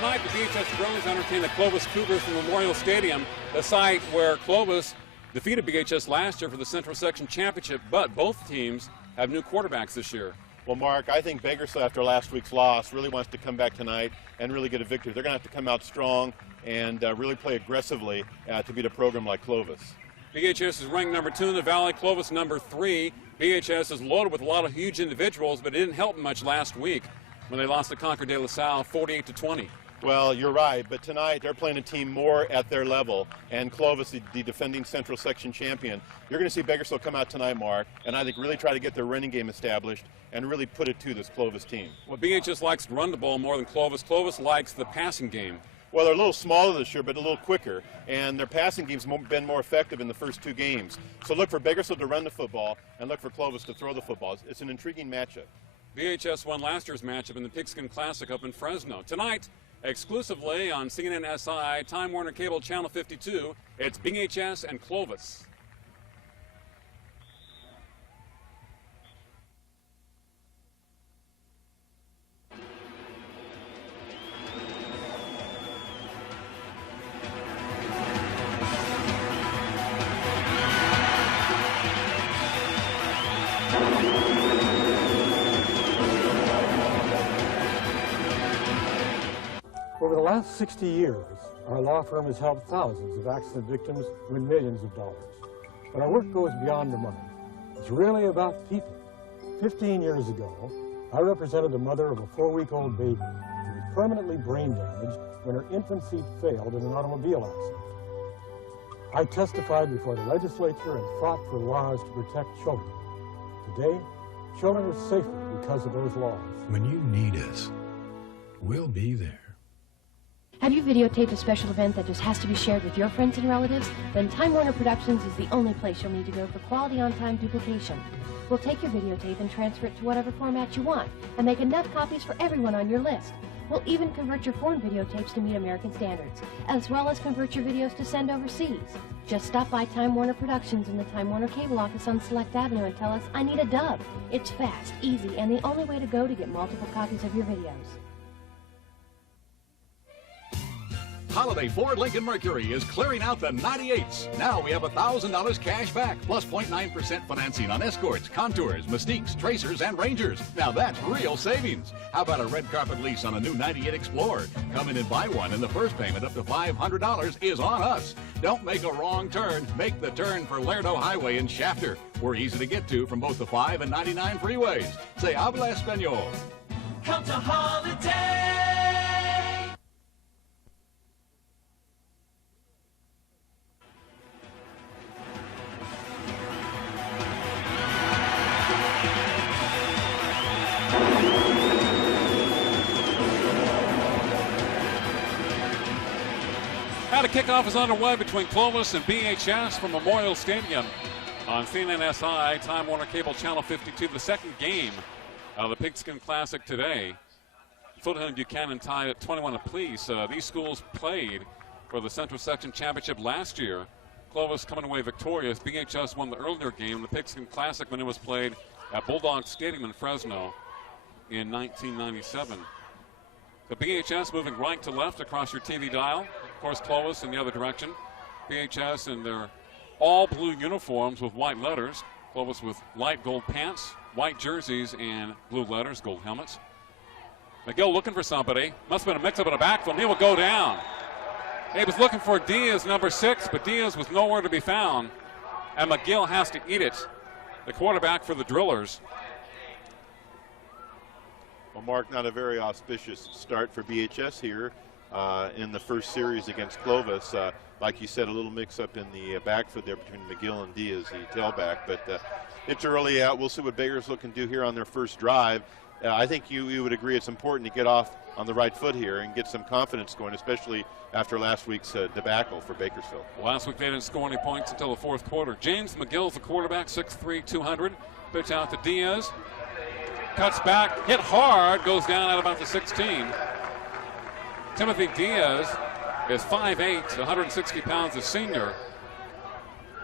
Tonight, the BHS Drones entertain the Clovis Cougars from Memorial Stadium, the site where Clovis defeated BHS last year for the Central Section Championship, but both teams have new quarterbacks this year. Well, Mark, I think Bakersfield, after last week's loss, really wants to come back tonight and really get a victory. They're going to have to come out strong and really play aggressively to beat a program like Clovis. BHS is ranked number 2 in the Valley, Clovis number 3. BHS is loaded with a lot of huge individuals, but it didn't help much last week when they lost to Concord de La Salle 48-20. Well, you're right, but tonight they're playing a team more at their level, and Clovis, the defending Central Section champion. You're going to see Bakersfield come out tonight, Mark, and I think really try to get their running game established and really put it to this Clovis team. Well, BHS likes to run the ball more than Clovis. Clovis likes the passing game. Well, they're a little smaller this year, but a little quicker, and their passing game's been more effective in the first 2 games. So look for Bakersfield to run the football and look for Clovis to throw the football. It's an intriguing matchup. BHS won last year's matchup in the Pigskin Classic up in Fresno. Tonight, exclusively on CNN SI, Time Warner Cable Channel 52, it's BHS and Clovis. Over the last 60 years, our law firm has helped thousands of accident victims win millions of dollars. But our work goes beyond the money. It's really about people. 15 years ago, I represented the mother of a 4-week-old baby who was permanently brain damaged when her infant seat failed in an automobile accident. I testified before the legislature and fought for laws to protect children. Today, children are safer because of those laws. When you need us, we'll be there. Have you videotaped a special event that just has to be shared with your friends and relatives? Then Time Warner Productions is the only place you'll need to go for quality on-time duplication. We'll take your videotape and transfer it to whatever format you want and make enough copies for everyone on your list. We'll even convert your foreign videotapes to meet American standards, as well as convert your videos to send overseas. Just stop by Time Warner Productions in the Time Warner Cable office on Select Avenue and tell us, I need a dub. It's fast, easy, and the only way to go to get multiple copies of your videos. Holiday Ford Lincoln Mercury is clearing out the 98s. Now we have $1,000 cash back, plus 0.9% financing on Escorts, Contours, Mystiques, Tracers, and Rangers. Now that's real savings. How about a red carpet lease on a new 98 Explorer? Come in and buy one, and the first payment up to $500 is on us. Don't make a wrong turn. Make the turn for Lerdo Highway in Shafter. We're easy to get to from both the 5 and 99 freeways. Se habla español. Come to Holiday! Now the kickoff is underway between Clovis and BHS from Memorial Stadium on CNN SI, Time Warner Cable Channel 52, the second game of the Pigskin Classic today. Foothill and Buchanan tied at 21 apiece. These schools played for the Central Section Championship last year. Clovis coming away victorious. BHS won the earlier game, the Pigskin Classic, when it was played at Bulldog Stadium in Fresno in 1997. The BHS moving right to left across your TV dial. Of course, Clovis in the other direction. BHS in their all blue uniforms with white letters. Clovis with light gold pants, white jerseys, and blue letters, gold helmets. McGill looking for somebody. Must have been a mix-up in the backfield. He will go down. He was looking for Diaz, number 6, but Diaz was nowhere to be found. And McGill has to eat it. The quarterback for the Drillers. Well, Mark, not a very auspicious start for BHS here in the first series against Clovis. Like you said, a little mix-up in the backfield there between McGill and Diaz, the tailback. But it's early out. We'll see what Bakersfield can do here on their first drive. I think you would agree it's important to get off on the right foot here and get some confidence going, especially after last week's debacle for Bakersfield. Last week they didn't score any points until the fourth quarter. James McGill's the quarterback, 6'3", 200. Pitch out to Diaz. Cuts back, hit hard, goes down at about the 16. Timothy Diaz is 5'8", 160 pounds, a senior.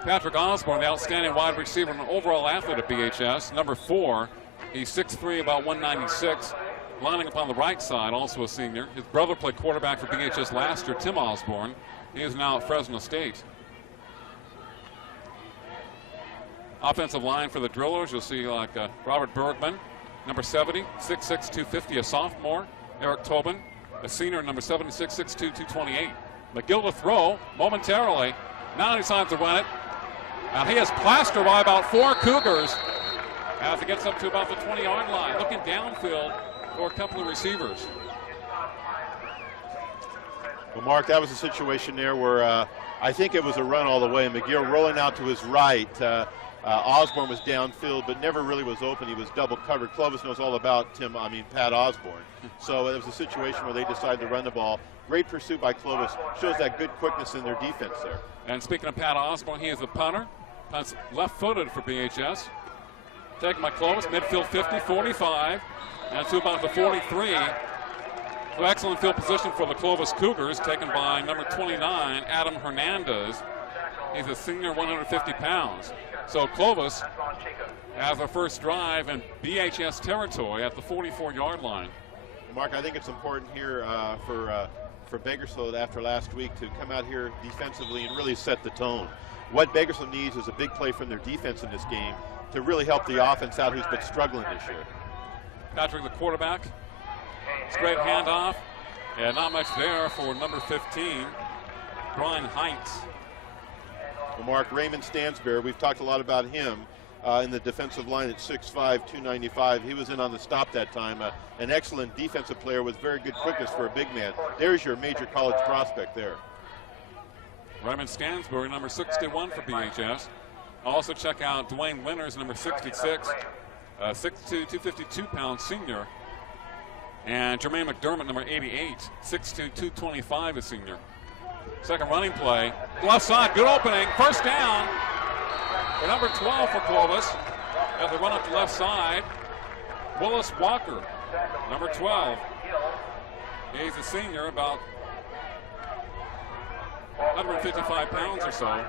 Patrick Osborne, the outstanding wide receiver and overall athlete at BHS, number 4. He's 6'3", about 196. lining up on the right side, also a senior. His brother played quarterback for BHS last year, Tim Osborne. He is now at Fresno State. Offensive line for the Drillers, you'll see like Robert Bergman, number 70, 6'6", 250, a sophomore. Eric Tobin, a senior, number 76, 6'2", 228. McGill to throw momentarily. Now he decides to run it. And he is plastered by about 4 Cougars as he gets up to about the 20-yard line, looking downfield for a couple of receivers. Well, Mark, that was a situation there where I think it was a run all the way. McGill rolling out to his right. Osborne was downfield, but never really was open. He was double covered. Clovis knows all about Pat Osborne. So it was a situation where they decided to run the ball. Great pursuit by Clovis. Shows that good quickness in their defense there. And speaking of Pat Osborne, he is a punter. Punts left-footed for BHS. Taken by Clovis, midfield 50, 45, and to about the 43. So excellent field position for the Clovis Cougars, taken by number 29, Adam Hernandez. He's a senior, 150 pounds. So Clovis has their first drive in BHS territory at the 44-yard line. Mark, I think it's important here for Bakersfield after last week to come out here defensively and really set the tone. What Bakersfield needs is a big play from their defense in this game to really help the offense out, who's been struggling this year. Patrick, the quarterback, straight handoff, and not much there for number 15, Brian Heights. Well, Mark, Raymond Stansberry, we've talked a lot about him in the defensive line at 6'5", 295. He was in on the stop that time. An excellent defensive player with very good quickness for a big man. There's your major college prospect there. Raymond Stansberry, number 61 for BHS. Also check out Dwayne Winters, number 66, 6'2", 252-pound senior. And Jermaine McDermott, number 88, 6'2", 225, a senior. Second running play, left side, good opening, first down for number 12 for Clovis. As they run up the left side, Willis Walker, number 12. He's a senior, about 155 pounds or so.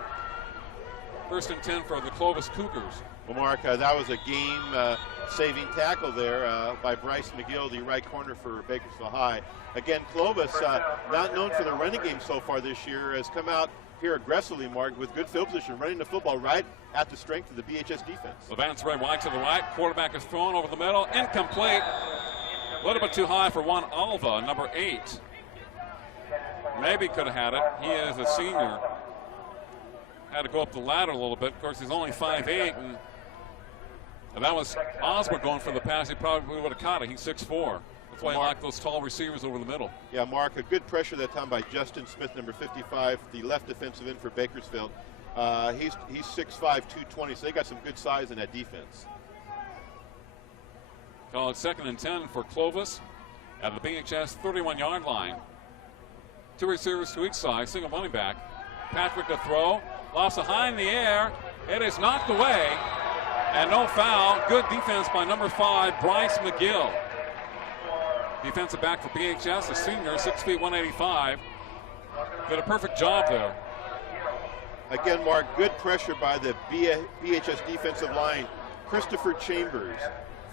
First and 10 for the Clovis Cougars. Well, Mark, that was a game-saving tackle there by Bryce McGill, the right corner for Bakersfield High. Again, Clovis, not known for the running game so far this year, has come out here aggressively, Mark, with good field position, running the football right at the strength of the BHS defense. Levance Ray White to the right. Quarterback is thrown over the middle. Incomplete. A little bit too high for Juan Alva, number 8. Maybe could have had it. He is a senior. Had to go up the ladder a little bit. Of course, he's only 5'8", and that was Osborne going for the pass. He probably would have caught it. He's 6'4". That's why I like those tall receivers over the middle. Yeah, Mark, a good pressure that time by Justin Smith, number 55, the left defensive end for Bakersfield. He's 6'5", 220, so they got some good size in that defense. Call it second and 10 for Clovis at the BHS 31-yard line. 2 receivers to each side, single running back. Patrick to throw, lofts it high in the air. It is knocked away, and no foul. Good defense by number 5, Bryce McGill. Defensive back for BHS, a senior, 6 feet 185. Did a perfect job there. Again, Mark, good pressure by the BHS defensive line. Christopher Chambers,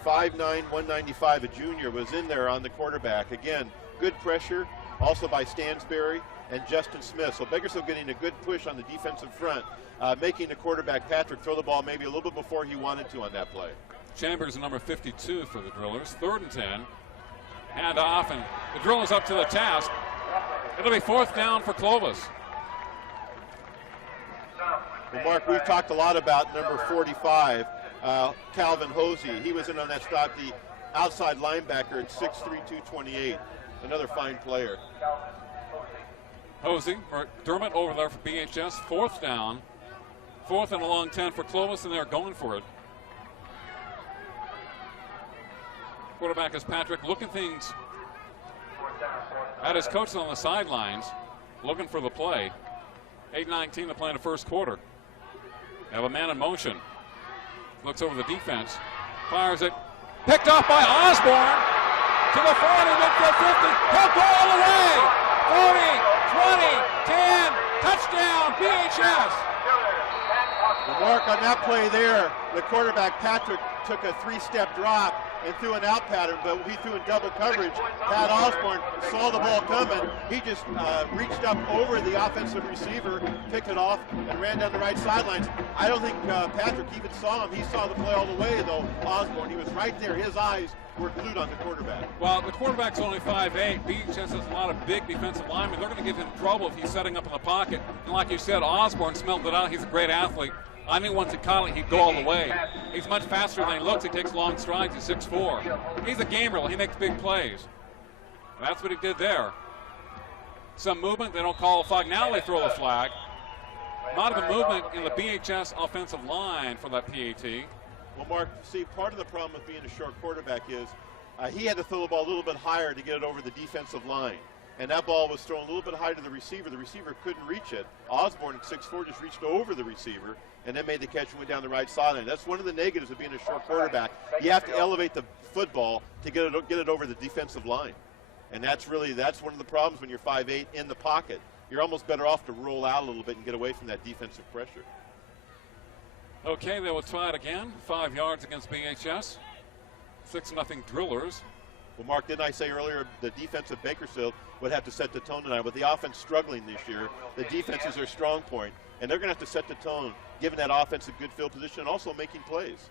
5'9", 195, a junior, was in there on the quarterback. Again, good pressure, also by Stansberry and Justin Smith. So Bakersfield getting a good push on the defensive front, making the quarterback, Patrick, throw the ball maybe a little bit before he wanted to on that play. Chambers, number 52 for the Drillers. 3rd and 10. Hand off, and the Drillers up to the task. It'll be 4th down for Clovis. Well, Mark, we've talked a lot about number 45, Calvin Hosey. He was in on that stop, the outside linebacker at 6'3", 228. Another fine player. Hosey for Dermott over there for BHS. 4th down. 4th and a long 10 for Clovis, and they're going for it. Quarterback is Patrick, looking things at his coach on the sidelines, looking for the play. 8:19 to play in the first quarter. They have a man in motion. Looks over the defense. Fires it. Picked off by Osborne. To the 40, midfield 50. He'll go all the way. 40, 20, 10. Touchdown, BHS. The Mark, on that play there, the quarterback Patrick took a 3-step drop and threw an out pattern, but he threw in double coverage. Pat Osborne saw the ball coming. He just reached up over the offensive receiver, picked it off, and ran down the right sidelines. I don't think Patrick even saw him. He saw the play all the way, though, Osborne. He was right there. His eyes were glued on the quarterback. Well, the quarterback's only 5'8". BHS has a lot of big defensive linemen. They're going to give him trouble if he's setting up in the pocket. And like you said, Osborne smelled it out. He's a great athlete. I knew once he caught it, he'd go all the way. He's much faster than he looks. He takes long strides. He's 6'4". He's a gamer. He makes big plays. That's what he did there. Some movement. They don't call a flag. Now they throw the flag. Not of a movement in the BHS offensive line for that PAT. Well, Mark, see, part of the problem with being a short quarterback is he had to throw the ball a little bit higher to get it over the defensive line. And that ball was thrown a little bit high to the receiver. The receiver couldn't reach it. Osborne, 6'4", just reached over the receiver and then made the catch and went down the right sideline. That's one of the negatives of being a short quarterback. You have to elevate the football to get it over the defensive line. And that's one of the problems when you're 5'8" in the pocket. You're almost better off to roll out a little bit and get away from that defensive pressure. Okay, they will try it again. 5 yards against BHS. 6-0 Drillers. Well, Mark, didn't I say earlier the defense of Bakersfield would have to set the tone tonight? With the offense struggling this year, the defense is their strong point, and they're going to have to set the tone, giving that offense a good field position and also making plays.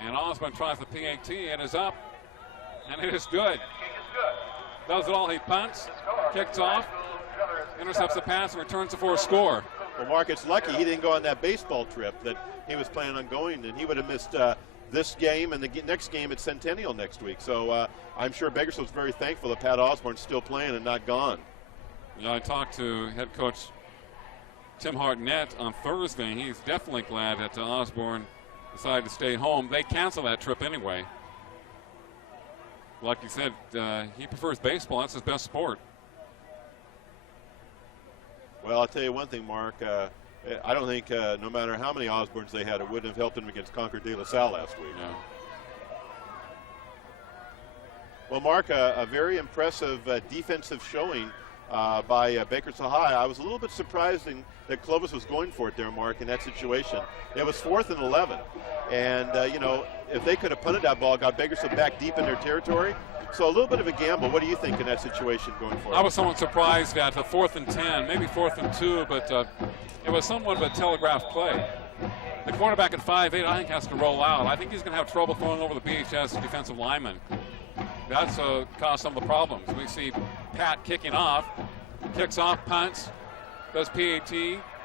And Osborne tries the PAT. It is up, and it is good. Does it all. He punts, kicks off, intercepts the pass, and returns it for a score. Well, Mark, it's lucky he didn't go on that baseball trip that he was planning on going, and he would have missed this game and the next game at Centennial next week. So I'm sure Bakersfield's very thankful that Pat Osborne's still playing and not gone. Yeah, I talked to head coach Tim Hartnett on Thursday. He's definitely glad that Osborne decided to stay home. They canceled that trip anyway. Like you said, he prefers baseball. That's his best sport. Well, I'll tell you one thing, Mark. I don't think no matter how many Osbornes they had, it wouldn't have helped them against Concord de La Salle last week. No. Well, Mark, a very impressive defensive showing by Bakersfield High. I was a little bit surprised that Clovis was going for it there, Mark, in that situation. It was 4th and 11. And, if they could have punted that ball, got Bakersfield back deep in their territory. So a little bit of a gamble. What do you think in that situation going forward? I was somewhat surprised at the 4th and 10, maybe 4th and 2, but it was somewhat of a telegraphed play. The quarterback at 5'8", I think, has to roll out. I think he's going to have trouble throwing over the BHS defensive lineman. That's caused some of the problems. We see Pat kicking off, kicks off, punts, does PAT,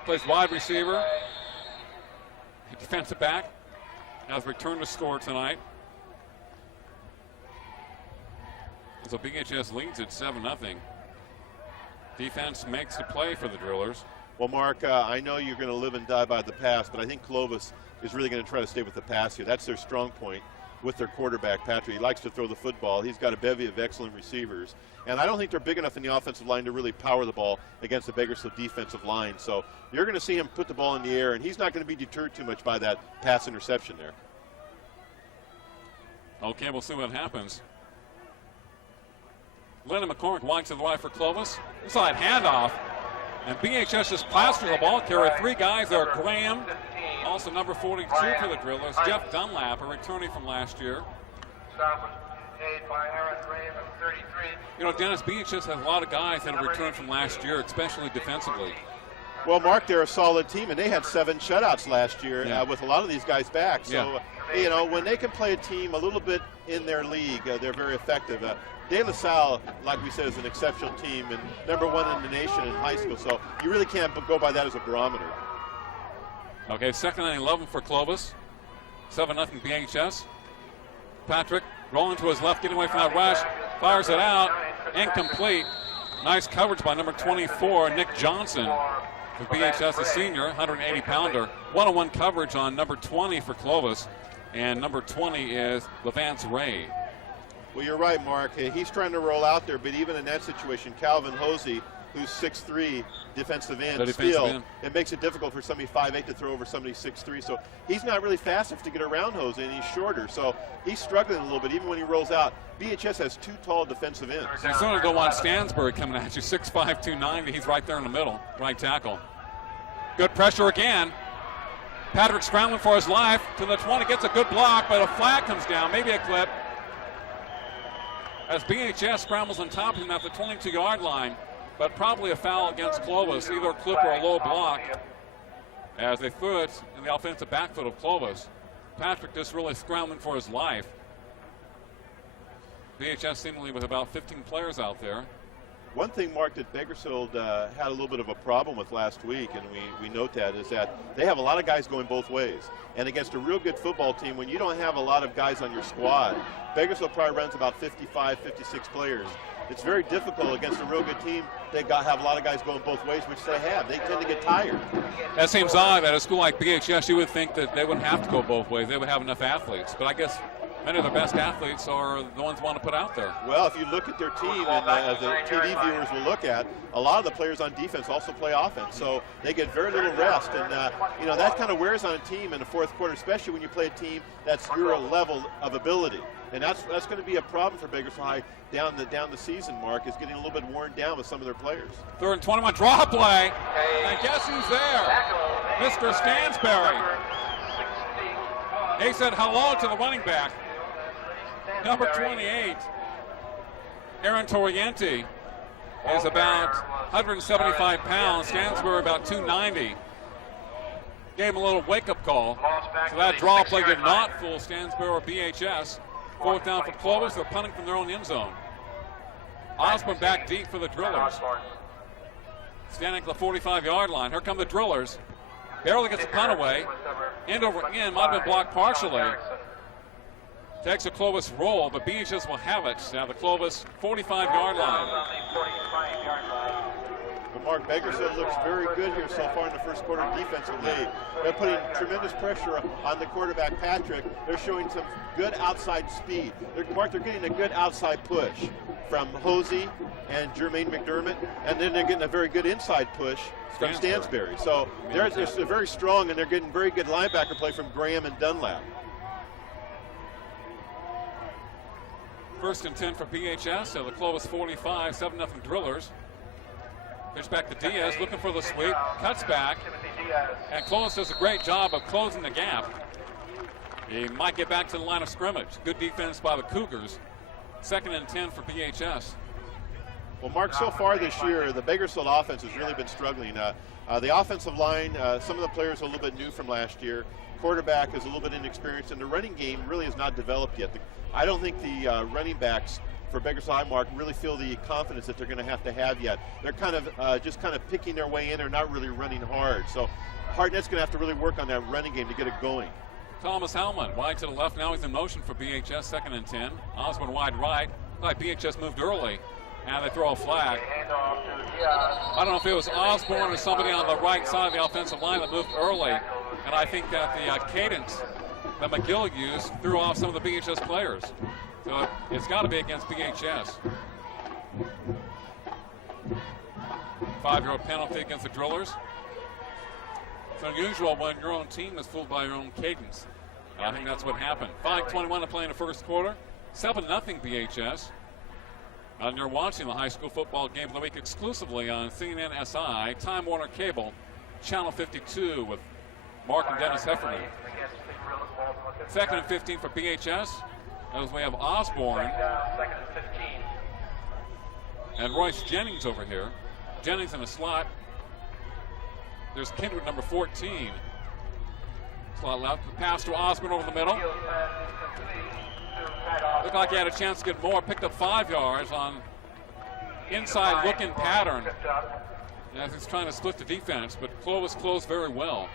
plays wide receiver, defensive back, has returned to score tonight. So BHS leads at 7-0. Defense makes the play for the Drillers. Well, Mark, I know you're going to live and die by the pass, but I think Clovis is really going to try to stay with the pass here. That's their strong point with their quarterback, Patrick. He likes to throw the football. He's got a bevy of excellent receivers. And I don't think they're big enough in the offensive line to really power the ball against the Bakersfield defensive line. So you're going to see him put the ball in the air, and he's not going to be deterred too much by that pass interception there. Okay, we'll see what happens. Lennon McCormick wide to the right for Clovis. We saw that handoff. And BHS just plastered the ball carrier. 3 guys there. Graham, also number 42 for the Drillers. Jeff Dunlap, a returning from last year. Dennis, BHS has a lot of guys that have returned from last year, especially defensively. Well, Mark, they're a solid team, and they had 7 shutouts last year with a lot of these guys back. So, when they can play a team a little bit in their league, they're very effective. De La Salle, like we said, is an exceptional team and number 1 in the nation in high school. So you really can't go by that as a barometer. Okay, 2nd and 11 for Clovis. 7-0 BHS. Patrick rolling to his left, getting away from that rush. Fires it out. Incomplete. Nice coverage by number 24, Nick Johnson. For BHS, a senior, 180-pounder. One-on-one coverage on number 20 for Clovis. And number 20 is Levance Ray. Well, you're right, Mark. He's trying to roll out there, but even in that situation, Calvin Hosey, who's 6'3", defensive end, it makes it difficult for somebody 5'8" to throw over somebody 6'3". So he's not really fast enough to get around Hosey, and he's shorter. So he's struggling a little bit, even when he rolls out. BHS has 2 tall defensive ends. And so to go on Stansbury coming at you, 6'5", 290. He's right there in the middle, right tackle. Good pressure again. Patrick scrambling for his life to the 20, gets a good block, but a flag comes down, maybe a clip. As BHS scrambles on top of him at the 22-yard line, but probably a foul against Clovis, either a clip or a low block, as they threw it in the offensive backfoot of Clovis. Patrick just really scrambling for his life. BHS seemingly with about 15 players out there. One thing, Mark, that Bakersfield had a little bit of a problem with last week, and we note that, is that they have a lot of guys going both ways. And against a real good football team, when you don't have a lot of guys on your squad, Bakersfield probably runs about 55, 56 players. It's very difficult against a real good team. They have a lot of guys going both ways, which they have. They tend to get tired. That seems odd. At a school like BHS, you would think that they wouldn't have to go both ways. They would have enough athletes. But I guess many of their best athletes are the ones who want to put out there. Well, if you look at their team, and the TV viewers will look at, a lot of the players on defense also play offense, so they get very little rest. And, that kind of wears on a team in the fourth quarter, especially when you play a team that's your level of ability. And that's going to be a problem for Bakersfield High down the season, Mark, is getting a little bit worn down with some of their players. 3rd and 21, draw play. And guess who's there? Mr. Stansberry. He said hello to the running back. Number 28, Aaron Torienti, is about 175 pounds. Stansbury about 290. Gave him a little wake-up call. So that draw play did not fool Stansbury or BHS. 4th down for Clovis. They're punting from their own end zone. Osborne back deep for the Drillers. Standing at the 45-yard line. Here come the Drillers. Barely gets the punt away. End over end. Might have been blocked partially. Takes a Clovis roll, but BHS will have it. Now the Clovis 45-yard line. Well, Mark, Bakersfield looks very good here so far in the first quarter defensively. They're putting tremendous pressure on the quarterback, Patrick. They're showing some good outside speed. Mark, they're getting a good outside push from Hosey and Jermaine McDermott, and then they're getting a very good inside push from Stansberry. So they're very strong, and they're getting very good linebacker play from Graham and Dunlap. 1st and 10 for BHS, so the Clovis 45, 7-0 Drillers. Pitch back to Diaz, looking for the sweep, cuts back, and Clovis does a great job of closing the gap. He might get back to the line of scrimmage. Good defense by the Cougars. 2nd and 10 for BHS. Well, Mark, so far this year, the Bakersfield offense has really been struggling. The offensive line, some of the players are a little bit new from last year. Quarterback is a little bit inexperienced, and the running game really is not developed yet. I don't think the running backs for Bakersfield High, Mark, really feel the confidence that they're going to have yet. They're kind of just picking their way in. They're not really running hard. So Hartnett's going to have to really work on that running game to get it going. Thomas Hellman wide to the left. Now he's in motion for BHS. 2nd and 10. Osborne wide right. Like BHS moved early. And they throw a flag. I don't know if it was Osborne or somebody on the right side of the offensive line that moved early. And I think that the cadence that McGill used threw off some of the BHS players. So it's got to be against BHS. 5-yard penalty against the Drillers. It's unusual when your own team is fooled by your own cadence. And I think that's what happened. 5:21 to play in the first quarter. 7-0 BHS. And you're watching the high school football game of the week exclusively on CNN SI, Time Warner Cable, Channel 52 with Mark and Dennis Heffernan. 2nd and 15 for BHS. As we have Osborne and Royce Jennings over here. Jennings in the slot. There's Kindred, number 14. Slot left. The pass to Osborne over the middle. Looked like he had a chance to get more. Picked up 5 yards on inside looking pattern. As he's trying to split the defense, but Clovis closed very well.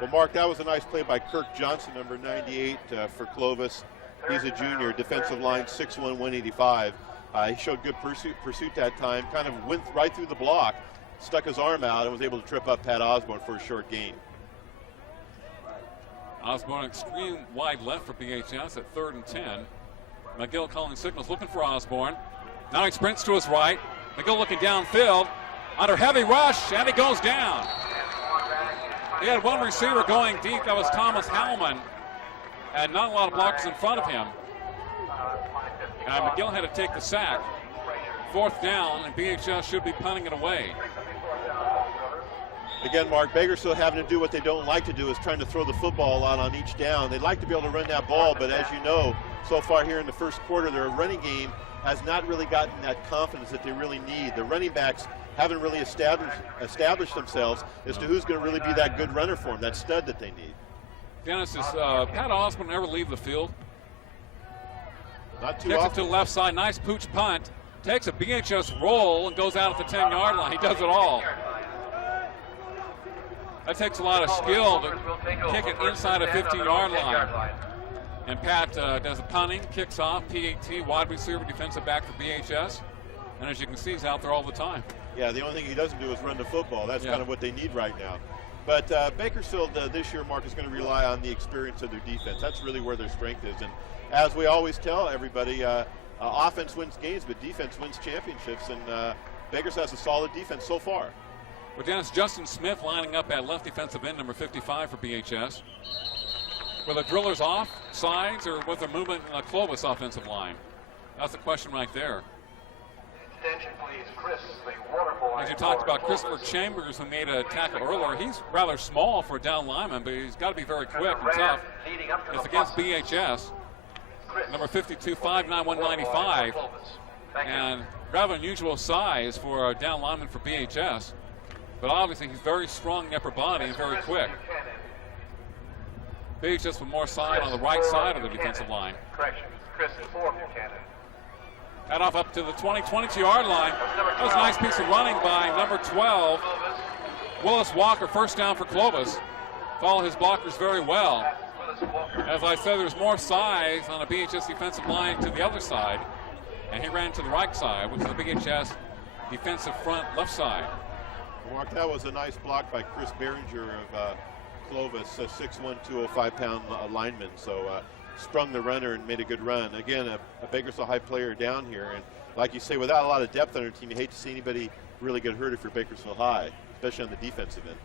Well, Mark, that was a nice play by Kirk Johnson, number 98 for Clovis. He's a junior, defensive line, 6'1", 185. He showed good pursuit that time, kind of went right through the block, stuck his arm out, and was able to trip up Pat Osborne for a short gain. Osborne extreme wide left for BHS at 3rd and 10. McGill calling signals, looking for Osborne. Now he sprints to his right. McGill looking downfield. Under heavy rush, and he goes down. He had one receiver going deep. That was Thomas Howman. And not a lot of blockers in front of him. And McGill had to take the sack. 4th down, and BHS should be punting it away. Again, Mark, Bakersfield having to do what they don't like to do is trying to throw the football out on each down. They'd like to be able to run that ball, but as you know, so far here in the first quarter, their running game has not really gotten that confidence that they really need. The running backs haven't really established themselves as to who's going to really be that good runner for them, that stud that they need. Dennis, does Pat Osborne ever leave the field? Not too Kicks often. it to the left side, nice pooch punt. Takes a BHS roll and goes out at the 10-yard line. He does it all. That takes a lot of skill to kick it inside a 15-yard line. And Pat does the punting, kicks off, PAT, wide receiver, defensive back for BHS. And as you can see, he's out there all the time. Yeah, the only thing he doesn't do is run the football. That's kind of what they need right now. But Bakersfield this year, Mark, is going to rely on the experience of their defense. That's really where their strength is. And as we always tell everybody, offense wins games, but defense wins championships. And Bakersfield has a solid defense so far. Well, Dennis, Justin Smith lining up at left defensive end, number 55 for BHS. Were the drillers off sides, or was there movement in the Clovis offensive line? That's the question right there. Attention, please, Chris, the water boy. As you talked about Christopher Chambers, who made a tackle earlier, he's rather small for a down lineman, but he's got to be very quick and tough. It's against BHS. Number 52, 5'9", 195. And rather unusual size for a down lineman for BHS. But obviously he's very strong in the upper body and very quick. BHS with more side on the right side of the defensive line. Correction, Chris is 4 Buchanan. Head off up to the 22-yard line. That was a nice piece of running by number 12, Willis Walker, first down for Clovis. Follow his blockers very well. As I said, there's more size on a BHS defensive line to the other side, and he ran to the right side, which is the BHS defensive front left side. Mark, that was a nice block by Chris Behringer of Clovis, a 6'1", 205-pound lineman. So sprung the runner and made a good run. Again, a Bakersfield High player down here. And like you say, without a lot of depth on their team, you hate to see anybody really get hurt if you're Bakersfield High, especially on the defensive end.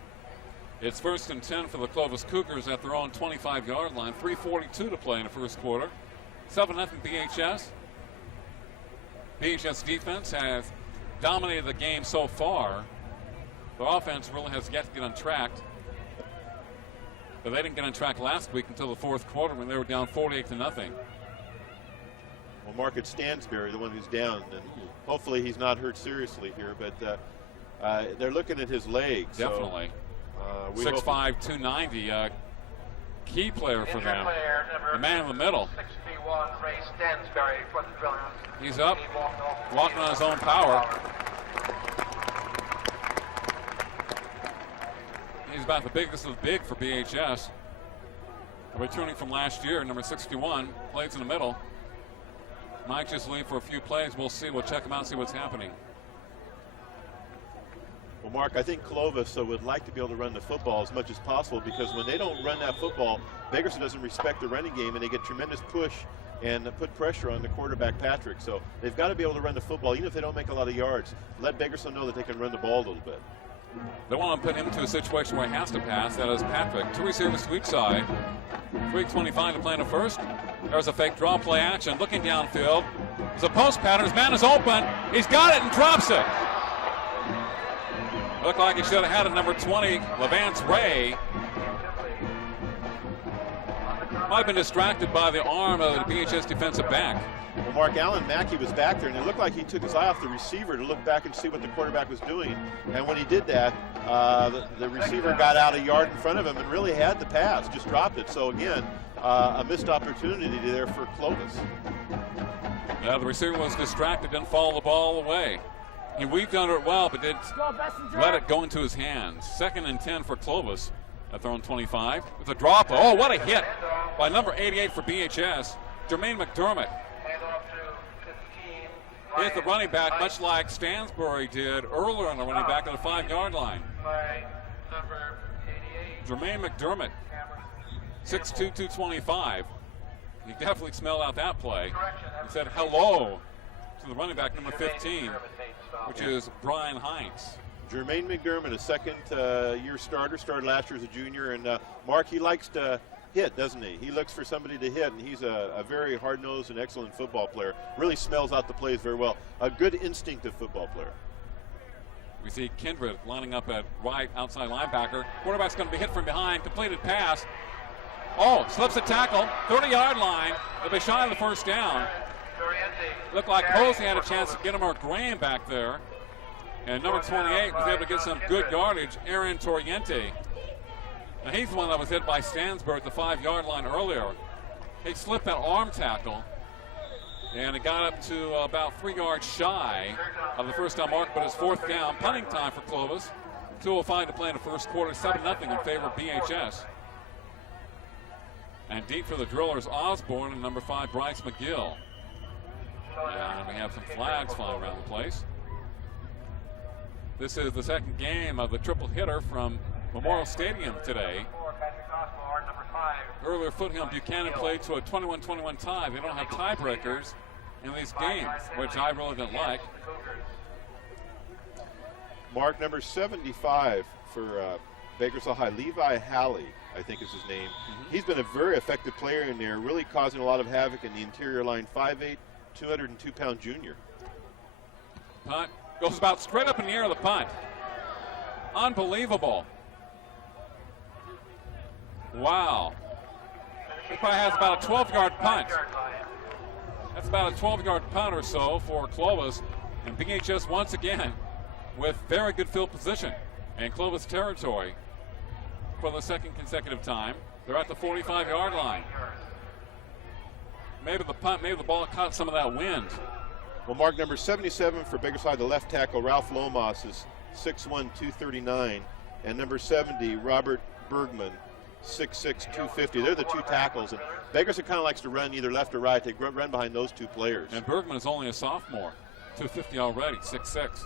It's 1st and 10 for the Clovis Cougars at their own 25-yard line. 3:42 to play in the first quarter. 7-0 BHS. BHS defense has dominated the game so far. The offense really has yet to get on track. But they didn't get on track last week until the fourth quarter when they were down 48-0. Well, Mark, it's Stansberry, the one who's down, and hopefully he's not hurt seriously here, but they're looking at his legs. Definitely. So, 6'5", 290, key player for them. The man in the middle. 61, Ray Stansberry for the drillers. He's up, walking on his own power. He's about the biggest of the big for BHS. Returning from last year, number 61, plays in the middle. Might just leave for a few plays. We'll see. We'll check him out and see what's happening. Well, Mark, I think Clovis would like to be able to run the football as much as possible, because when they don't run that football, Bakersfield doesn't respect the running game, and they get tremendous push and put pressure on the quarterback, Patrick. So they've got to be able to run the football, even if they don't make a lot of yards. Let Bakersfield know that they can run the ball a little bit. They want to put him into a situation where he has to pass. That is Patrick. 2 receivers to each side. 3:25 to play in the first. There's a fake draw play action. Looking downfield. There's a post pattern. His man is open. He's got it and drops it. Looked like he should have had it, number 20, Levance Ray. Might have been distracted by the arm of the BHS defensive back. Well, Mark, Allen Mackey was back there, and it looked like he took his eye off the receiver to look back and see what the quarterback was doing. And when he did that, the receiver got out a yard in front of him and really had the pass, just dropped it. So again, a missed opportunity there for Clovis. Yeah, the receiver was distracted, didn't follow the ball away. He weaved under it well, but did let it go into his hands. 2nd and 10 for Clovis at their own 25. With a drop. Oh, what a hit by number 88 for BHS, Jermaine McDermott. Hit the running back, much like Stansbury did earlier on the running back at the 5-yard line. Jermaine McDermott, 6'2", 225. He definitely smelled out that play. He said hello to the running back, number 15, which is Brian Hines. Jermaine McDermott, a second-year starter, started last year as a junior. And, Mark, he likes to hit, doesn't he? He looks for somebody to hit, and he's a very hard-nosed and excellent football player. Really smells out the plays very well. A good instinctive football player. We see Kindred lining up at right outside linebacker. Quarterback's going to be hit from behind. Completed pass. Oh, slips a tackle. 30-yard line. They'll be shy of the first down. Looked like Posey had a chance to get him or Graham back there. And number 28 was able to get some good yardage, Aaron Toriente. Now he's the one that was hit by Stansberg at the 5-yard line earlier. He slipped that arm tackle, and it got up to about 3 yards shy of the first down mark, but it's fourth down. Punting time for Clovis. 2:05 to play in the first quarter, 7-0 in favor of BHS. And deep for the Drillers, Osborne and number 5, Bryce McGill. And we have some flags flying around the place. This is the second game of the triple hitter from Memorial Stadium today. Earlier, Foothill Buchanan played to a 21-21 tie. They don't have tiebreakers in these games, which I really don't like. Mark, number 75 for Bakersfield High, Levi Halley, I think is his name. He's been a very effective player in there, really causing a lot of havoc in the interior line. 5'8", 202-pound junior. Punt goes about straight up in the air of the punt. Unbelievable. Wow. He probably has about a 12-yard punt. That's about a 12-yard punt or so for Clovis. And BHS once again with very good field position in Clovis territory for the second consecutive time. They're at the 45-yard line. Maybe the ball caught some of that wind. Well, Mark, number 77 for Bakersfield, the left tackle, Ralph Lomas, is 6'1", 239. And number 70, Robert Bergman, 6'6", 250. They're the two tackles. And Bakersfield kind of likes to run either left or right. They run behind those two players. And Bergman is only a sophomore. 250 already, 6'6".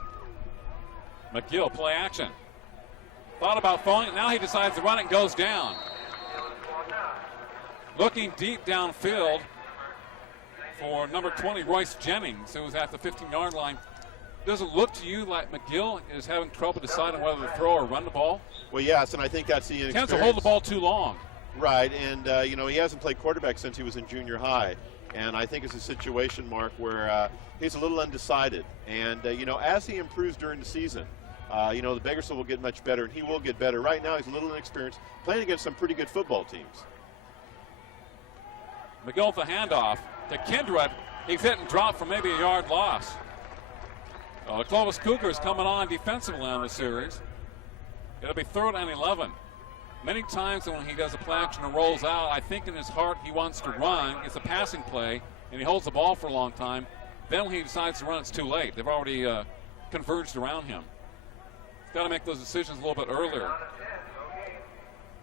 McGill, play action. Thought about throwing it. Now he decides to run it and goes down. Looking deep downfield for number 20, Royce Jennings, who was at the 15-yard line. Does it look to you like McGill is having trouble deciding whether to throw or run the ball? Well, yes, and I think that's the inexperience. Tends to hold the ball too long. Right, and he hasn't played quarterback since he was in junior high. And I think it's a situation, Mark, where he's a little undecided. And, as he improves during the season, the Bakersfield will get much better, and he will get better. Right now, he's a little inexperienced, playing against some pretty good football teams. McGill with the handoff to Kindred. He's hit and dropped for maybe a yard loss. The Clovis Cougars coming on defensively on the series. It'll be 3rd and 11. Many times when he does a play action and rolls out, I think in his heart he wants to run. It's a passing play, and he holds the ball for a long time. Then when he decides to run, it's too late. They've already converged around him. He's got to make those decisions a little bit earlier.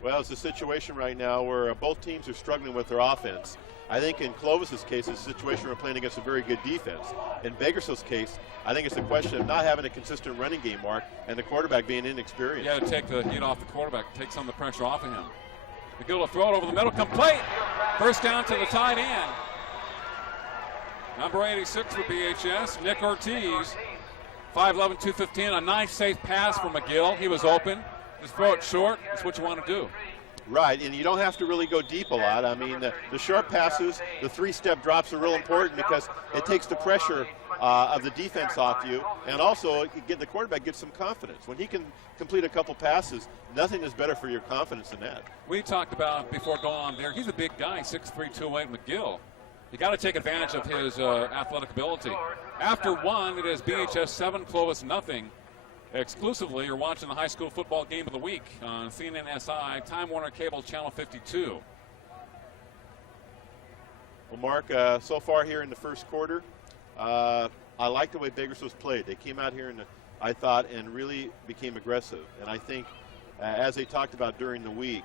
Well, it's a situation right now where both teams are struggling with their offense. I think in Clovis's case, it's a situation where we're playing against a very good defense. In Bakersfield's case, I think it's a question of not having a consistent running game, Mark, and the quarterback being inexperienced. You got to take the heat off the quarterback, take some of the pressure off of him. McGill will throw it over the middle, complete. First down to the tight end. Number 86 for BHS, Nick Ortiz. 5'11", 215, a nice safe pass for McGill. He was open. Just throw it short. That's what you want to do. Right, and you don't have to really go deep a lot. I mean, the short passes, the 3-step drops are real important because it takes the pressure of the defense off you, and also the quarterback gets some confidence. When he can complete a couple passes, nothing is better for your confidence than that. We talked about before going on there, he's a big guy, 6'3", 208 McGill. You got to take advantage of his athletic ability. After one, it is BHS 7, Clovis nothing. Exclusively, you're watching the high school football game of the week on CNN SI, Time Warner Cable Channel 52. Well, Mark, so far here in the first quarter, I like the way Bakersfield's played. They came out here, I thought, and really became aggressive. And I think, as they talked about during the week,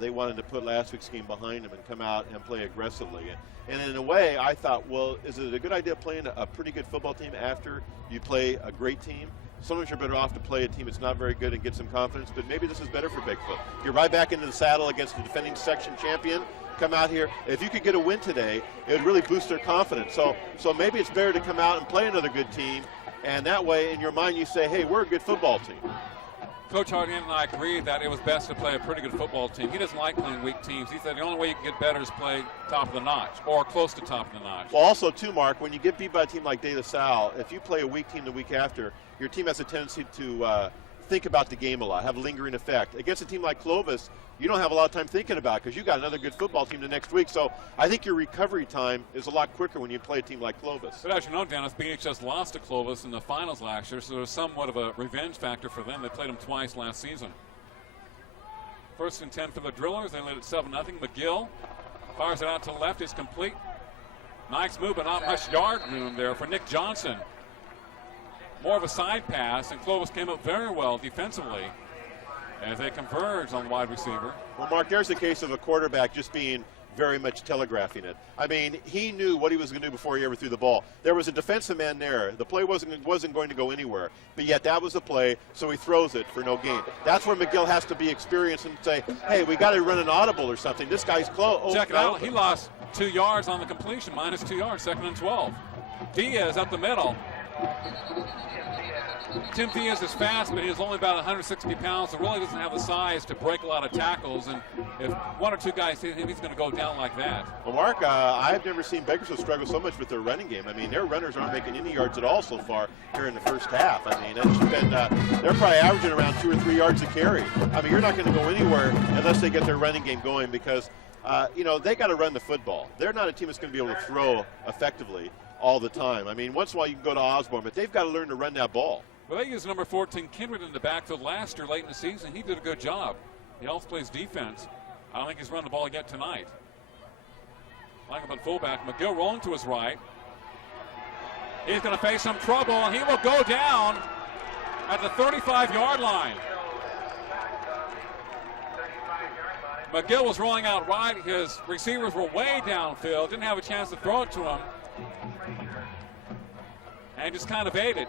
they wanted to put last week's game behind them and come out and play aggressively. And in a way, I thought, well, is it a good idea playing a pretty good football team after you play a great team? Sometimes you're better off to play a team that's not very good and get some confidence, but maybe this is better for Bakersfield. You're right back into the saddle against the defending section champion. Come out here. If you could get a win today, it would really boost their confidence. So maybe it's better to come out and play another good team, and that way, in your mind, you say, hey, we're a good football team. Coach Hardin and I agreed that it was best to play a pretty good football team. He doesn't like playing weak teams. He said the only way you can get better is play top of the notch or close to top of the notch. Well, also, too, Mark, when you get beat by a team like De La Salle, if you play a weak team the week after, your team has a tendency to think about the game a lot, have a lingering effect. Against a team like Clovis, you don't have a lot of time thinking about it because you got another good football team the next week. So I think your recovery time is a lot quicker when you play a team like Clovis. But as you know, Dennis, BHS lost to Clovis in the finals last year, so there's somewhat of a revenge factor for them. They played them twice last season. 1st and 10 for the Drillers. They lead at 7-0. McGill fires it out to the left. It's complete. Nice move, but not much yard room there for Nick Johnson. More of a side pass, and Clovis came up very well defensively as they converge on the wide receiver. Well, Mark, there's a case of a quarterback just being very much telegraphing it. I mean, he knew what he was going to do before he ever threw the ball. There was a defensive man there. The play wasn't going to go anywhere, but yet that was the play, so he throws it for no gain. That's where McGill has to be experienced and say, hey, we got to run an audible or something. This guy's close. Check it out. He lost 2 yards on the completion, minus 2 yards, 2nd and 12. Diaz up the middle. Tim Diaz is fast, but he's only about 160 pounds, and really doesn't have the size to break a lot of tackles. And if 1 or 2 guys hit him, he's going to go down like that. Well, Mark, I've never seen Bakersfield struggle so much with their running game. I mean, their runners aren't making any yards at all so far here in the first half. I mean, it's been they're probably averaging around 2 or 3 yards a carry. I mean, you're not going to go anywhere unless they get their running game going because, they got to run the football. They're not a team that's going to be able to throw effectively all the time. I mean, once in a while you can go to Osborne, but they've got to learn to run that ball. Well, they used number 14, Kindred, in the backfield last year, late in the season. He did a good job. He also plays defense. I don't think he's run the ball yet tonight. Like him at fullback. McGill rolling to his right. He's going to face some trouble, and he will go down at the 35-yard line. McGill was rolling out right. His receivers were way downfield. Didn't have a chance to throw it to him. And just kind of ate it.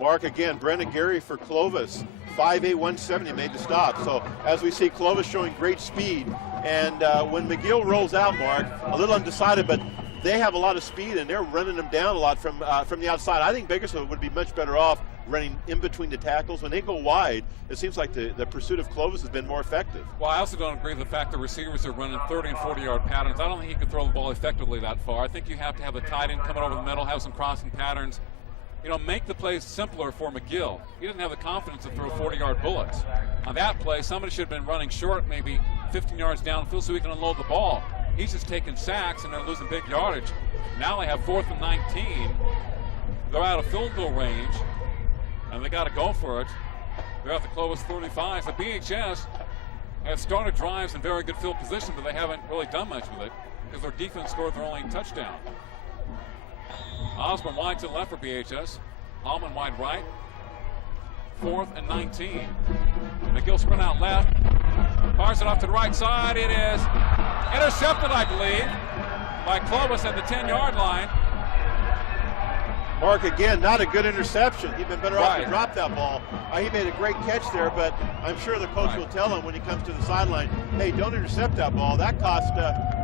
Mark, again, Brendan Gary for Clovis. 5'8", 170 made the stop. So as we see, Clovis showing great speed. And when McGill rolls out, Mark, a little undecided, but they have a lot of speed, and they're running them down a lot from the outside. I think Bakersfield would be much better off running in between the tackles. When they go wide, it seems like the pursuit of Clovis has been more effective. Well, I also don't agree with the fact that receivers are running 30 and 40-yard patterns. I don't think he can throw the ball effectively that far. I think you have to have the tight end coming over the middle, have some crossing patterns. Make the plays simpler for McGill. He didn't have the confidence to throw 40-yard bullets. On that play, somebody should have been running short, maybe 15 yards downfield so he can unload the ball. He's just taking sacks, and they're losing big yardage. Now they have 4th and 19. They're out of field goal range, and they got to go for it. They're at the Clovis 35. So BHS has started drives in very good field position, but they haven't really done much with it because their defense scored their only touchdown. Osborne wide to the left for BHS. Allman wide right. 4th and 19. McGill sprint out left. Fires it off to the right side. It is intercepted, I believe, by Clovis at the 10-yard line. Mark, again, not a good interception. He'd been better off to Right. drop that ball. He made a great catch there, but I'm sure the coach will tell him when he comes to the sideline, hey, don't intercept that ball. That cost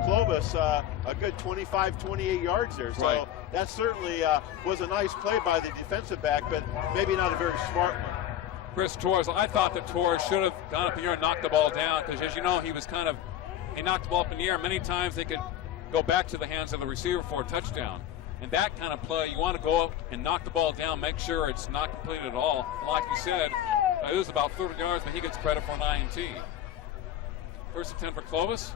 Clovis a good 25, 28 yards there. So Right. that certainly was a nice play by the defensive back, but maybe not a very smart one. Chris Torres, I thought that Torres should have gone up in the air and knocked the ball down because, as you know, he knocked the ball up in the air. Many times they could go back to the hands of the receiver for a touchdown. And that kind of play, you want to go up and knock the ball down, make sure it's not completed at all. And like you said, it was about 30 yards, but he gets credit for an INT. 1st and 10 for Clovis.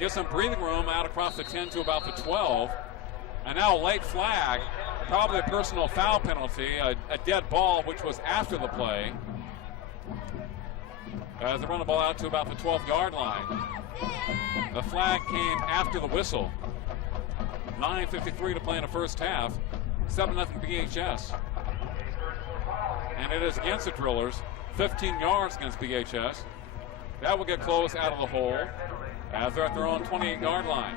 Gives some breathing room out across the 10 to about the 12. And now a late flag, probably a personal foul penalty, a dead ball, which was after the play. As they run the ball out to about the 12-yard line. The flag came after the whistle. 9:53 to play in the first half. 7-0 BHS. And it is against the Drillers. 15 yards against BHS. That will get Clovis out of the hole as they're at their own 28-yard line.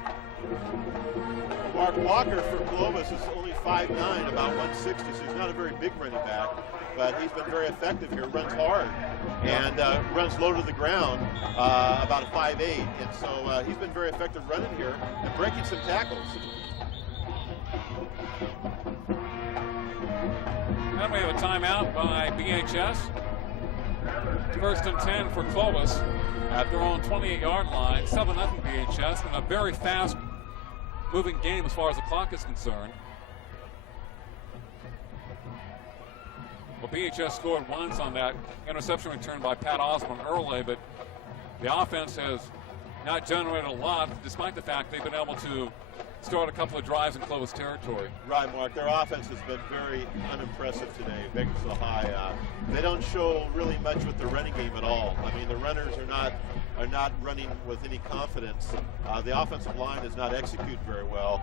Mark Walker for Clovis is only 5'9", about 160, so he's not a very big running back, but he's been very effective here. Runs hard and runs low to the ground, about a 5'8", and so he's been very effective running here and breaking some tackles. Then we have a timeout by BHS. First and 10 for Clovis at their own 28-yard line. 7-0 BHS, and a very fast moving game as far as the clock is concerned. Well, BHS scored once on that interception return by Pat Osborne early, but the offense has not generated a lot, despite the fact they've been able to start a couple of drives in Clovis territory. Right, Mark. Their offense has been very unimpressive today. Bakersfield High. They don't show really much with the running game at all. I mean, the runners are not running with any confidence. The offensive line does not execute very well.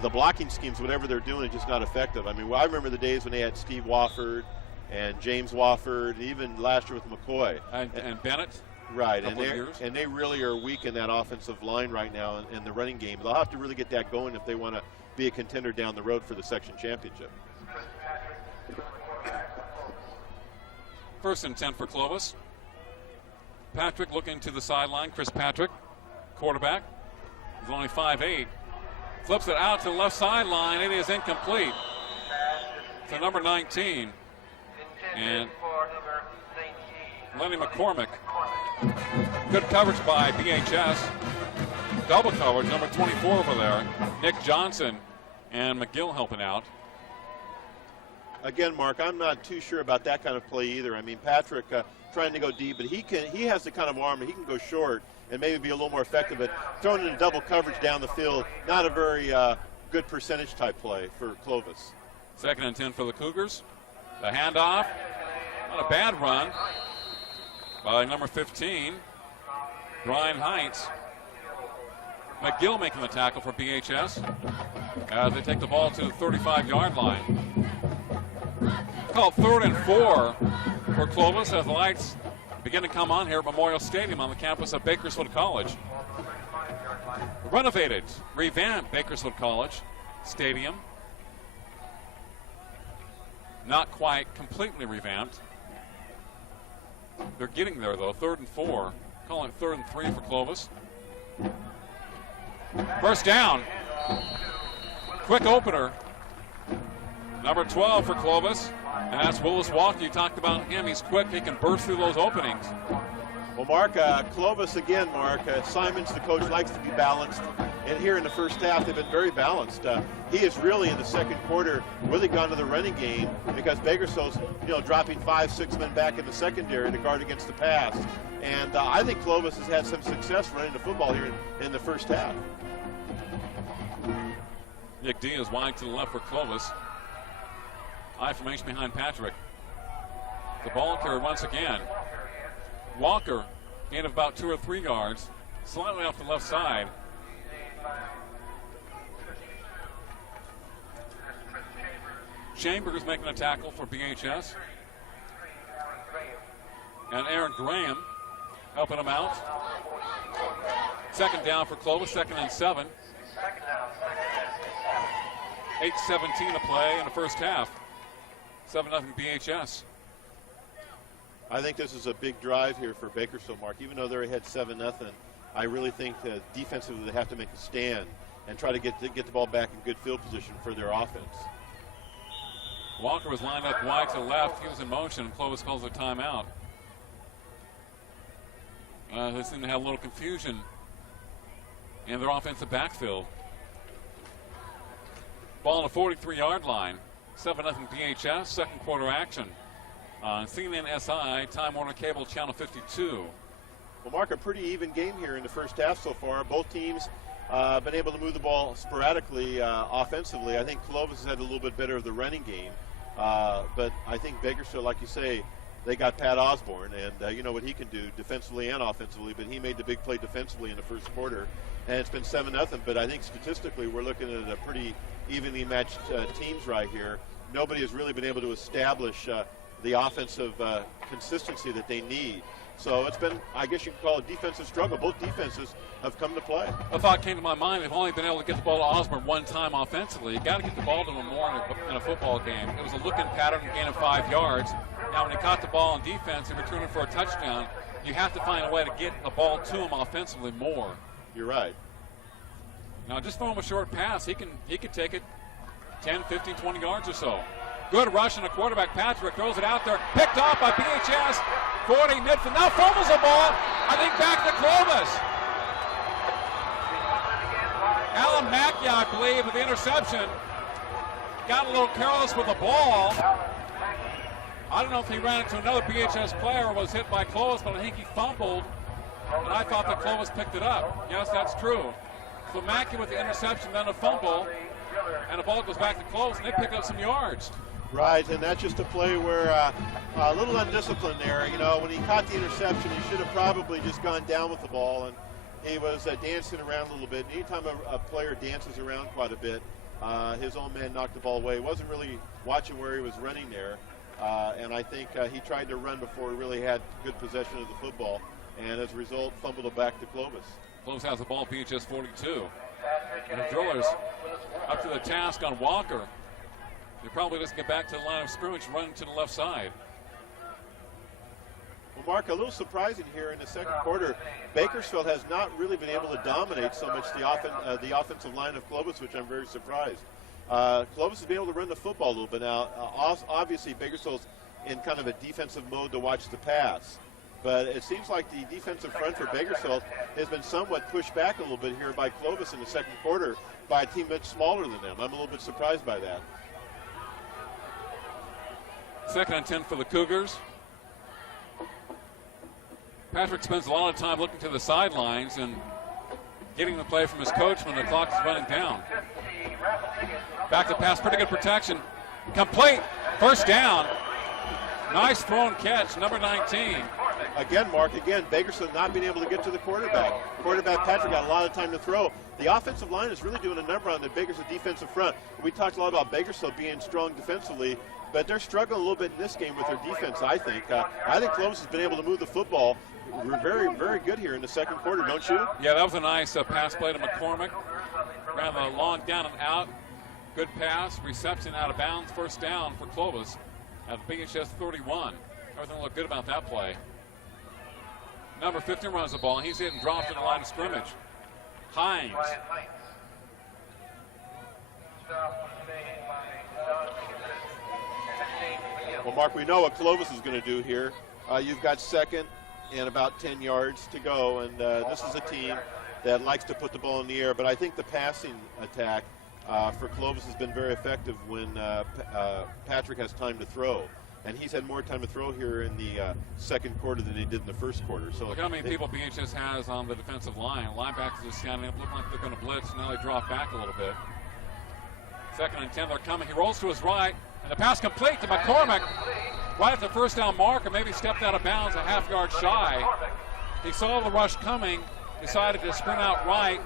The blocking schemes, whatever they're doing, is just not effective. I mean, I remember the days when they had Steve Wofford and James Wofford, even last year with McCoy. And Bennett. Right, and they really are weak in that offensive line right now in the running game. They'll have to really get that going if they want to be a contender down the road for the section championship. First and 10 for Clovis. Patrick looking to the sideline. Chris Patrick, quarterback. He's only 5'8". Flips it out to the left sideline. It is incomplete. To number 19. And Lenny McCormick. Good coverage by BHS. Double coverage, number 24 over there. Nick Johnson and McGill helping out. Again, Mark, I'm not too sure about that kind of play either. I mean, Patrick trying to go deep, but he has the kind of arm that he can go short and maybe be a little more effective. But throwing in double coverage down the field, not a very good percentage type play for Clovis. Second and 10 for the Cougars. The handoff, not a bad run by number 15, Brian Heights. McGill making the tackle for BHS as they take the ball to the 35-yard line. It's called 3rd and 4 for Clovis as the lights begin to come on here at Memorial Stadium on the campus of Bakersfield College. Renovated, revamped Bakersfield College Stadium. Not quite completely revamped. They're getting there, though. 3rd and 4. Calling it 3rd and 3 for Clovis. First down. Quick opener. Number 12 for Clovis. And that's Willis Walker. You talked about him. He's quick. He can burst through those openings. Well, Mark, Clovis again, Mark. Simons, the coach, likes to be balanced. And here in the first half, they've been very balanced. He has really, in the second quarter, really gone to the running game because Bakersfield's, dropping 5-6 men back in the secondary to guard against the pass. And I think Clovis has had some success running the football here in the first half. Nick D is wide to the left for Clovis. High formation behind Patrick. The ball carried once again. Walker in about 2 or 3 yards, slightly off the left side. Chambers making a tackle for BHS. And Aaron Graham helping him out. Second down for Clovis, 2nd and 7. 8:17 to play in the first half. 7-0 BHS. I think this is a big drive here for Bakersfield, Mark. Even though they're ahead 7-0, I really think defensively they have to make a stand and try to get the ball back in good field position for their offense. Walker was lined up wide to the left. He was in motion, and Clovis calls a timeout. They seem to have a little confusion in their offensive backfield. Ball on the 43-yard line. 7-0 BHS, second quarter action. On CNN SI, Time Warner Cable, Channel 52. Well, Mark, a pretty even game here in the first half so far. Both teams been able to move the ball sporadically offensively. I think Clovis has had a little bit better of the running game. But I think Bakersfield, like you say, they got Pat Osborne, and you know what he can do defensively and offensively, but he made the big play defensively in the first quarter. And it's been 7-0, but I think statistically we're looking at a pretty evenly matched teams right here. Nobody has really been able to establish the offensive consistency that they need. So it's been, I guess you could call it a defensive struggle. Both defenses have come to play. A thought came to my mind. They've only been able to get the ball to Osborne one time offensively. You got to get the ball to him more in a football game. It was a looking pattern, gain of 5 yards. Now, when he caught the ball on defense and returned it for a touchdown, you have to find a way to get the ball to him offensively more. You're right. Now, just throw him a short pass. He could take it 10, 15, 20 yards or so. Good rush on the quarterback. Patrick throws it out there. Picked off by BHS. 40 midfield. Now fumbles the ball. I think back to Clovis. Alan Mackey, I believe, with the interception. Got a little careless with the ball. I don't know if he ran into another BHS player or was hit by Clovis, but I think he fumbled. And I thought that Clovis picked it up. Yes, that's true. So Mackey with the interception, then a fumble. And the ball goes back to Clovis, and they pick up some yards. Right, and that's just a play where a little undisciplined there. You know, when he caught the interception, he should have probably just gone down with the ball, and he was dancing around a little bit. And anytime a player dances around quite a bit, his own man knocked the ball away. He wasn't really watching where he was running there, and I think he tried to run before he really had good possession of the football, and as a result, fumbled it back to Clovis. Clovis has the ball, BHS 42. And the Drillers up to the task on Walker. He probably doesn't get back to the line of scrimmage, run to the left side. Well, Mark, a little surprising here in the second quarter. Bakersfield has not really been able to dominate so much the offensive line of Clovis, which I'm very surprised. Clovis has been able to run the football a little bit now. Obviously, Bakersfield's in kind of a defensive mode to watch the pass. But it seems like the defensive front for Bakersfield has been somewhat pushed back a little bit here by Clovis in the second quarter by a team much smaller than them. I'm a little bit surprised by that. 2nd and 10 for the Cougars. Patrick spends a lot of time looking to the sidelines and getting the play from his coach when the clock is running down. Back to pass, pretty good protection. Complete, first down. Nice throw and catch, number 19. Again, Mark, Bakersfield not being able to get to the quarterback. Quarterback Patrick got a lot of time to throw. The offensive line is really doing a number on the Bakersfield defensive front. We talked a lot about Bakersfield being strong defensively, but they're struggling a little bit in this game with their defense, I think. I think Clovis has been able to move the football very, very good here in the second quarter, don't you? Yeah, that was a nice pass play to McCormick. Ran the long down and out. Good pass, reception out of bounds, first down for Clovis at BHS 31. Everything looked good about that play. Number 15 runs the ball, and he's hit and dropped in the line of scrimmage. Hines. Well, Mark, we know what Clovis is going to do here. You've got second and about 10 yards to go, and this is a team that likes to put the ball in the air, but I think the passing attack for Clovis has been very effective when Patrick has time to throw. And he's had more time to throw here in the second quarter than he did in the first quarter. So look how many people BHS has on the defensive line. Linebackers are standing up, looking like they're going to blitz. Now they drop back a little bit. 2nd and 10, they're coming. He rolls to his right, and the pass complete to McCormick. Right at the first down marker, maybe stepped out of bounds a half yard shy. He saw the rush coming, decided to sprint out right,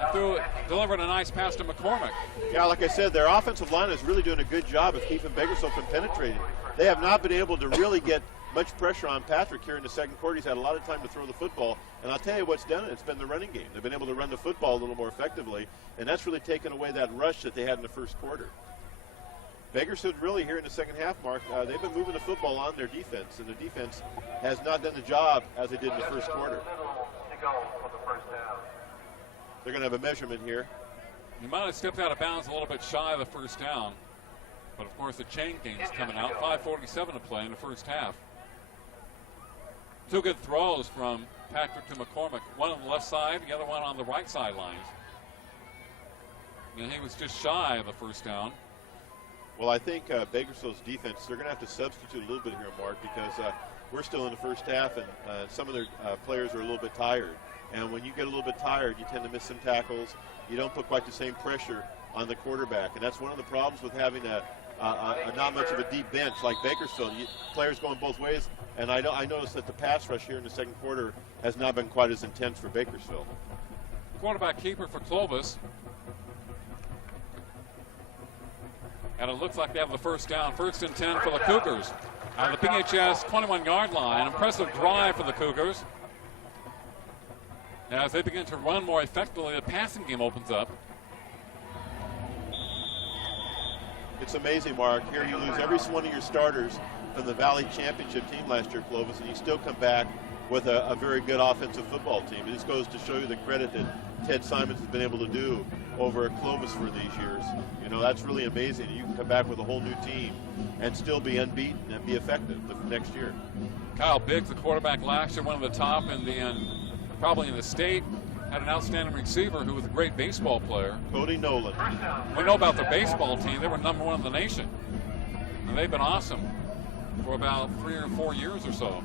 and delivered a nice pass to McCormick. Yeah, like I said, their offensive line is really doing a good job of keeping Bakersfield from penetrating. They have not been able to really get much pressure on Patrick here in the second quarter. He's had a lot of time to throw the football, and I'll tell you what's done it. It's been the running game. They've been able to run the football a little more effectively, and that's really taken away that rush that they had in the first quarter. Bakersfield really here in the second half, Mark, they've been moving the football on their defense, and the defense has not done the job as they did in the first quarter. They're going to have a measurement here. He might have stepped out of bounds a little bit shy of the first down, but of course the chain game's coming out. 5:47 to play in the first half. Two good throws from Patrick to McCormick. One on the left side, the other one on the right sidelines. And he was just shy of the first down. Well, I think Bakersfield's defense, they're going to have to substitute a little bit here, Mark, because we're still in the first half, and some of their players are a little bit tired. And when you get a little bit tired, you tend to miss some tackles. You don't put quite the same pressure on the quarterback. And that's one of the problems with having a not much of a deep bench like Bakersfield. Players going both ways. And I noticed that the pass rush here in the second quarter has not been quite as intense for Bakersfield. Quarterback keeper for Clovis. And it looks like they have the first down. 1st and 10 for the Cougars. On the BHS 21-yard line. Impressive drive for the Cougars. Now, as they begin to run more effectively, the passing game opens up. It's amazing, Mark. Here you lose every one of your starters from the Valley Championship team last year, Clovis, and you still come back with a very good offensive football team. It just goes to show you the credit that Ted Simons has been able to do over at Clovis for these years. You know, that's really amazing. You can come back with a whole new team and still be unbeaten and be effective the next year. Kyle Biggs, the quarterback last year, one of the top probably in the state. Had an outstanding receiver who was a great baseball player. Cody Nolan. We know about their baseball team. They were #1 in the nation. And they've been awesome for about 3 or 4 years or so.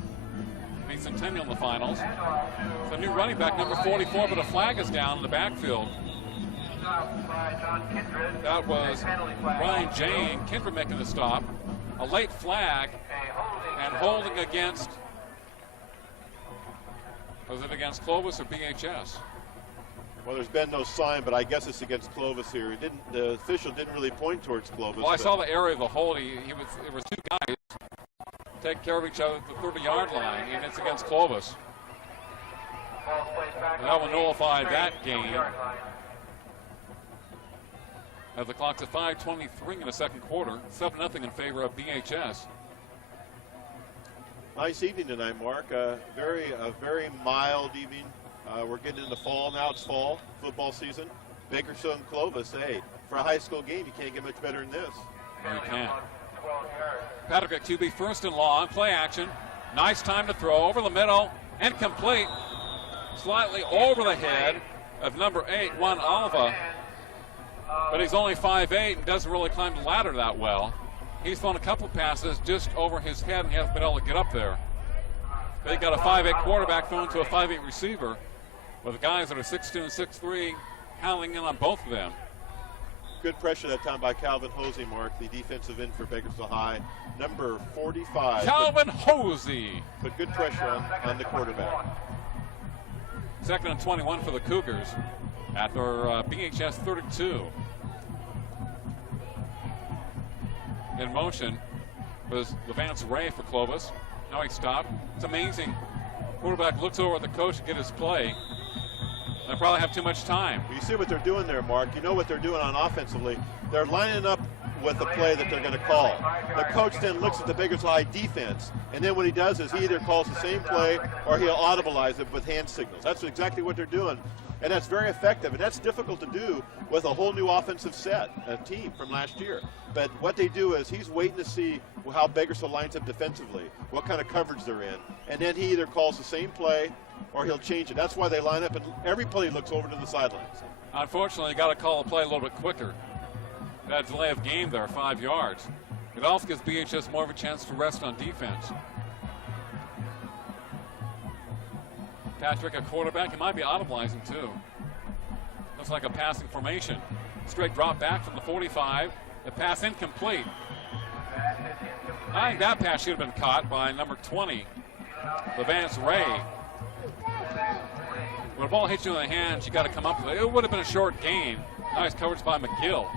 Beat Centennial in the finals. It's a new running back, number 44, but a flag is down in the backfield. That was Ryan Jane. Kindred making the stop. A late flag and holding against, was it against Clovis or BHS? Well, there's been no sign, but I guess it's against Clovis here. The official didn't really point towards Clovis. Well, I saw the area of the hold. There was two guys taking care of each other at the 30-yard line, and it's against Clovis. And that will nullify that game. As the clock's at 5:23 in the second quarter, 7-0 in favor of BHS. Nice evening tonight, Mark. A very mild evening. We're getting into fall now. It's fall football season. Bakersfield and Clovis. Hey, for a high school game, you can't get much better than this. You can't. Patrick at QB, first and long, play action. Nice time to throw over the middle, incomplete. Slightly over the head of number 8, Juan Alva. But he's only 5'8" and doesn't really climb the ladder that well. He's thrown a couple passes just over his head and he hasn't been able to get up there. They got a 5'8" quarterback thrown to a 5'8" receiver with guys that are 6'2" and 6'3" handling in on both of them. Good pressure that time by Calvin Hosey, Mark, the defensive end for Bakersfield High, number 45. Calvin Hosey. But good pressure on the quarterback. 2nd and 21 for the Cougars at their BHS 32. In motion was Levance Ray for Clovis. Now he stopped. It's amazing. Quarterback looks over at the coach to get his play. They probably have too much time. You see what they're doing there, Mark. You know what they're doing on offensively. They're lining up with the play that they're going to call. The coach then looks at the Bakersfield High defense, and then what he does is he either calls the same play or he'll audibilize it with hand signals. That's exactly what they're doing, and that's very effective, and that's difficult to do with a whole new offensive set, a team from last year. But what they do is he's waiting to see how Bakersfield lines up defensively, what kind of coverage they're in, and then he either calls the same play or he'll change it. That's why they line up, and every play looks over to the sidelines. Unfortunately, you got to call the play a little bit quicker. That delay of game there, 5 yards. It also gives BHS more of a chance to rest on defense. Patrick, a quarterback, he might be audibilizing too. Looks like a passing formation. Straight drop back from the 45. The pass incomplete. I think that pass should have been caught by number 20, Levance Ray. When a ball hits you in the hands, you got to come up with it. It would have been a short gain. Nice coverage by McGill.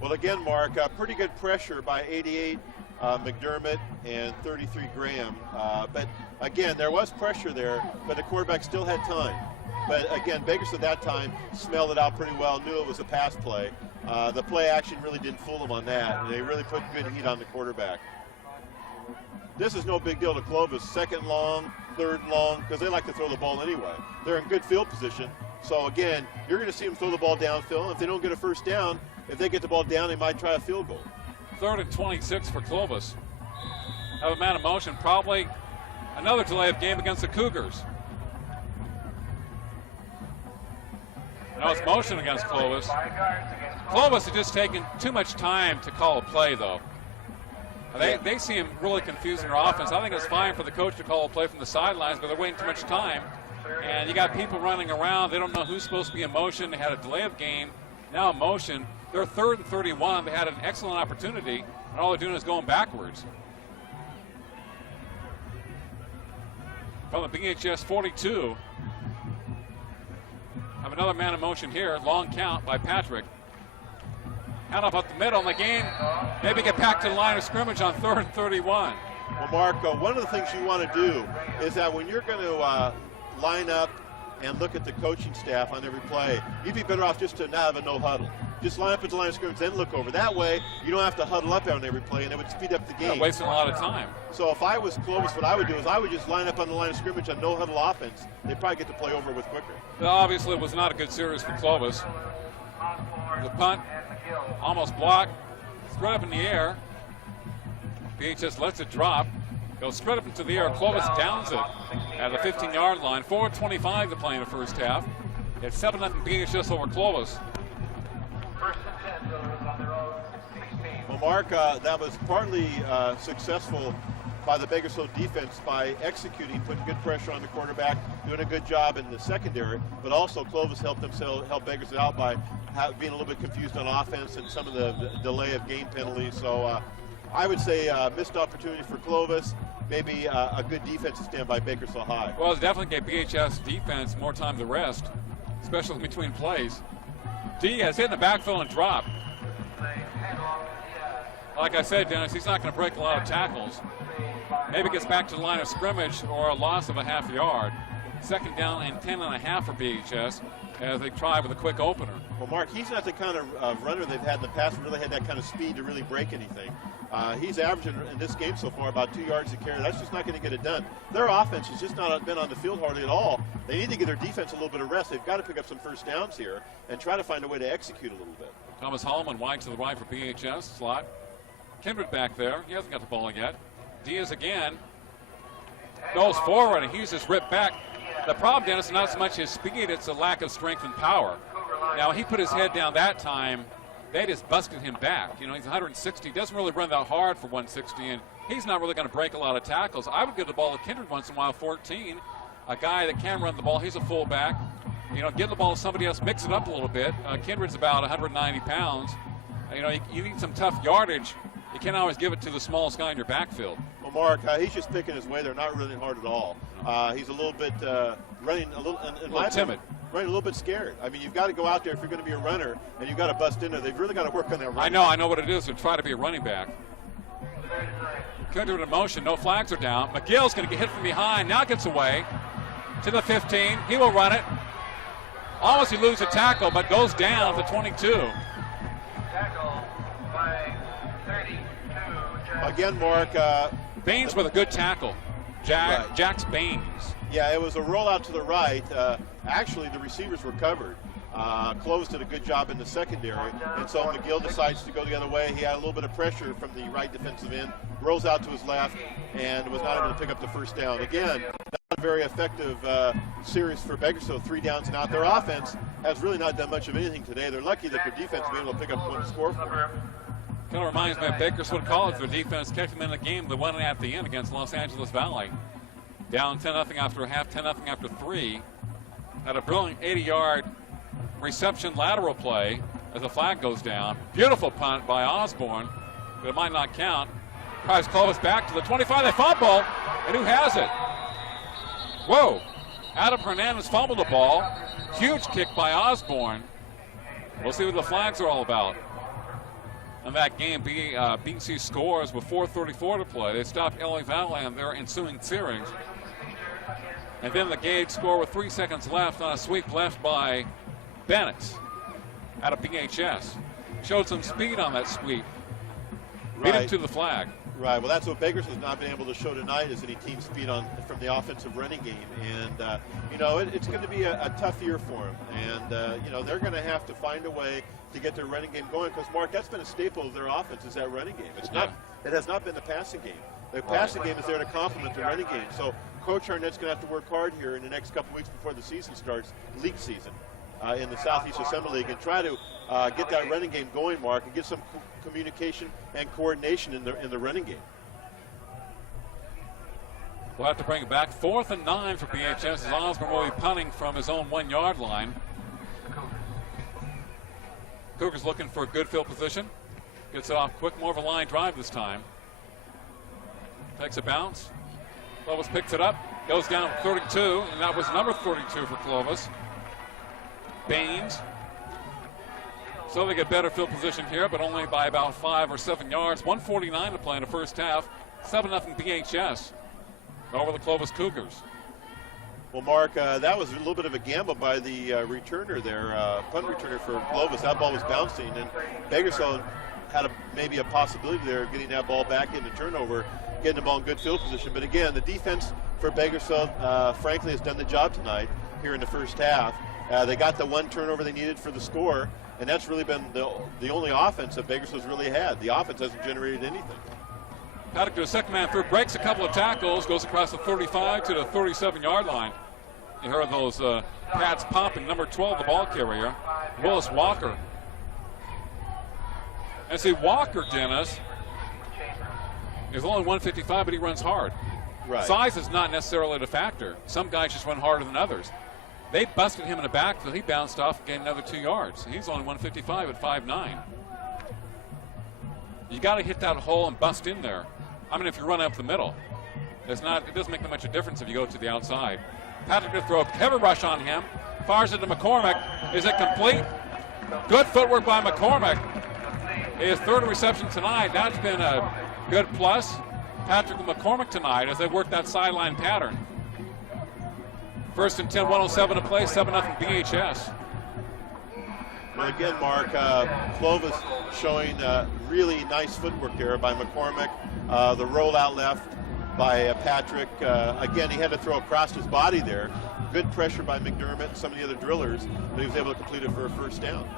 Well, again, Mark, pretty good pressure by 88 McDermott and 33 Graham. But again, there was pressure there, but the quarterback still had time. But again, Bakersfield at that time smelled it out pretty well, knew it was a pass play. The play action really didn't fool them on that. They really put good heat on the quarterback. This is no big deal to Clovis. 2nd long, 3rd long, because they like to throw the ball anyway. They're in good field position. So again, you're going to see them throw the ball downfield. If they don't get a first down, if they get the ball down, they might try a field goal. 3rd and 26 for Clovis. Have a man of motion, probably another delay of game against the Cougars. Now it's motion against Clovis. Clovis has just taken too much time to call a play, though. They seem really confused in their offense. I think it's fine for the coach to call a play from the sidelines, but they're waiting too much time. And you got people running around. They don't know who's supposed to be in motion. They had a delay of game, now in motion. They're 3rd and 31. They had an excellent opportunity, and all they're doing is going backwards. From the BHS 42. Have another man in motion here. Long count by Patrick. Hand up the middle in the game. Maybe get back to the line of scrimmage on 3rd and 31. Well, Mark, one of the things you want to do is that when you're going to line up and look at the coaching staff on every play, you'd be better off just to not have a no huddle. just line up at the line of scrimmage, then look over. That way, you don't have to huddle up on every play, and it would speed up the game. Wasting a lot of time. So if I was Clovis, what I would do is I would just line up on the line of scrimmage on no huddle offense. They'd probably get the play over with quicker. Obviously, it was not a good series for Clovis. The punt almost blocked, spread up in the air. BHS lets it drop, goes spread up into the air. Clovis downs it at the 15-yard line. 4:25 to play in the first half. It's 7-0 BHS over Clovis. Well, Mark, that was partly successful by the Bakersfield defense by executing, putting good pressure on the quarterback, doing a good job in the secondary, but also Clovis helped Bakersfield out by being a little bit confused on offense and some of the delay of game penalties. So I would say missed opportunity for Clovis, maybe a good defensive stand by Bakersfield High. Well, it definitely gave BHS defense more time to rest, especially between plays. Diaz hit in the backfield and dropped. Like I said, Dennis, he's not going to break a lot of tackles. Maybe gets back to the line of scrimmage or a loss of a half yard. Second down and 10.5 for BHS as they try with a quick opener. Well, Mark, he's not the kind of runner they've had in the past who really had that kind of speed to really break anything. He's averaging in this game so far about 2 yards a carry. That's just not going to get it done. Their offense has just not been on the field hardly at all. They need to give their defense a little bit of rest. They've got to pick up some first downs here and try to find a way to execute a little bit. Thomas Hallman wide to the right for BHS slot. Kindred back there. He hasn't got the ball yet. Diaz again goes forward, and he's just ripped back. The problem, Dennis, is not so much his speed, it's a lack of strength and power. Now, he put his head down that time. They just busted him back. You know, he's 160. Doesn't really run that hard for 160, and he's not really going to break a lot of tackles. I would give the ball to Kindred once in a while, 14. A guy that can run the ball. He's a fullback. You know, give the ball to somebody else, mix it up a little bit. Kindred's about 190 pounds. You know, you need some tough yardage. You can't always give it to the smallest guy in your backfield. Well, Mark, he's just picking his way. They're not running hard at all. He's a little bit running a little timid. Running a little bit scared. I mean, you've got to go out there if you're going to be a runner, and you've got to bust in there. They've really got to work on that running. I know what it is to try to be a running back. Kindred in motion. No flags are down. McGill's going to get hit from behind. Now gets away to the 15. He will run it. Almost he loses a tackle, but goes down to 22. Tackle by 32. Again, Mark. Baines with a good tackle. Right. Jax Baines. Yeah, it was a rollout to the right. Actually, the receivers were covered. Clovis did a good job in the secondary, and so McGill decides to go the other way. He had a little bit of pressure from the right defensive end, rolls out to his left, and was not able to pick up the first down. Again, not a very effective series for Bakersfield, 3 downs and out. Their offense has really not done much of anything today. They're lucky that their defense was able to pick up one score for them. Kind of reminds me of Bakersfield College. Their defense kept them in the game. They won it at the end against Los Angeles Valley. Down 10-0 after a half, 10-0 after 3. Had a brilliant 80-yard reception lateral play as the flag goes down. Beautiful punt by Osborne, but it might not count. Drives Clovis back to the 25. They fumble, and who has it? Whoa. Adam Hernandez fumbled the ball. Huge kick by Osborne. We'll see what the flags are all about. In that game, BC scores with 4:34 to play. They stopped LA Valley on their ensuing series. And then the Gage score with 3 seconds left on a sweep left by Bennett out of BHS. Showed some speed on that sweep. Beat him to the flag. Right. Well, that's what Bakersfield's not been able to show tonight is any team speed from the offensive running game. And, it's going to be a tough year for them. And, they're going to have to find a way to get their running game going because, Mark, that's been a staple of their offense is that running game. It has not been the passing game. The passing game is there to complement the running game. So Coach Arnett's going to have to work hard here in the next couple weeks before the season starts, league season, in the Southeast Assembly League, and try to get that running game going, Mark, and get some communication and coordination in the running game. We'll have to bring it back. 4th and 9 for BHS as Osborne will be punting from his own 1 yard line. Cougars looking for a good field position. Gets it off quick, more of a line drive this time. Takes a bounce. Clovis picks it up, goes down 32, and that was number 32 for Clovis. Baines. So they get better field position here, but only by about 5 or 7 yards. 1:49 to play in the first half. 7-0 BHS over the Clovis Cougars. Well, Mark, that was a little bit of a gamble by the returner there, punt returner for Clovis. That ball was bouncing, and Bakersfield had maybe a possibility there of getting that ball back into turnover, getting the ball in good field position. But again, the defense for Bakersfield, frankly, has done the job tonight here in the first half. They got the one turnover they needed for the score, and that's really been the only offense that Bakersfield's really had. The offense hasn't generated anything. Paddock to a second man through, breaks a couple of tackles, goes across the 35 to the 37-yard line. You heard those pads popping. Number 12, the ball carrier, Willis Walker. And see, Walker, Dennis, is only 155, but he runs hard. Right. Size is not necessarily the factor. Some guys just run harder than others. They busted him in the backfield. He bounced off and gained another 2 yards. He's only 155 at 5'9". You got to hit that hole and bust in there. I mean, if you run up the middle, it doesn't make that much a difference if you go to the outside. Patrick to throw, heavy rush on him, fires it to McCormick. Is it complete? Good footwork by McCormick. His third reception tonight. That's been a good plus. Patrick and McCormick tonight as they work that sideline pattern. First and 10, 107 to play, 7-0 BHS. Well, again, Mark, Clovis showing really nice footwork there by McCormick. The rollout left by Patrick. Again, he had to throw across his body there. Good pressure by McDermott and some of the other drillers, but he was able to complete it for a first down.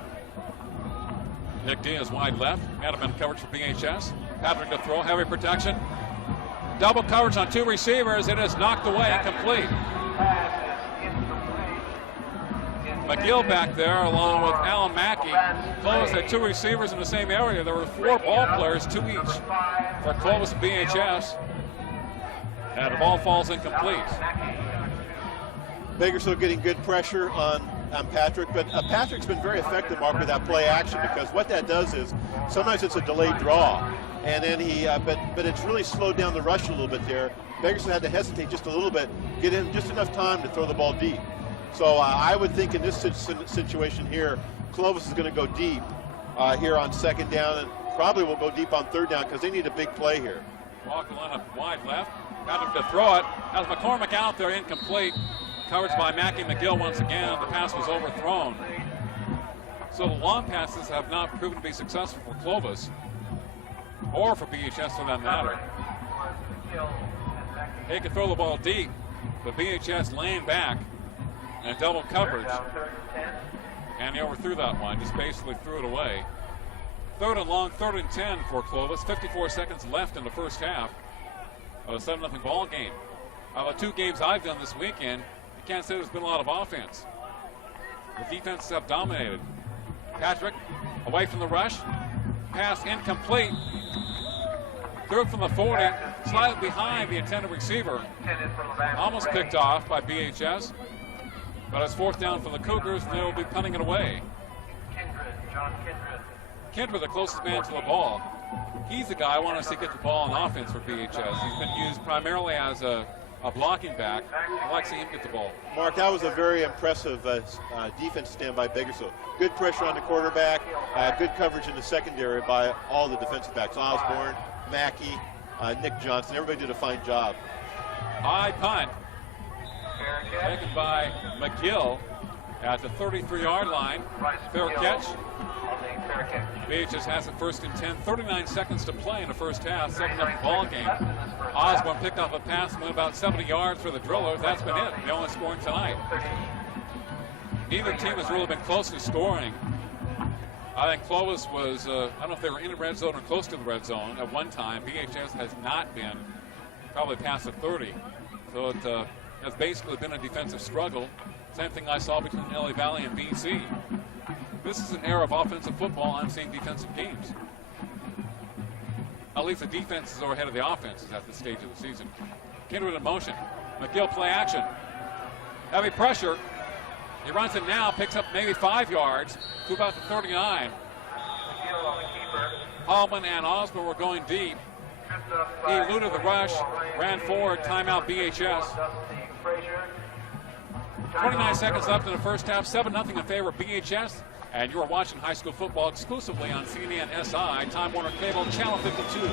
Nick Diaz wide left. Man-to-man coverage for BHS. Patrick to throw, heavy protection. Double coverage on 2 receivers. It is knocked away and complete. McGill back there along with Alan Mackey. Clovis had 2 receivers in the same area. There were 4 ball players, 2 each for Clovis and BHS. And the ball falls incomplete. Bakersfield getting good pressure on Patrick, but Patrick's been very effective, Mark, with that play action, because what that does is sometimes it's a delayed draw, and then but it's really slowed down the rush a little bit there. Bakersfield had to hesitate just a little bit, get in just enough time to throw the ball deep. So I would think in this situation here, Clovis is going to go deep here on second down, and probably will go deep on third down because they need a big play here. Walker line up wide left. Patrick to throw it. Has McCormick out there, incomplete. Coverage by Mackey McGill once again. The pass was overthrown. So the long passes have not proven to be successful for Clovis, or for BHS for that matter. They can throw the ball deep, but BHS laying back and double coverage. And he overthrew that one, just basically threw it away. Third and long, 3rd and 10 for Clovis. 54 seconds left in the first half of a 7-0 ball game. Out of the 2 games I've done this weekend, you can't say there's been a lot of offense. The defenses have dominated. Patrick away from the rush. Pass incomplete. Threw it from the 40, slightly behind the intended receiver. Almost picked off by BHS. But it's 4th down for the Cougars, and they'll be punting it away. Kindred, the closest man to the ball. He's the guy I want to see get the ball on offense for BHS. He's been used primarily as a blocking back. I'd like to see him get the ball. Mark, that was a very impressive defense stand by Bakersfield. Good pressure on the quarterback, good coverage in the secondary by all the defensive backs. Osborne, Mackey, Nick Johnson. Everybody did a fine job. High punt. Taken by McGill at the 33-yard line. Fair catch. BHS has it 1st and 10. 39 seconds to play in the first half. 7-0 ball game. Osborne picked off a pass and went about 70 yards for the Drillers. That's been it. The only scoring tonight. Neither team has really been close to scoring. I think Clovis was, I don't know if they were in the red zone or close to the red zone at one time. BHS has not been, probably past the 30. So it has basically been a defensive struggle. Same thing I saw between LA Valley and BC. This is an era of offensive football. I'm seeing defensive games. At least the defenses are ahead of the offenses at this stage of the season. Kindred in motion. McGill play action. Heavy pressure. He runs it now, picks up maybe 5 yards to about the 39. Hallman and Osborne were going deep. He eluded the rush, ran forward, timeout BHS. 29 seconds left in the first half, 7-0 in favor of BHS. And you are watching high school football exclusively on CNN SI, Time Warner Cable, Channel 52.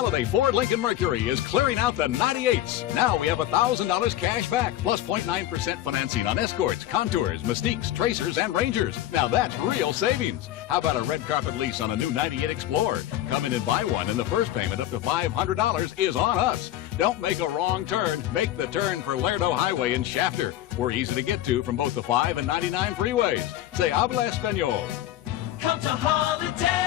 Holiday Ford Lincoln Mercury is clearing out the 98s. Now we have $1,000 cash back, plus 0.9% financing on Escorts, Contours, Mystiques, Tracers, and Rangers. Now that's real savings. How about a red carpet lease on a new 98 Explorer? Come in and buy one, and the first payment up to $500 is on us. Don't make a wrong turn. Make the turn for Lerdo Highway in Shafter. We're easy to get to from both the 5 and 99 freeways. Say habla español. Come to Holiday.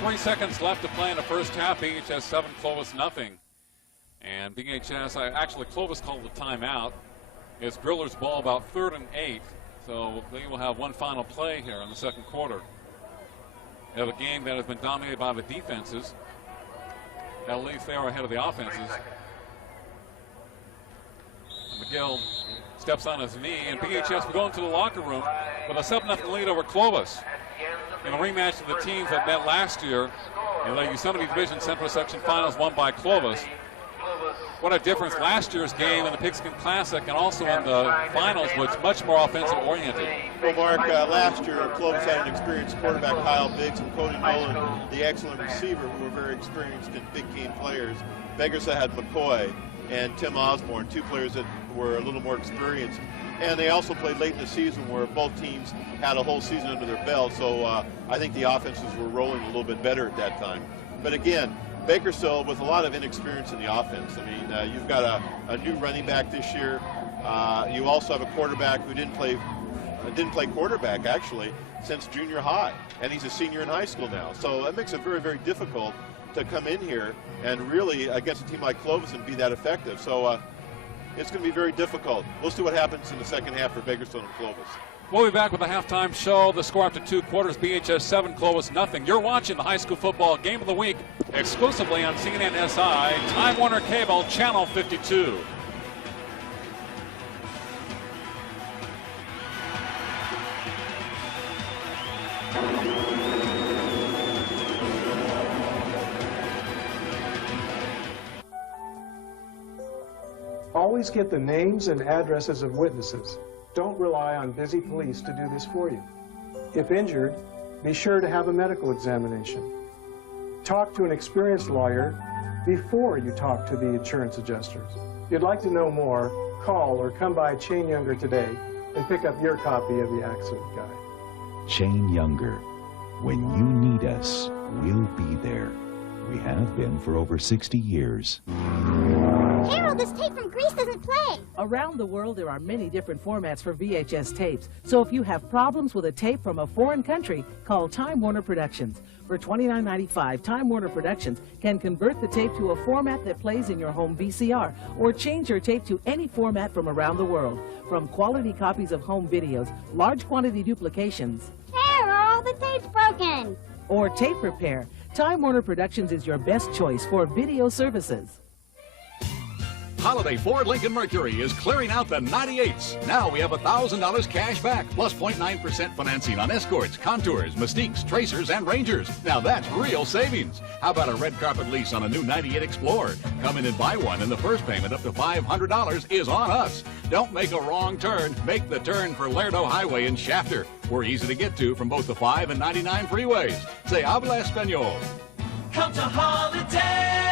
20 seconds left to play in the first half. BHS 7, Clovis nothing. And BHS, actually Clovis called the timeout. It's Griller's ball about 3rd and 8. So they will have one final play here in the second quarter. They have a game that has been dominated by the defenses. At least they are ahead of the offenses. McGill steps on his knee, and BHS will go into the locker room with a 7-0 lead over Clovis. In a rematch of the teams that met last year in the Yosemite Division Central Section Finals won by Clovis. What a difference last year's game in the Pigskin Classic and also in the finals was much more offensive oriented. Well, Mark, last year Clovis had an experienced quarterback, Kyle Biggs, and Cody Nolan, the excellent receiver, who were very experienced and big game players. Bakersfield had McCoy and Tim Osborne, two players that were a little more experienced. And they also played late in the season where both teams had a whole season under their belt. So I think the offenses were rolling a little bit better at that time. But again, Bakersfield with a lot of inexperience in the offense. I mean, you've got a new running back this year. You also have a quarterback who didn't play quarterback actually since junior high, and he's a senior in high school now. So that makes it very, very difficult to come in here and really against a team like Clovis and be that effective. So it's going to be very difficult. We'll see what happens in the second half for Bakersfield and Clovis. We'll be back with the halftime show. The score after 2 quarters, BHS 7, Clovis nothing. You're watching the high school football game of the week exclusively on CNN SI, Time Warner Cable, Channel 52. Always get the names and addresses of witnesses. Don't rely on busy police to do this for you. If injured, be sure to have a medical examination. Talk to an experienced lawyer before you talk to the insurance adjusters. If you'd like to know more, call or come by Chain Younger today and pick up your copy of the accident guide. Chain Younger. When you need us, we'll be there. We have been for over 60 years. Harold, this tape from Greece doesn't play. Around the world, there are many different formats for VHS tapes. So if you have problems with a tape from a foreign country, call Time Warner Productions. For $29.95, Time Warner Productions can convert the tape to a format that plays in your home VCR, or change your tape to any format from around the world. From quality copies of home videos, large quantity duplications, Harold, the tape's broken, or tape repair, Time Warner Productions is your best choice for video services. Holiday Ford Lincoln Mercury is clearing out the 98s. Now we have $1,000 cash back, plus 0.9% financing on Escorts, Contours, Mystiques, Tracers, and Rangers. Now that's real savings. How about a red carpet lease on a new 98 Explorer? Come in and buy one, and the first payment up to $500 is on us. Don't make a wrong turn. Make the turn for Lerdo Highway in Shafter. We're easy to get to from both the 5 and 99 freeways. Say habla español. Come to Holiday.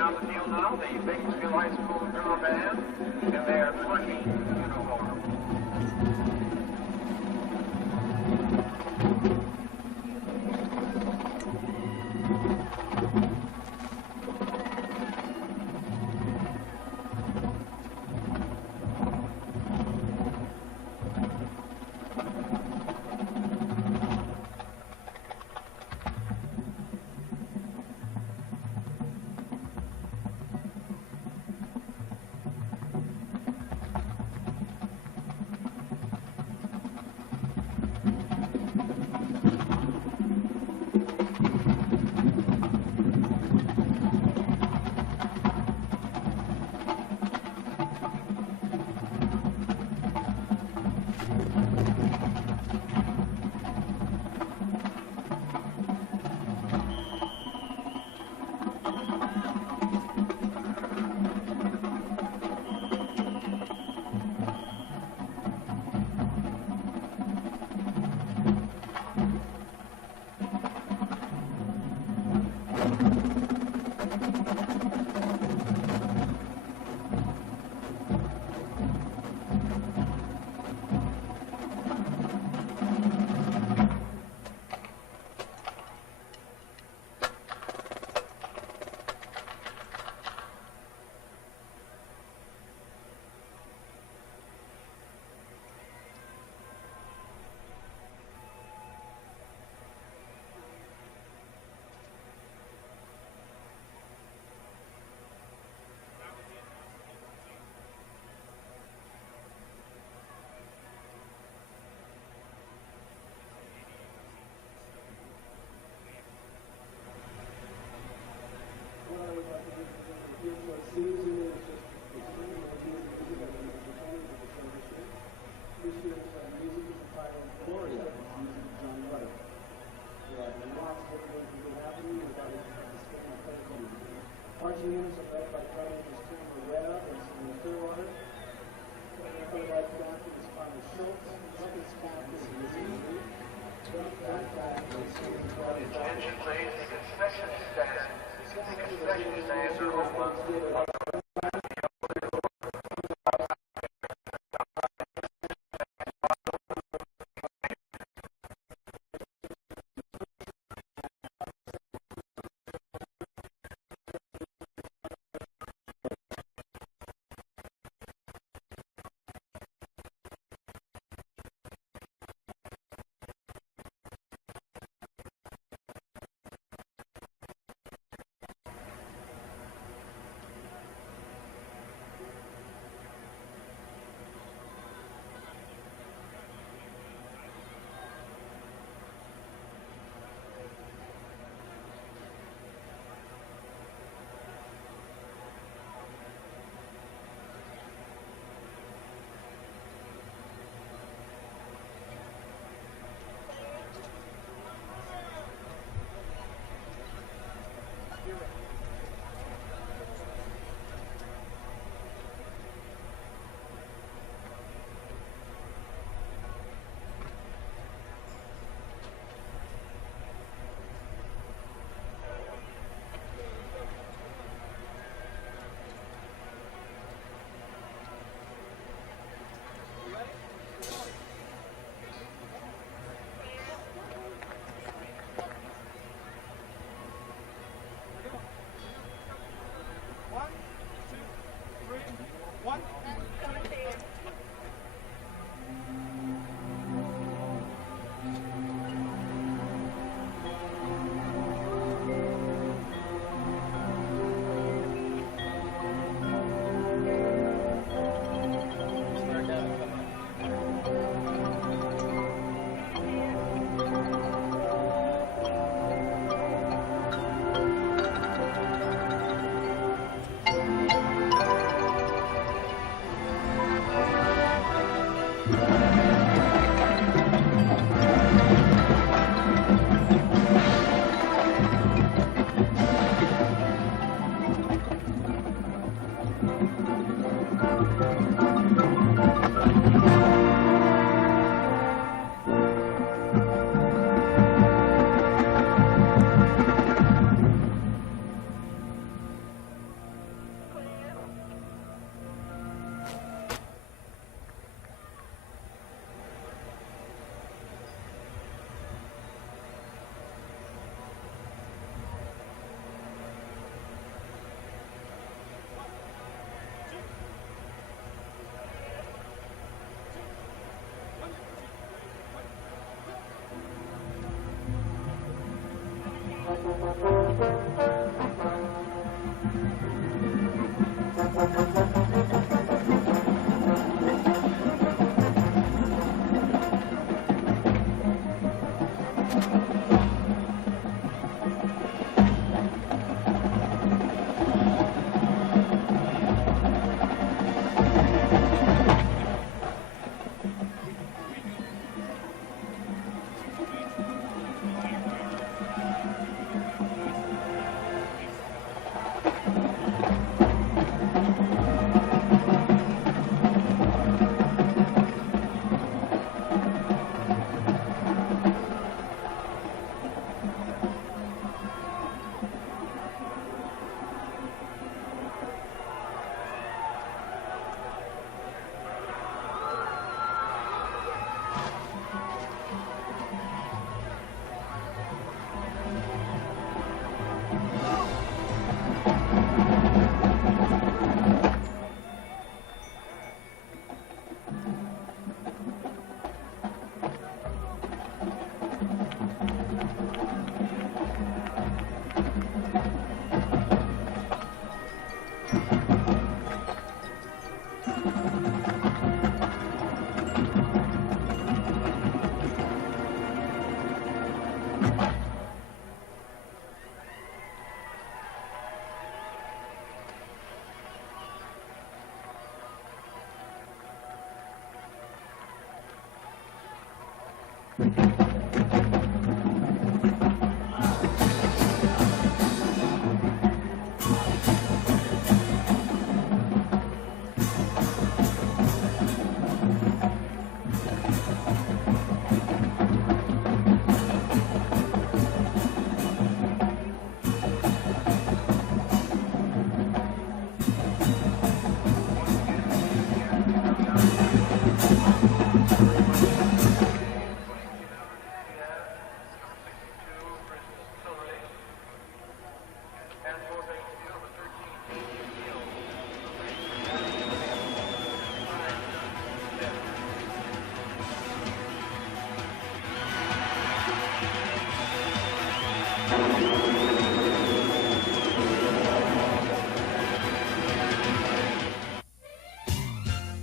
On the field now, the Bakersfield High School girl band in their twerking uniform. Attention please, the concession stand. The concession stands are open.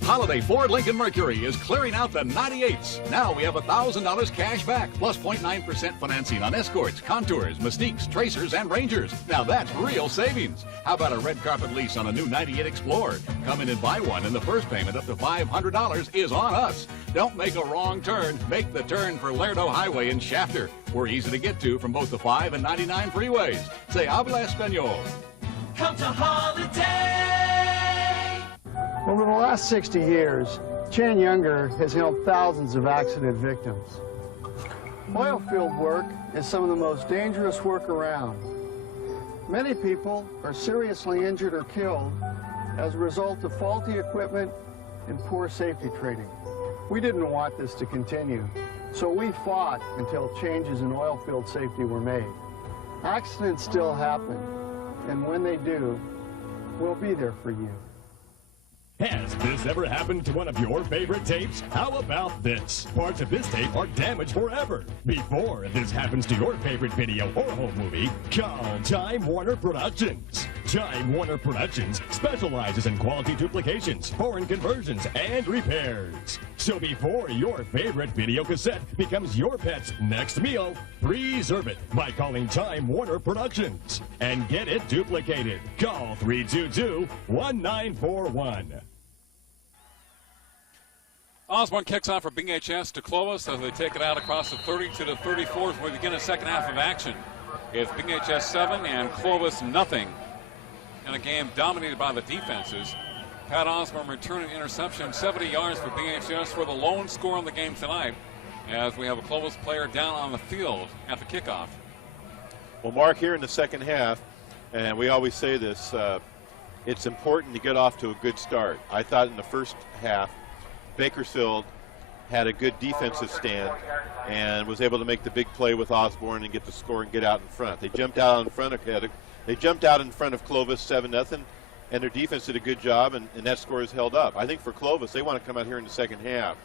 Holiday Ford Lincoln Mercury is clearing out the 98s. Now we have $1,000 cash back, plus 0.9% financing on Escorts, Contours, Mystiques, Tracers, and Rangers. Now that's real savings. How about a red carpet lease on a new 98 Explorer? Come in and buy one, and the first payment up to $500 is on us. Don't make a wrong turn. Make the turn for Lerdo Highway in Shafter. We're easy to get to from both the 5 and 99 freeways. Say habla español. Come to Holiday. Over the last 60 years, Chan Younger has helped thousands of accident victims. Oil field work is some of the most dangerous work around. Many people are seriously injured or killed as a result of faulty equipment and poor safety training. We didn't want this to continue, so we fought until changes in oil field safety were made. Accidents still happen, and when they do, we'll be there for you. Has this ever happened to one of your favorite tapes? How about this? Parts of this tape are damaged forever. Before this happens to your favorite video or home movie, call Time Warner Productions. Time Warner Productions specializes in quality duplications, foreign conversions, and repairs. So before your favorite video cassette becomes your pet's next meal, preserve it by calling Time Warner Productions and get it duplicated. Call 322-1941. Osborne kicks off for BHS to Clovis as they take it out across the 32 to 34 as we begin the second half of action. It's BHS 7 and Clovis nothing in a game dominated by the defenses. Pat Osborne returning interception, 70 yards for BHS for the lone score in the game tonight as we have a Clovis player down on the field at the kickoff. Well, Mark, here in the second half, and we always say this, it's important to get off to a good start. I thought in the first half, Bakersfield had a good defensive stand and was able to make the big play with Osborne and get the score and get out in front. They jumped out in front of Clovis 7-0, and their defense did a good job, and that score is held up. I think for Clovis, they want to come out here in the second half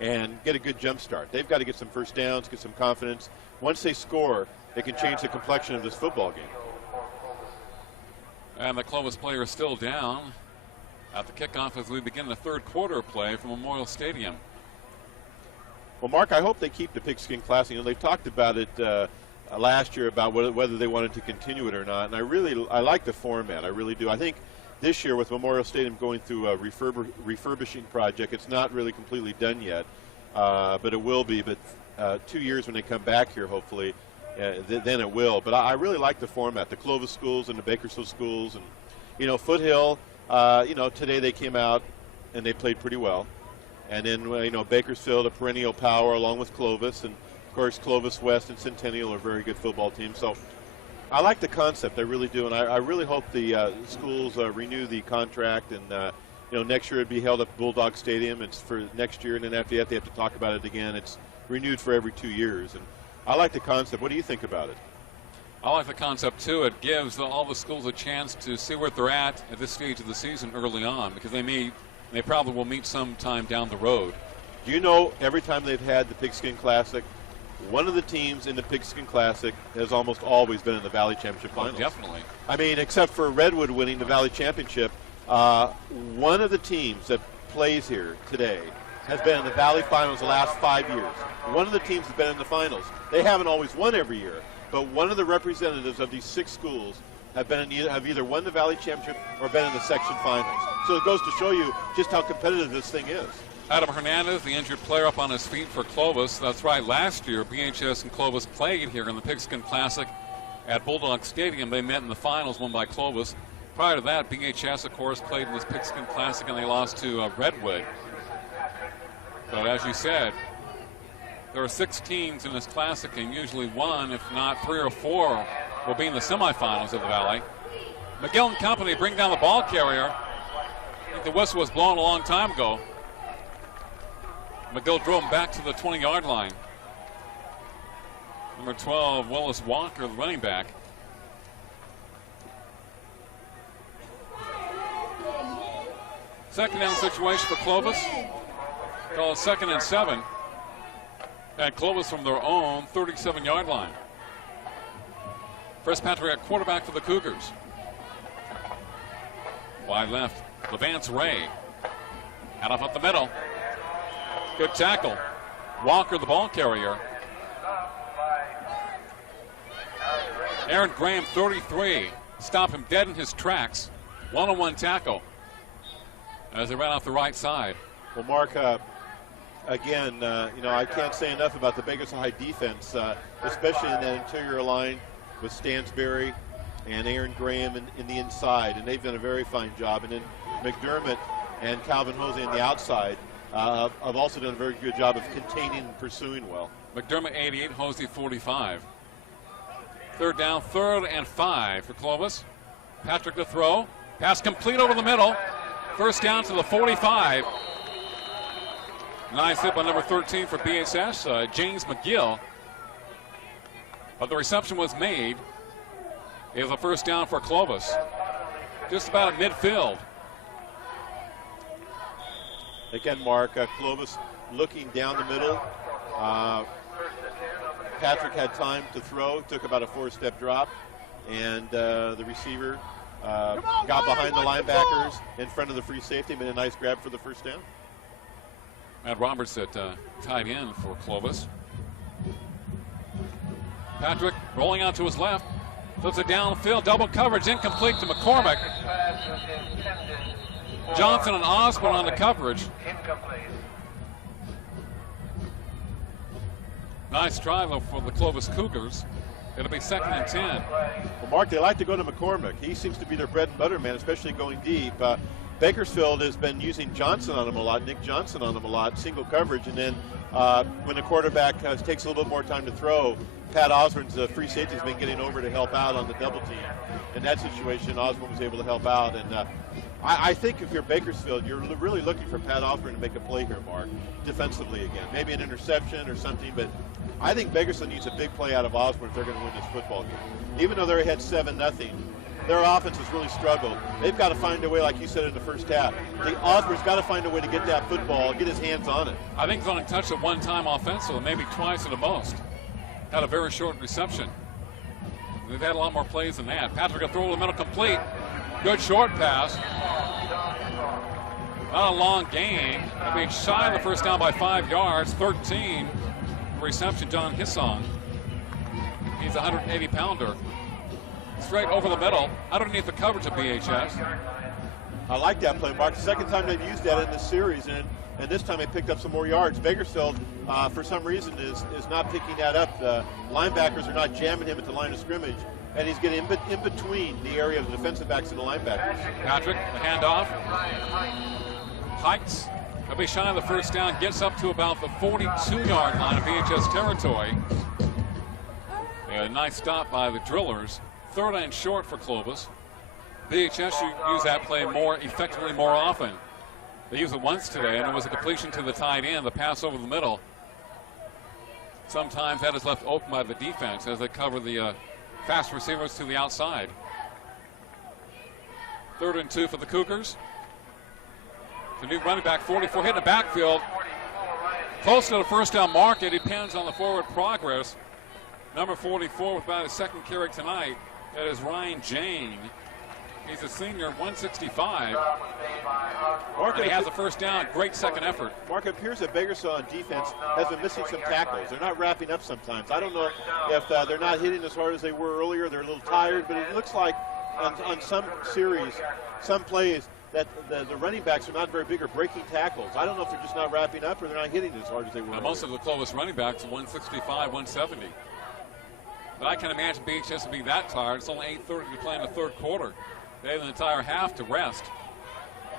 and get a good jump start. They've got to get some first downs, get some confidence. Once they score, they can change the complexion of this football game. And the Clovis player is still down at the kickoff as we begin the third quarter play from Memorial Stadium. Well, Mark, I hope they keep the Pigskin Classic. You know, they talked about it last year about whether they wanted to continue it or not, and I like the format. I really do. I think this year with Memorial Stadium going through a refurbishing project, it's not really completely done yet, but it will be. But 2 years when they come back here, hopefully, then it will. But I really like the format. The Clovis schools and the Bakersfield schools, and Foothill. Today they came out and they played pretty well. And then, Bakersfield, a perennial power, along with Clovis. And, of course, Clovis West and Centennial are very good football teams. So I like the concept. I really do. And I really hope the schools renew the contract. And, next year it'd be held at Bulldog Stadium. It's for next year. And then after that, they have to talk about it again. It's renewed for every 2 years. And I like the concept. What do you think about it? I like the concept, too. It gives all the schools a chance to see where they're at this stage of the season early on, because they probably will meet sometime down the road. Do you know every time they've had the Pigskin Classic, one of the teams in the Pigskin Classic has almost always been in the Valley Championship Finals? Oh, definitely. I mean, except for Redwood winning the Valley Championship, one of the teams that plays here today has been in the Valley Finals the last 5 years. One of the teams has been in the finals. They haven't always won every year. But one of the representatives of these 6 schools have either won the Valley Championship or been in the section finals. So it goes to show you just how competitive this thing is. Adam Hernandez, the injured player, up on his feet for Clovis. That's right, last year BHS and Clovis played here in the Pigskin Classic at Bulldog Stadium. They met in the finals, won by Clovis. Prior to that, BHS, of course, played in this Pigskin Classic and they lost to Redwood. But as you said, there are 6 teams in this classic, and usually 1, if not 3 or 4, will be in the semifinals of the Valley. McGill and company bring down the ball carrier. I think the whistle was blown a long time ago. McGill drove him back to the 20-yard line. Number 12, Willis Walker, the running back. Second down situation for Clovis. Call it 2nd and 7. At Clovis from their own 37-yard line. Chris Patrick at quarterback for the Cougars. Wide left, Levance Ray. Out up the middle. Good tackle. Walker, the ball carrier. Aaron Graham, 33. Stopped him dead in his tracks. One-on-one tackle as they ran off the right side. Well, Mark, again, I can't say enough about the Bakersfield High defense, especially in that interior line with Stansberry and Aaron Graham in the inside, and they've done a very fine job. And then McDermott and Calvin Jose on the outside have also done a very good job of containing and pursuing well. McDermott 88, Jose 45. Third down, 3rd and 5 for Clovis. Patrick to throw. Pass complete over the middle. First down to the 45. Nice hit by number 13 for BHS, James McGill. But the reception was made. It was a first down for Clovis. Just about at midfield. Again, Mark, Clovis looking down the middle. Patrick had time to throw, took about a 4-step drop, and the receiver got behind the linebackers in front of the free safety, made a nice grab for the first down. Matt Roberts at tight end for Clovis. Patrick rolling out to his left, flips it downfield, double coverage, incomplete to McCormick. Johnson and Osborne on the coverage. Nice drive for the Clovis Cougars. It'll be 2nd and 10. Well, Mark, they like to go to McCormick. He seems to be their bread and butter man, especially going deep. Bakersfield has been using Johnson on him a lot, Nick Johnson on him a lot, single coverage, and then when the quarterback takes a little bit more time to throw, Pat Osborne's free safety has been getting over to help out on the double team. In that situation, Osborne was able to help out, and I think if you're Bakersfield, you're really looking for Pat Osborne to make a play here, Mark, defensively again. Maybe an interception or something, but I think Bakersfield needs a big play out of Osborne if they're going to win this football game. Even though they're ahead 7-0, their offense has really struggled. They've got to find a way, like you said in the first half. Osborne's got to find a way to get that football, get his hands on it. I think he's only touched it one time offensively, maybe twice at the most. Had a very short reception. They've had a lot more plays than that. Patrick will throw to the middle, complete. Good short pass. Not a long gain. I mean, shy of the first down by 5 yards. 13 reception, John Hissong. He's a 180-pounder. Straight over the middle, underneath the coverage of BHS. I like that play, Mark. The second time they've used that in this series, and this time they picked up some more yards. Bakersfield, for some reason, is not picking that up. The linebackers are not jamming him at the line of scrimmage, and he's getting in between the area of the defensive backs and the linebackers. Patrick, the handoff. Hikes. He'll be shy of the first down, gets up to about the 42-yard line of BHS territory. A nice stop by the Drillers. 3rd and short for Clovis. BHS use that play more effectively more often. They used it once today, and it was a completion to the tight end, the pass over the middle. Sometimes that is left open by the defense as they cover the fast receivers to the outside. 3rd and 2 for the Cougars. The new running back, 44, hitting the backfield. Close to the first down mark. It depends on the forward progress. Number 44 with about his 2nd carry tonight. That is Ryan Jane. He's a senior, 165. Mark, he has a first down. Great second effort. Mark, it appears that Bakersfield on defense has been missing some tackles. They're not wrapping up sometimes. I don't know if they're not hitting as hard as they were earlier. They're a little tired, but it looks like on some series, some plays, that the running backs are not very big or breaking tackles. I don't know if they're just not wrapping up or they're not hitting as hard as they were. Now, most of the Clovis running backs are 165, 170. But I can imagine BHS would be that tired. It's only 8:30 to play in the 3rd quarter. They have an entire half to rest.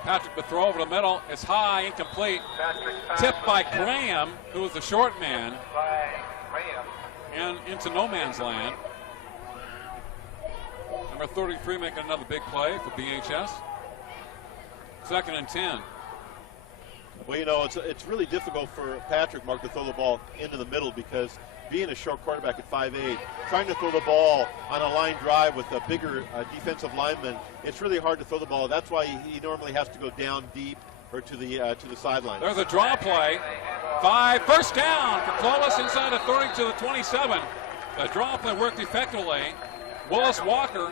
Patrick would throw over the middle. It's high, incomplete. Tipped by Graham, who was the short man, and into no man's land. Number 33 making another big play for BHS. 2nd and 10. Well, you know, it's really difficult for Patrick, Mark, to throw the ball into the middle because being a short quarterback at 5'8", trying to throw the ball on a line drive with a bigger defensive lineman, it's really hard to throw the ball. That's why he normally has to go down deep or to the sideline. There's a draw play. 5, first down for Clovis inside the 30 to the 27. The draw play worked effectively. Willis Walker,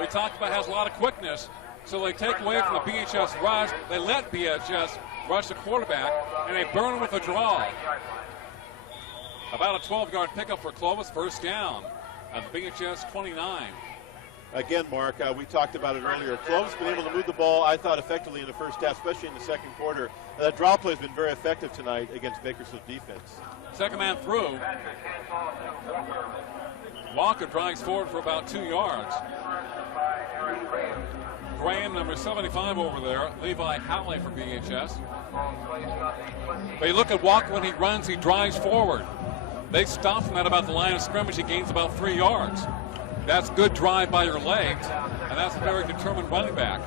we talked about, has a lot of quickness, so they take away from the BHS rush. They let BHS rush the quarterback, and they burn with a draw. About a 12-yard pickup for Clovis, first down at the BHS 29. Again, Mark, we talked about it earlier. Clovis has been able to move the ball, I thought, effectively in the first half, especially in the second quarter. That draw play has been very effective tonight against Bakersfield's defense. Second man through. Walker drives forward for about 2 yards. Graham, number 75 over there. Levi Howley for BHS. But you look at Walker when he runs, he drives forward. They stop him at about the line of scrimmage. He gains about 3 yards. That's good drive by your legs, and that's a very determined running back.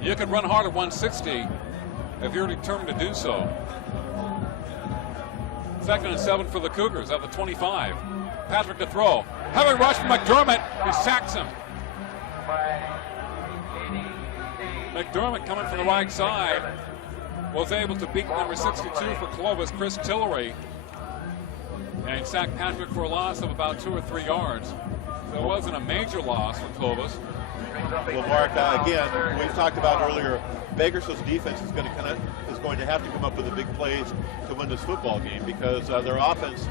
You can run hard at 160 if you're determined to do so. 2nd and 7 for the Cougars at the 25. Patrick to throw. Heavy rush from McDermott, who sacks him. McDermott coming from the right side was able to beat number 62 for Clovis, Chris Tillery, and sacked Patrick for a loss of about 2 or 3 yards. So it wasn't a major loss for Clovis. Well, Mark, again, we've talked about earlier, Bakersfield's defense is going to have to come up with the big plays to win this football game because their offense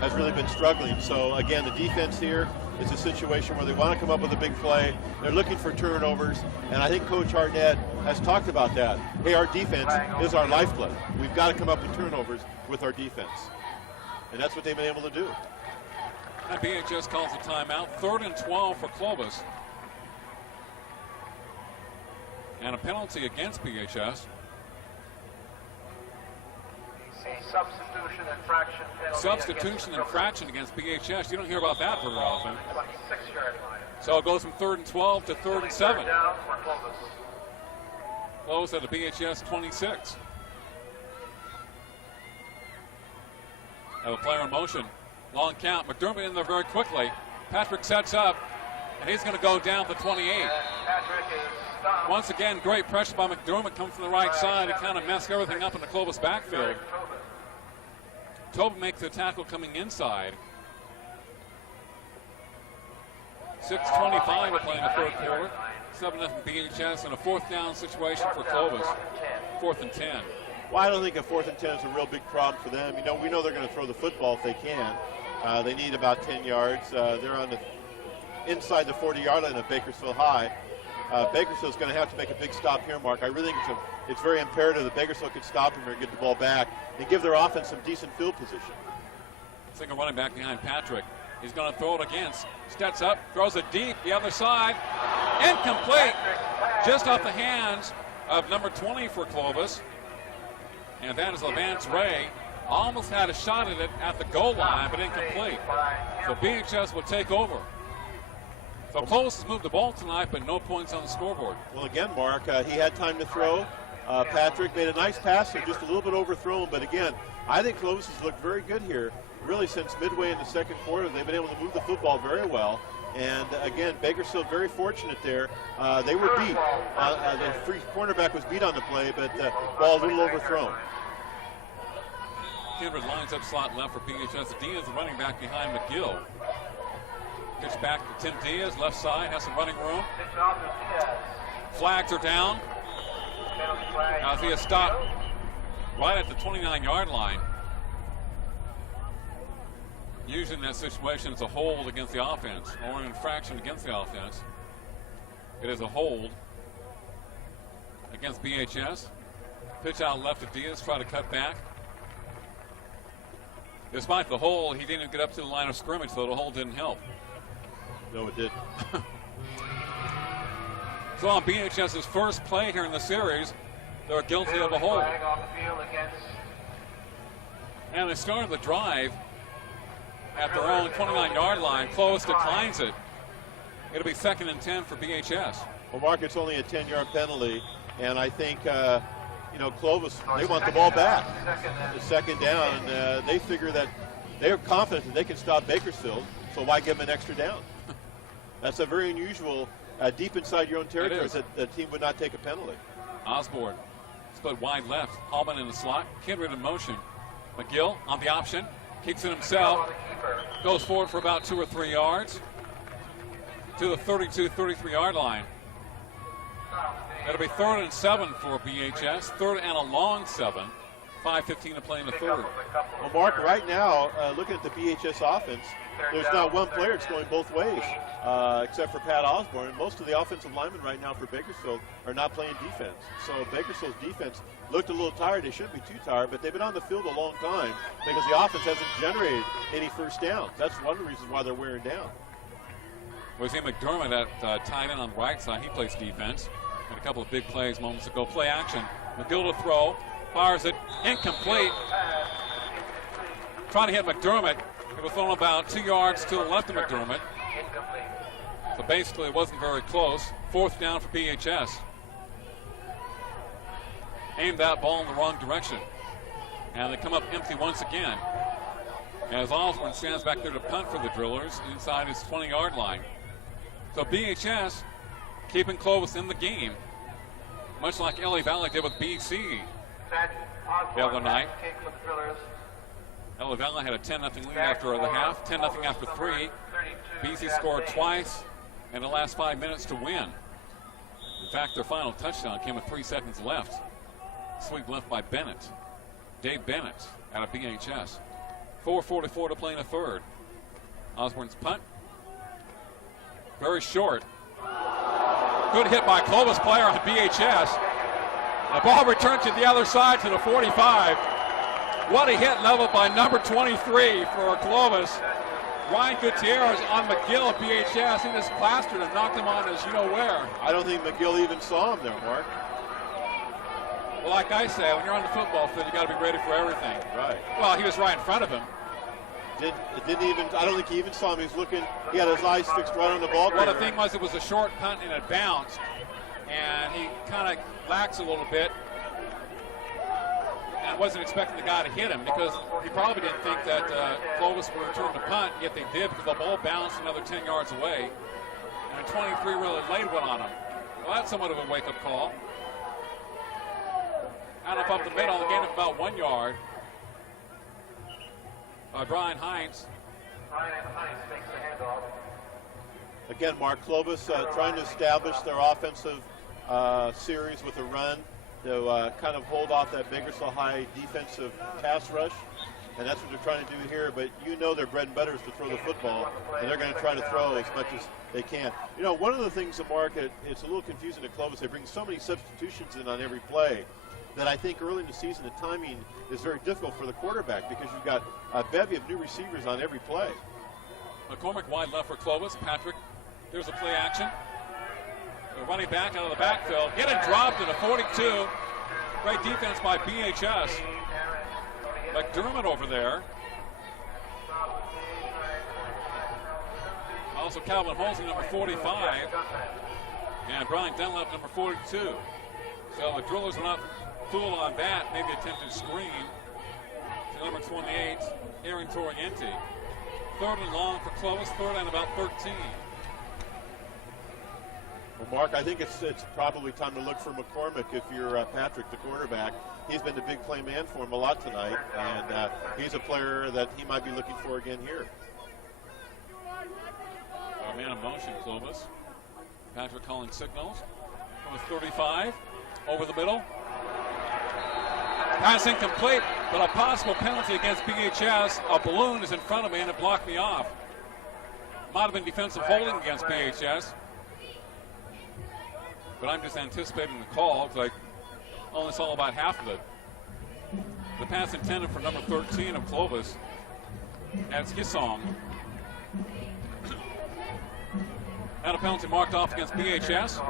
has really been struggling. So again, the defense here is a situation where they want to come up with a big play. They're looking for turnovers, and I think Coach Hartnett has talked about that. Hey, our defense is our lifeblood. We've got to come up with turnovers with our defense, and that's what they've been able to do. And BHS calls a timeout. 3rd and 12 for Clovis. And a penalty against BHS. Substitution infraction penalty. Substitution infraction against BHS. You don't hear about that very often. 26-yard line. So it goes from 3rd and 12 to 3rd and 7. Down for Clovis. Close at the BHS 26. Have a player in motion. Long count. McDermott in there very quickly. Patrick sets up, and he's going to go down to 28. Once again, great pressure by McDermott coming from the right side to kind of mess everything up in the Clovis backfield. Tobin makes the tackle coming inside. 6:25 we're playing the 3rd quarter. 7-0 BHS and a 4th down situation for Clovis. 4th and 10. Well, I don't think a 4th and 10 is a real big problem for them. You know, we know they're going to throw the football if they can. They need about 10 yards. They're on the inside the 40-yard line of Bakersfield High. Bakersfield's going to have to make a big stop here, Mark. I really think it's very imperative that Bakersfield can stop him or get the ball back and give their offense some decent field position. Single running back behind Patrick. He's going to throw it against. Steps up, throws it deep, the other side. Incomplete. Just off the hands of number 20 for Clovis. And that is Levance Ray. Almost had a shot at it at the goal line, but incomplete. So BHS will take over. So Clovis has moved the ball tonight, but no points on the scoreboard. Well, again, Mark, he had time to throw. Patrick made a nice pass, just a little bit overthrown. But again, I think Clovis has looked very good here. Really, since midway in the second quarter, they've been able to move the football very well. And again, Bakersfield very fortunate there. They were beat. The free cornerback was beat on the play, but ball a little overthrown. Kindred lines up slot left for BHS. Diaz, the running back behind McGill. Pitch back to Tim Diaz, left side, has some running room. Flags are down. Now he has stopped right at the 29-yard line. Usually in that situation, it's a hold against the offense or an infraction against the offense. It is a hold against BHS. Pitch out left to Diaz, try to cut back. Despite the hold, he didn't even get up to the line of scrimmage, so the hold didn't help. No, it didn't. So on BHS's first play here in the series, they're guilty of a hold. And they started the drive at their own 29-yard line. Clovis declines it. It'll be 2nd and 10 for BHS. Well, Mark, it's only a 10-yard penalty, and I think, Clovis, they want the ball back. The 2nd down, they figure that they're confident that they can stop Bakersfield, so why give them an extra down? That's a very unusual, deep inside your own territory, that the team would not take a penalty. Osborne split wide left. Hallman in the slot. Kindred in motion. McGill on the option. Keeps it himself. Goes forward for about 2 or 3 yards. to the 32-33 yard line. That'll be 3rd and 7 for BHS. 3rd and a long 7. 5:15 to play in the 3rd. Well, Mark, right now, looking at the BHS offense, there's not one player that's going both ways, except for Pat Osborne. Most of the offensive linemen right now for Bakersfield are not playing defense. So Bakersfield's defense looked a little tired. They shouldn't be too tired, but they've been on the field a long time because the offense hasn't generated any first downs. That's one of the reasons why they're wearing down. We see McDermott at tight end on the right side. He plays defense. Had a couple of big plays moments ago. Play action. McGill to throw. Fires it. Incomplete. Trying to hit McDermott. It was thrown about 2 yards to the left of McDermott. So basically it wasn't very close. 4th down for BHS. Aimed that ball in the wrong direction. And they come up empty once again. As Osborne stands back there to punt for the Drillers inside his 20-yard line. So BHS keeping Clovis in the game, much like LA Valley did with BC the other night. LA Valley had a 10-0 lead after the half, 10-0 after 3. BC scored twice in the last 5 minutes to win. In fact, their final touchdown came with 3 seconds left. Sweep left by Bennett. Dave Bennett out of BHS. 4:44 to play in the 3rd. Osborne's punt. Very short. Good hit by Clovis player on BHS. The ball returned to the other side to the 45. What a hit leveled by number 23 for Clovis. Ryan Gutierrez on McGill at BHS. He just plastered and knocked him on his you-know-where. I don't think McGill even saw him there, Mark. Well, like I say, when you're on the football field, you got to be ready for everything. Right. Well, he was right in front of him. I don't think he even saw him. He was looking, he had his eyes fixed right on the ball. Well, the thing was, it was a short punt and it bounced. And he kind of laxed a little bit. And wasn't expecting the guy to hit him because he probably didn't think that Clovis would return the punt, yet they did because the ball bounced another 10 yards away. And 23 really laid one on him. Well, that's somewhat of a wake-up call. Out up the middle, gain of about 1 yard by Brian Hines. Again, Mark, Clovis trying to establish their offensive series with a run to kind of hold off that Bakersfield High defensive pass rush. And that's what they're trying to do here. But you know their bread and butter is to throw the football, and they're going to try to throw as much as they can. You know, one of the things at Mark, it's a little confusing to Clovis. They bring so many substitutions in on every play that I think early in the season the timing is very difficult for the quarterback because you've got a bevy of new receivers on every play. McCormick wide left for Clovis. Patrick, there's a play action. They're running back out of the backfield. Get it dropped to the 42. Great defense by BHS. McDermott over there. Also Calvin Holsey, number 45. And Brian Dunlap, number 42. So the Drillers were not fooled on that. Maybe attempted screen to number 28, Aaron Torienti. 3rd and long for Clovis, 3rd and about 13. Well, Mark, I think it's probably time to look for McCormick if you're Patrick, the quarterback. He's been the big play man for him a lot tonight, and he's a player that he might be looking for again here. A man of motion, Clovis. Patrick calling signals from the 35, over the middle. Pass incomplete, but a possible penalty against BHS. A balloon is in front of me, and it blocked me off. Might have been defensive holding against BHS. But I'm just anticipating the call because I only saw about half of it. The pass intended for number 13 of Clovis. That's Hisong. And a penalty marked off against BHS.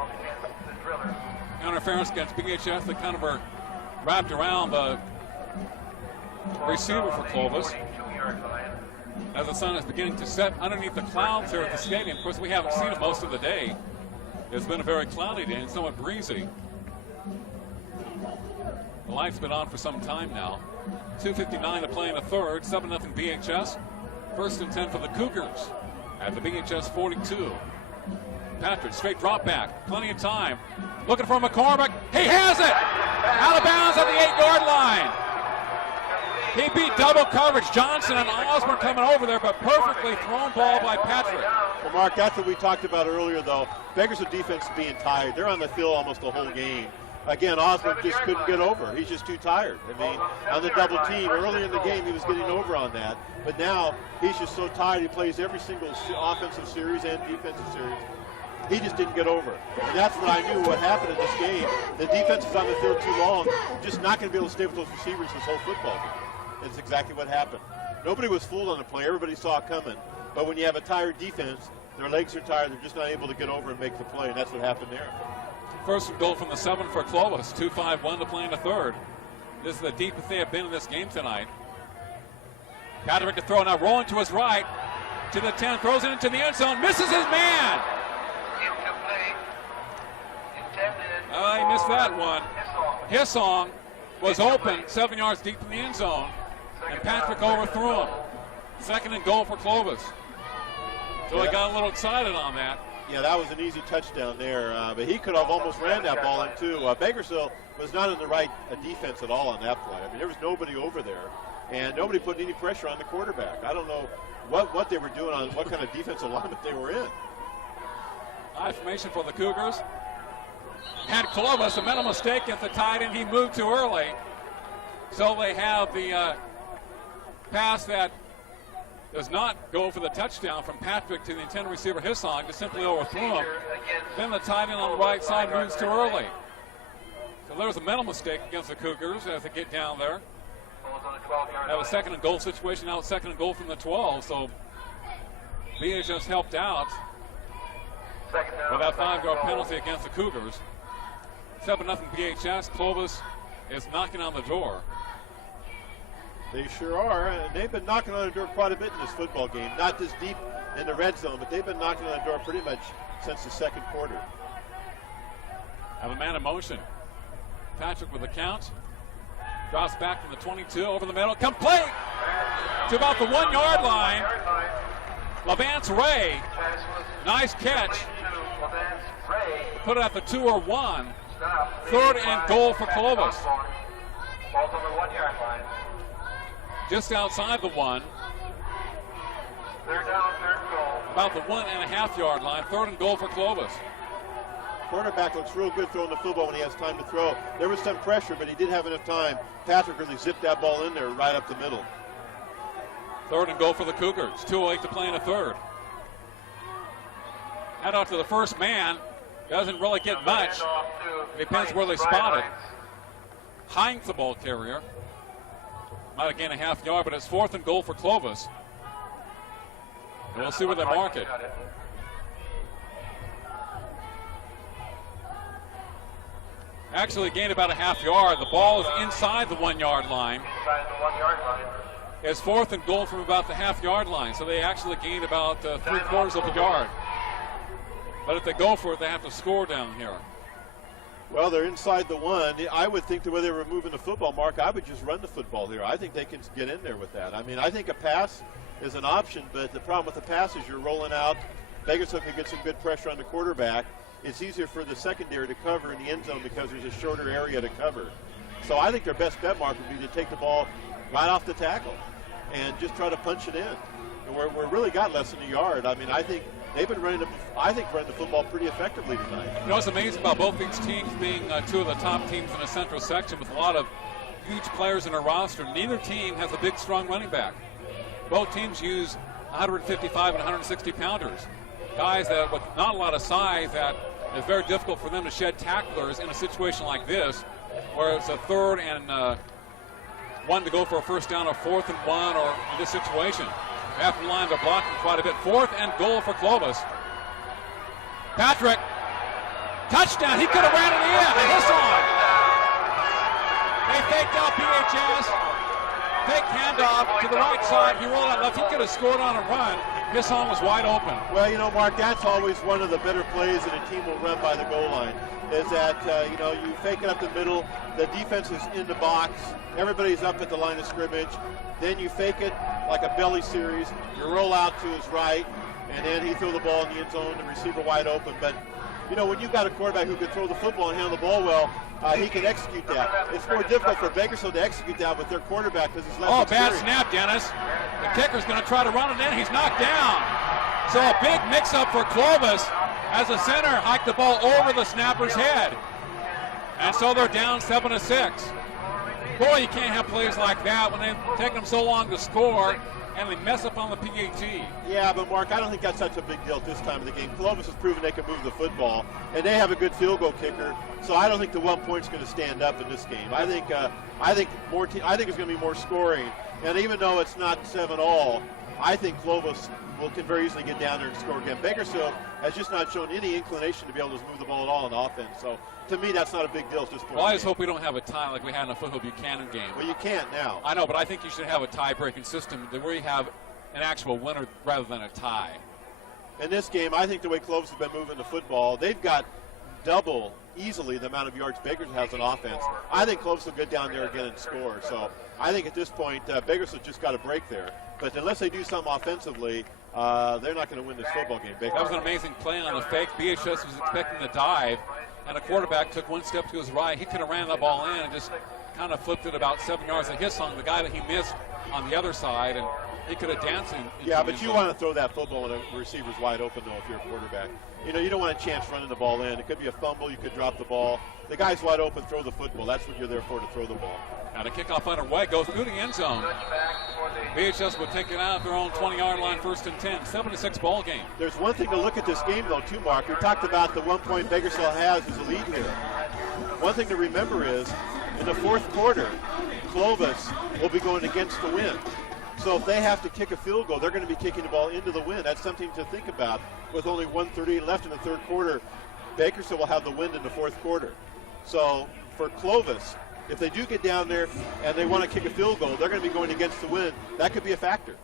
Interference against BHS. They kind of are wrapped around the receiver for Clovis. As the sun is beginning to set underneath the clouds here at the stadium. Of course, we haven't seen it most of the day. It's been a very cloudy day and somewhat breezy. The light's been on for some time now. 2:59 to play in the 3rd. 7-0 BHS. 1st and 10 for the Cougars at the BHS 42. Patrick, straight drop back. Plenty of time. Looking for McCormick. He has it! Out of bounds at the 8-yard line. He beat double coverage. Johnson and Osborne coming over there, but perfectly thrown ball by Patrick. Well, Mark, that's what we talked about earlier, though. Bakersfield defense being tired. They're on the field almost the whole game. Again, Osborne just couldn't get over. He's just too tired. I mean, on the double team, early in the game, he was getting over on that. But now, he's just so tired. He plays every single offensive series and defensive series. He just didn't get over. And that's what I knew what happened in this game. The defense is on the field too long, just not going to be able to stay with those receivers this whole football game. That's exactly what happened. Nobody was fooled on the play. Everybody saw it coming. But when you have a tired defense, their legs are tired. They're just not able to get over and make the play, and that's what happened there. First and goal from the 7 for Clovis. 2-5-1 to play in the third. This is the deepest they have been in this game tonight. Patrick to throw now, rolling to his right. To the 10, throws it into the end zone, misses his man. He missed that one. Hissong was open 7 yards deep in the end zone, and Patrick overthrew him. Second and goal for Clovis. So he got a little excited on that. Yeah, that was an easy touchdown there, but he could have almost ran that ball in too. Bakersfield was not in the right defense at all on that play. I mean, there was nobody over there, and nobody put any pressure on the quarterback. I don't know what they were doing on what kind of defensive alignment they were in. High formation for the Cougars. Had Clovis a mental mistake at the tight end. He moved too early. So they have the pass that does not go for the touchdown from Patrick to the intended receiver Hissong, just simply overthrew him. Then the tight end on the right side moves too early. So there's a mental mistake against the Cougars as they get down there. Have a second and goal situation now. Second and goal from the 12. So BHS helped out with that 5-yard penalty against the Cougars. 7-0 BHS. Clovis is knocking on the door. They sure are, and they've been knocking on the door quite a bit in this football game. Not this deep in the red zone, but they've been knocking on the door pretty much since the second quarter. Have a man in motion. Patrick with the count. Drops back from the 22 over the middle. Complete to about the 1 yard line. Levance Ray. Nice catch. Put it at the 2 or 1. Third and goal for Clovis. Just outside the 1. About the 1.5 yard line. Third and goal for Clovis. Quarterback looks real good throwing the football when he has time to throw. There was some pressure, but he did have enough time. Patrick really zipped that ball in there right up the middle. Third and goal for the Cougars. 2:08 to play in the third. Head out to the first man. Doesn't really get much. Depends where they spot it. Heinz, the ball carrier. Might have gained a half yard, but it's fourth and goal for Clovis. And we'll see where they mark it. Actually gained about a half yard. The ball is inside the 1 yard line. It's fourth and goal from about the half yard line. So they actually gained about 3/4 of a yard. But if they go for it, they have to score down here. Well, they're inside the 1. I would think the way they were moving the football, Mark, I would just run the football here. I think they can get in there with that. I mean, I think a pass is an option, but the problem with the pass is you're rolling out. Bakersfield can get some good pressure on the quarterback. It's easier for the secondary to cover in the end zone because there's a shorter area to cover. So I think their best bet, Mark, would be to take the ball right off the tackle and just try to punch it in. And we're really got less than a yard. I mean, I think they've been running the football pretty effectively tonight. You know what's amazing about both these teams being two of the top teams in the central section with a lot of huge players in their roster? Neither team has a big, strong running back. Both teams use 155 and 160 pounders. Guys that with not a lot of size that it's very difficult for them to shed tacklers in a situation like this, where it's a third and 1 to go for a first down, or 4th and 1, or in this situation. After the line, they're blocking quite a bit. 4th and goal for Clovis. Patrick, touchdown. He could have ran in the end. And this on. They faked out BHS. Fake handoff to the right side. He rolled out left. He could have scored on a run. This one was wide open. Well, you know, Mark, that's always one of the better plays that a team will run by the goal line, is that, you fake it up the middle. The defense is in the box. Everybody's up at the line of scrimmage. Then you fake it like a belly series. You roll out to his right, and then he threw the ball in the end zone, the receiver wide open. But you know, when you've got a quarterback who can throw the football and handle the ball well, he can execute that. It's more difficult for Bakersfield to execute that with their quarterback because he's less bad experienced. snap, Dennis. The kicker's going to try to run it in. He's knocked down. So a big mix-up for Clovis as the center hiked the ball over the snapper's head. And so they're down 7-6. Boy, you can't have plays like that when they've taken them so long to score and they mess up on the PAT. Yeah, but Mark, I don't think that's such a big deal at this time of the game. Clovis has proven they can move the football, and they have a good field goal kicker. So I don't think the 1 point's going to stand up in this game. I think it's going to be more scoring. And even though it's not 7-all, I think Clovis can very easily get down there and score again. Bakersfield has just not shown any inclination to be able to move the ball at all on offense. So to me, that's not a big deal at this point. Well, I just hope we don't have a tie like we had in the Foothill Buchanan game. Well, you can't now. I know, but I think you should have a tie-breaking system where you have an actual winner rather than a tie. In this game, I think the way Clovis has been moving the football, they've got double easily the amount of yards Bakersfield has on offense. I think Clovis will get down there again and score. So I think at this point, Bakersfield just got a break there. But unless they do something offensively, they're not going to win this football game. That was an amazing play on the fake. BHS was expecting the dive, and the quarterback took one step to his right. He could have ran the ball in and just kind of flipped it about 7 yards and hit on the guy that he missed on the other side, and he could have danced in. Yeah, but you want to throw that football when a receiver's wide open, though, if you're a quarterback. You know, you don't want a chance running the ball in. It could be a fumble. You could drop the ball. The guy's wide open, throw the football. That's what you're there for, to throw the ball. Now the kickoff underway, goes through the end zone. BHS would take it out at their own 20-yard line, 1st and 10, 7-6 ball game. There's one thing to look at this game, though, too, Mark. We talked about the 1 point Bakersfield has as a lead here. One thing to remember is, in the fourth quarter, Clovis will be going against the wind. So if they have to kick a field goal, they're going to be kicking the ball into the wind. That's something to think about. With only 1:38 left in the third quarter, Bakersfield will have the wind in the fourth quarter. So for Clovis, if they do get down there and they want to kick a field goal, they're going to be going against the wind. That could be a factor.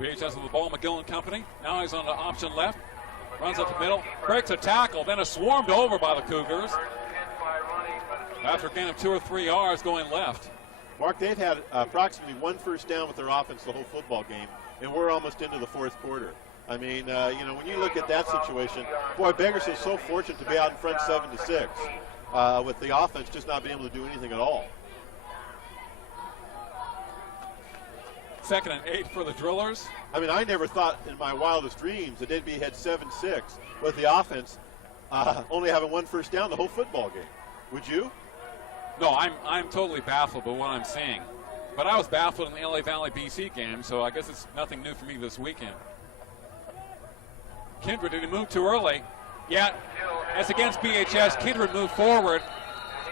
BHS with the ball, McGill and company. Now he's on the option left. Runs up the middle, breaks a tackle, then is swarmed over by the Cougars. After a gain of 2 or 3 yards going left. Mark, they've had approximately 1 first down with their offense the whole football game, and we're almost into the fourth quarter. I mean, you know, when you look at that situation, boy, Bakersfield's so fortunate to be out in front 7-6 with the offense just not being able to do anything at all. 2nd and 8 for the Drillers. I mean, I never thought in my wildest dreams that they'd be ahead 7-6 with the offense only having 1 first down the whole football game. Would you? No, I'm totally baffled by what I'm seeing. But I was baffled in the LA Valley BC game, so I guess it's nothing new for me this weekend. Kindred, did he move too early? Yeah, as against BHS, Kindred moved forward.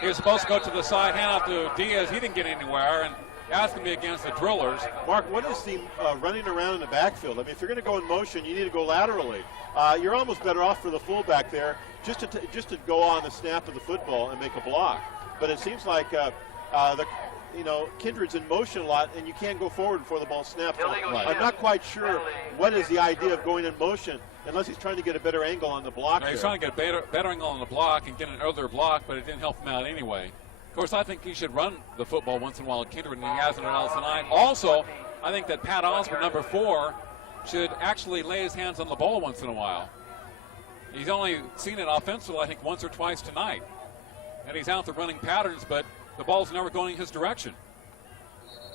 He was supposed to go to the side, hand out to Diaz. He didn't get anywhere, and that's going to be against the Drillers. Mark, what is the running around in the backfield? I mean, if you're going to go in motion, you need to go laterally. You're almost better off for the fullback there just to go on the snap of the football and make a block. But it seems like Kindred's in motion a lot, and you can't go forward before the ball snaps. I'm not quite sure what is the idea of going in motion unless he's trying to get a better angle on the block. No, he's trying to get a better angle on the block and get an earlier block, but it didn't help him out anyway. Of course, I think he should run the football once in a while at Kindred, and he hasn't else tonight. Also, I think that Pat Osborne, number 4, should actually lay his hands on the ball once in a while. He's only seen it offensively, I think, once or twice tonight. And he's out there running patterns, but the ball's never going his direction.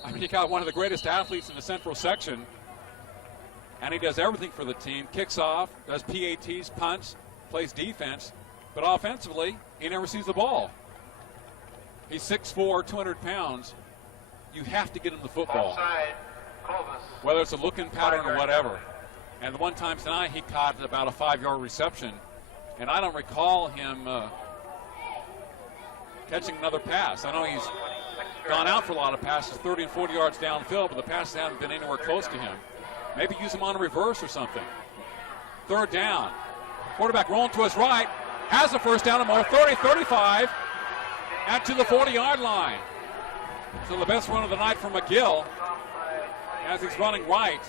I mean, he got one of the greatest athletes in the central section, and he does everything for the team. Kicks off, does PATs, punts, plays defense, but offensively, he never sees the ball. He's 6'4", 200 pounds. You have to get him the football, whether it's a looking pattern or whatever. And the one time tonight, he caught about a 5-yard reception, and I don't recall him catching another pass. I know he's gone out for a lot of passes, 30 and 40 yards downfield, but the passes haven't been anywhere close to him. Maybe use him on a reverse or something. 3rd down. Quarterback rolling to his right. Has the first down and more. 30, 35. And to the 40-yard line. So the best run of the night for McGill as he's running right.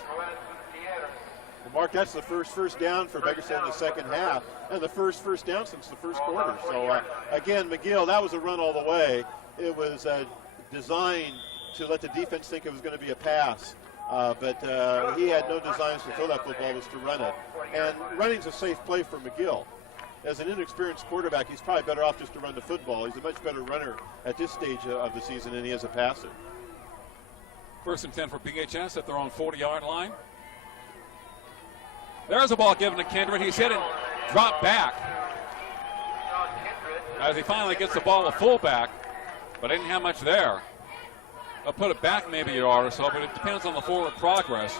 Well, Mark, that's the first down for Bakersfield in the second half, and the first down since the first quarter. So, again, McGill, that was a run all the way. It was designed to let the defense think it was going to be a pass, but he had no designs to throw that football, it was to run it. And running's a safe play for McGill. as an inexperienced quarterback, he's probably better off just to run the football. He's a much better runner at this stage of the season than he is a passer. 1st and 10 for BHS at their own 40-yard line. There's a ball given to Kindred. He's hit and dropped back as he finally gets the ball to fullback, but didn't have much there. I'll put it back maybe a yard or so, but it depends on the forward progress.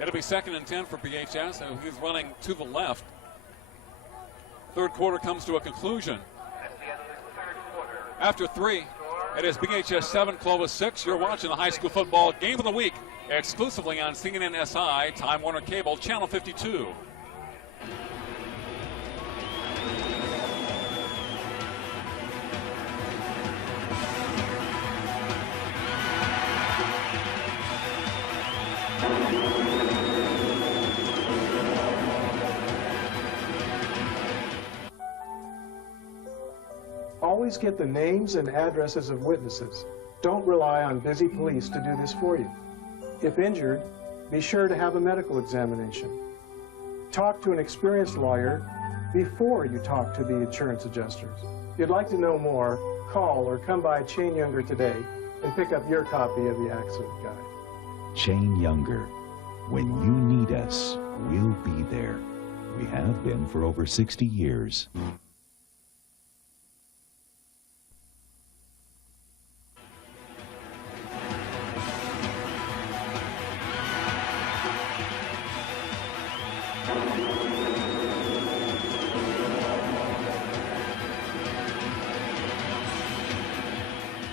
It'll be 2nd and 10 for BHS, and he's running to the left. Third quarter comes to a conclusion. After 3, it is BHS 7, Clovis 6. You're watching the high school football game of the week exclusively on CNN SI, Time Warner Cable, Channel 52. Always get the names and addresses of witnesses. Don't rely on busy police to do this for you. If injured, be sure to have a medical examination. Talk to an experienced lawyer before you talk to the insurance adjusters. If you'd like to know more, call or come by Chain Younger today and pick up your copy of the accident guide. Chain Younger. When you need us, we'll be there. We have been for over 60 years.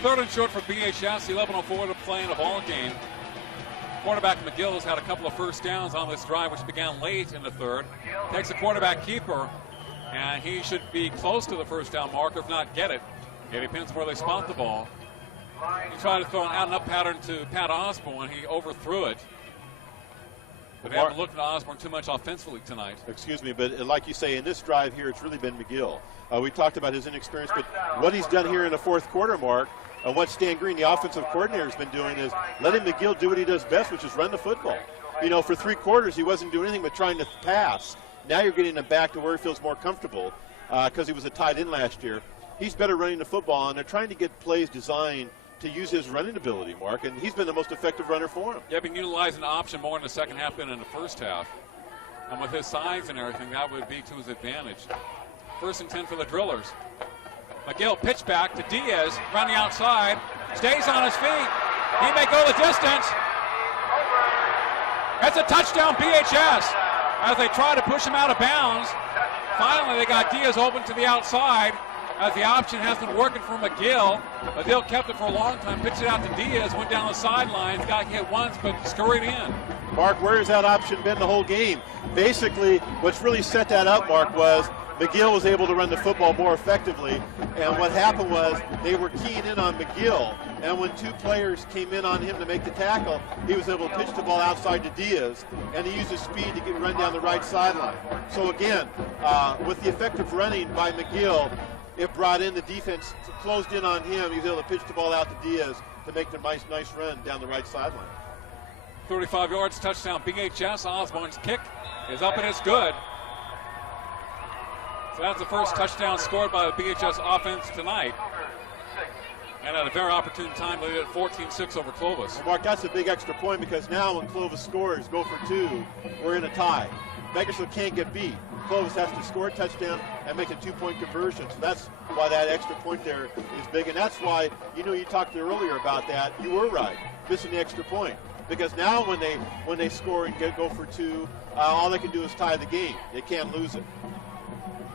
Third and short for BHS, 11:04 to play in a ball game. Quarterback McGill has had a couple of first downs on this drive, which began late in the third. Takes a quarterback keeper, and he should be close to the first down marker, if not get it. It depends where they spot the ball. He tried to throw an out and up pattern to Pat Osborne. He overthrew it. But they haven't looked at Osborne too much offensively tonight. Excuse me, but like you say, in this drive here, it's really been McGill. We talked about his inexperience, but what he's done here in the fourth quarter, Mark, what Stan Green, the offensive coordinator, has been doing is letting McGill do what he does best, which is run the football. You know, for 3 quarters, he wasn't doing anything but trying to pass. Now you're getting him back to where he feels more comfortable because he was a tight end last year. He's better running the football, and they're trying to get plays designed to use his running ability, Mark, and he's been the most effective runner for him. Yeah, been utilizing the option more in the second half than in the first half. And with his size and everything, that would be to his advantage. 1st and 10 for the Drillers. McGill pitch back to Diaz, run the outside, stays on his feet. He may go the distance. That's a touchdown BHS as they try to push him out of bounds. Finally, they got Diaz open to the outside as the option has been working for McGill. McGill kept it for a long time, pitched it out to Diaz, went down the sidelines, got hit once, but scurried in. Mark, where has that option been the whole game? Basically, what's really set that up, Mark, was McGill was able to run the football more effectively, and what happened was they were keying in on McGill, and when 2 players came in on him to make the tackle, he was able to pitch the ball outside to Diaz, and he used his speed to run down the right sideline. So again, with the effective running by McGill, it brought in the defense, closed in on him. He was able to pitch the ball out to Diaz to make the nice run down the right sideline. 35 yards, touchdown BHS. Osborne's kick is up and it's good. So that's the first touchdown scored by the BHS offense tonight. And at a very opportune time, they did 14-6 over Clovis. Mark, that's a big extra point because now when Clovis scores, go for 2, we're in a tie. Bakersfield can't get beat. Clovis has to score a touchdown and make a 2-point conversion. So that's why that extra point there is big. And that's why, you talked earlier about that. You were right, missing the extra point. Because now when they score and go for 2, all they can do is tie the game. They can't lose it.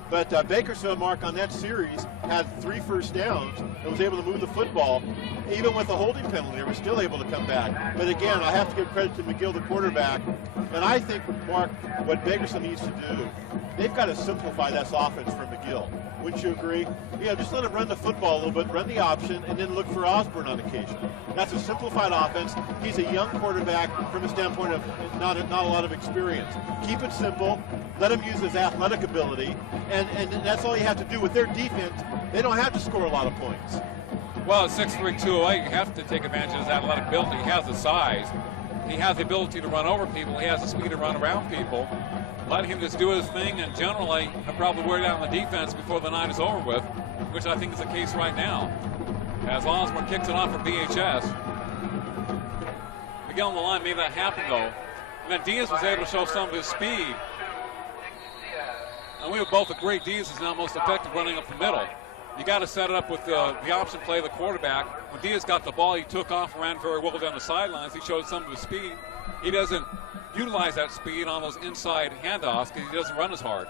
But Bakersfield, Mark, on that series had 3 first downs and was able to move the football. Even with the holding penalty, they were still able to come back. But again, I have to give credit to McGill, the quarterback. And I think, Mark, what Bakersfield needs to do, they've got to simplify this offense for McGill. Wouldn't you agree? Yeah, just let him run the football a little bit, run the option, and then look for Osborne on occasion. That's a simplified offense. He's a young quarterback from a standpoint of not a lot of experience. Keep it simple. Let him use his athletic ability, and that's all you have to do with their defense. They don't have to score a lot of points. Well, at 6'3", 208, you have to take advantage of his athletic ability. He has the size. He has the ability to run over people. He has the speed to run around people. Let him just do his thing, and generally, he'll probably wear down the defense before the night is over with, which I think is the case right now. As Osborne kicks it off for BHS. McGill on the line made that happen, though. And then Diaz was able to show some of his speed. And we would both agree Diaz is now most effective running up the middle. You got to set it up with the option play of the quarterback. When Diaz got the ball, he took off and ran very well down the sidelines. He showed some of his speed. He doesn't utilize that speed on those inside handoffs because he doesn't run as hard.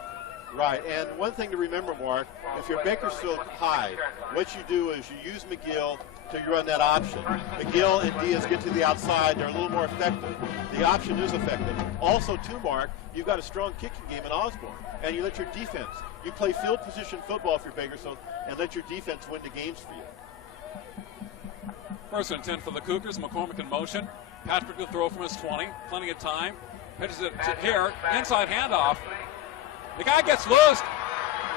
Right, and one thing to remember, Mark, if you're Bakersfield High, what you do is you use McGill to run that option. McGill and Diaz get to the outside. They're a little more effective. The option is effective. Also, too, Mark, you've got a strong kicking game in Osborne, and you let your defense. You play field position football if you're Bakersfield and let your defense win the games for you. First and 10 for the Cougars. McCormick in motion. Patrick will throw from his 20. Plenty of time. Pitches it to here. Inside handoff. The guy gets loose.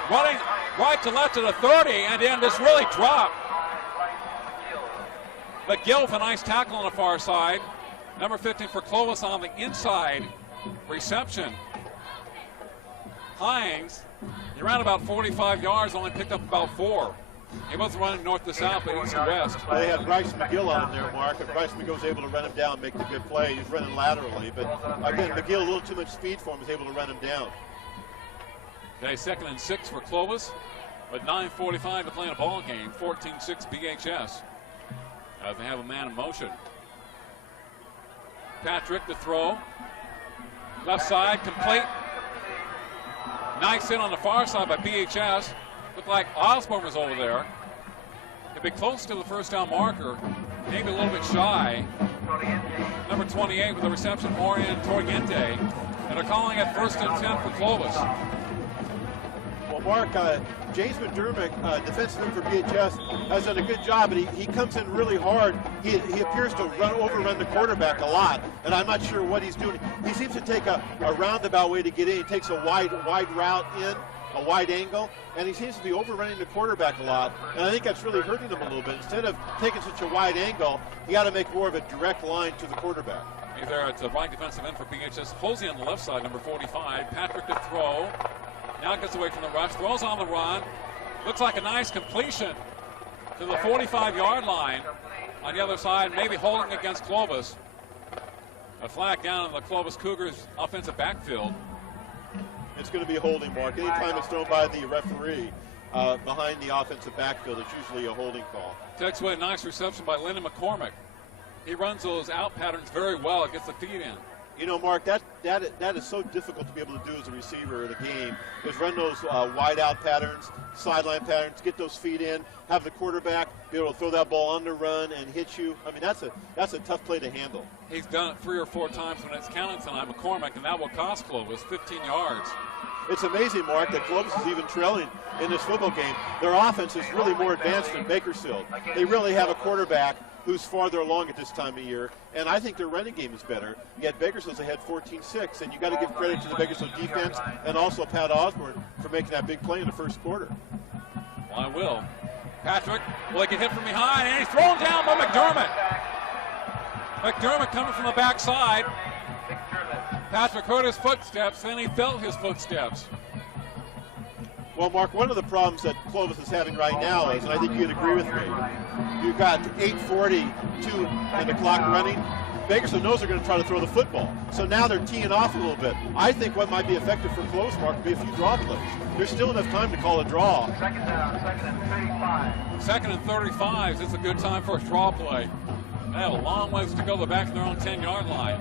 Running right to left to the 30 and then just really dropped. McGill with a nice tackle on the far side. Number 15 for Clovis on the inside reception. Hines, he ran about 45 yards, only picked up about 4. He wasn't running north to south, but east to west. They had Bryce McGill on there, Mark, and Bryce McGill was able to run him down, make the good play. He was running laterally, but again, McGill, a little too much speed for him, was able to run him down. Okay, 2nd and 6 for Clovis, but 9:45 to play in a ball game. 14-6 BHS. As they have a man in motion. Patrick to throw. Left side, complete. Nice hit on the far side by BHS. Looked like Osborne was over there. He'll be close to the first down marker. Maybe a little bit shy. Number 28 with the reception, Orion Toriente. And they're calling it 1st and 10 for Clovis. Well, Mark, James McDermott, defenseman for BHS, has done a good job, but he comes in really hard. He appears to overrun the quarterback a lot, and I'm not sure what he's doing. He seems to take a roundabout way to get in. He takes a wide route in, a wide angle, and he seems to be overrunning the quarterback a lot, and I think that's really hurting him a little bit. Instead of taking such a wide angle, you got to make more of a direct line to the quarterback. He's there at the right defensive end for BHS. Hosey on the left side, number 45. Patrick to throw. Now gets away from the rush, throws on the run. Looks like a nice completion to the 45-yard line. On the other side, maybe holding against Clovis. A flag down in the Clovis Cougars offensive backfield. It's going to be a holding, Mark. Anytime it's thrown by the referee behind the offensive backfield, it's usually a holding call. Takes away a nice reception by Lyndon McCormick. He runs those out patterns very well. Gets the feet in. You know, Mark, that is so difficult to be able to do as a receiver in a game, is run those wide out patterns, sideline patterns, get those feet in, have the quarterback be able to throw that ball on the run and hit you. I mean, that's a tough play to handle. He's done it 3 or 4 times when it's counted tonight, McCormick, and that will cost Clovis 15 yards. It's amazing, Mark, that Clovis is even trailing in this football game. Their offense is really more advanced than Bakersfield. They really have a quarterback who's farther along at this time of year, and I think their running game is better. Yet Bakersfield's ahead 14-6, and you got to give credit to the Bakersfield defense and also Pat Osborne for making that big play in the first quarter. Well, I will. Patrick, will he get hit from behind, and he's thrown down by McDermott. McDermott coming from the backside. Patrick heard his footsteps, then he felt his footsteps. Well, Mark, one of the problems that Clovis is having right now is, and I think you'd agree with me, you've got 8:42 and the clock running. Bakersfield knows they're going to try to throw the football. So now they're teeing off a little bit. I think what might be effective for Clovis, Mark, would be a few draw plays. There's still enough time to call a draw. Second down, 2nd and 35. 2nd and 35. It's a good time for a draw play. They have a long ways to go. They're back to their own 10-yard line.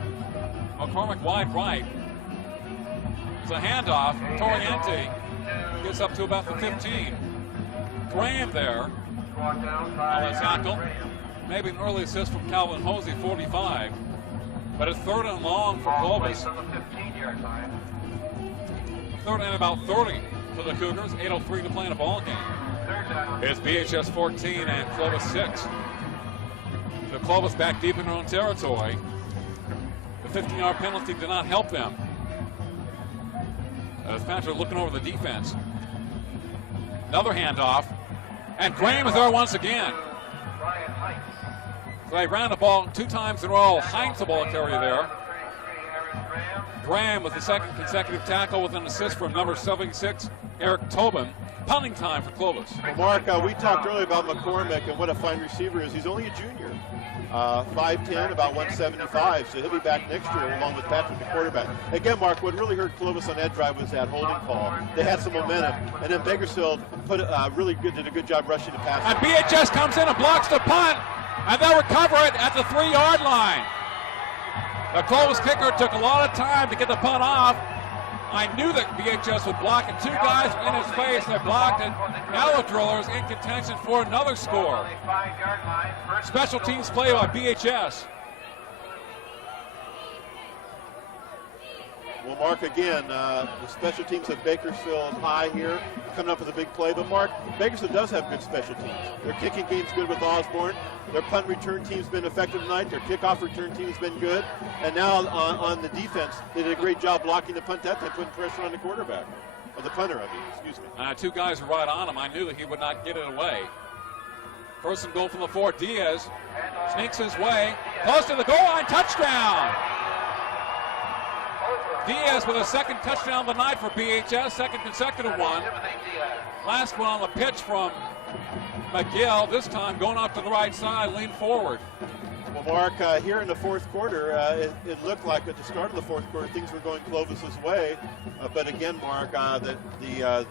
McCormick wide right. It's a handoff. Toriente gets up to about the 15. Graham there on the tackle. Maybe an early assist from Calvin Hosey, 45. But it's 3rd and long for Clovis. 3rd and about 30 for the Cougars. 8:03 to play in a ball game. It's BHS 14 and Clovis 6. The Clovis back deep in their own territory. The 15-yard penalty did not help them. As Patrick looking over the defense. Another handoff. And Graham is there once again. They ran the ball 2 times in a row. Hines the ball carrier there. Graham with the second consecutive tackle with an assist from number 76, Eric Tobin. Punting time for Clovis. Well, Mark, we talked earlier about McCormick and what a fine receiver is. He's only a junior. 5'10", about 175, so he'll be back next year along with Patrick, the quarterback. Again, Mark, what really hurt Clovis on that drive was that holding call. They had some momentum, and then Bakersfield did a good job rushing the pass. And BHS comes in and blocks the punt, and they'll recover it at the 3-yard line. The Clovis kicker took a lot of time to get the punt off. I knew that BHS would block it. 2 guys in his face, they blocked it. Now the Drillers in contention for another score. Special teams play by BHS. Well, Mark, again, the special teams of Bakersfield high here, coming up with a big play. But, Mark, Bakersfield does have good special teams. Their kicking game's good with Osborne. Their punt return team's been effective tonight. Their kickoff return team's been good. And now on the defense, they did a great job blocking the punt that time, putting pressure on the quarterback. Or the punter, excuse me. 2 guys are right on him. I knew that he would not get it away. First and goal from the 4. Diaz sneaks his way. Close to the goal line. Touchdown! Diaz with a second touchdown of the night for BHS, second consecutive one. Last one on the pitch from McGill, this time going off to the right side, lean forward. Well, Mark, here in the fourth quarter, it looked like at the start of the fourth quarter things were going Clovis's way. But again, Mark, McGill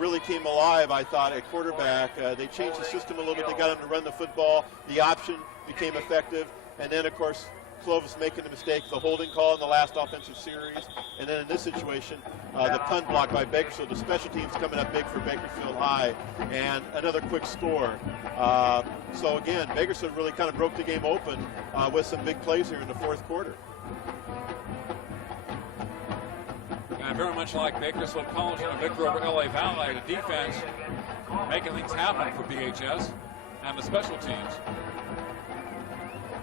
really came alive, I thought, at quarterback. They changed the system a little bit. They got him to run the football. The option became effective. And then, of course, Clovis making the mistake, the holding call in the last offensive series. And then in this situation, the punt block by Bakersfield. The special teams coming up big for Bakersfield High. And another quick score. So again, Bakersfield really kind of broke the game open with some big plays here in the fourth quarter. And very much like Bakersfield College and a victory over LA Valley, the defense making things happen for BHS and the special teams.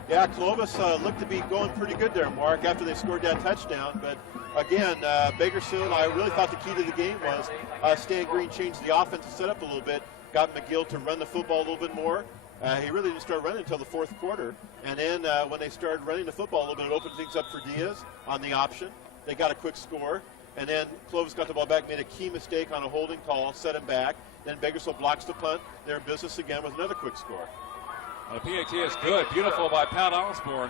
Yeah, Clovis looked to be going pretty good there, Mark, after they scored that touchdown. But again, Bakersfield, I really thought the key to the game was Stan Green changed the offensive setup a little bit, got McGill to run the football a little bit more. He really didn't start running until the fourth quarter. And then when they started running the football a little bit, it opened things up for Diaz on the option. They got a quick score. And then Clovis got the ball back, made a key mistake on a holding call, set him back. Then Bakersfield blocks the punt. They're in business again with another quick score. The PAT is good. Beautiful by Pat Osborne.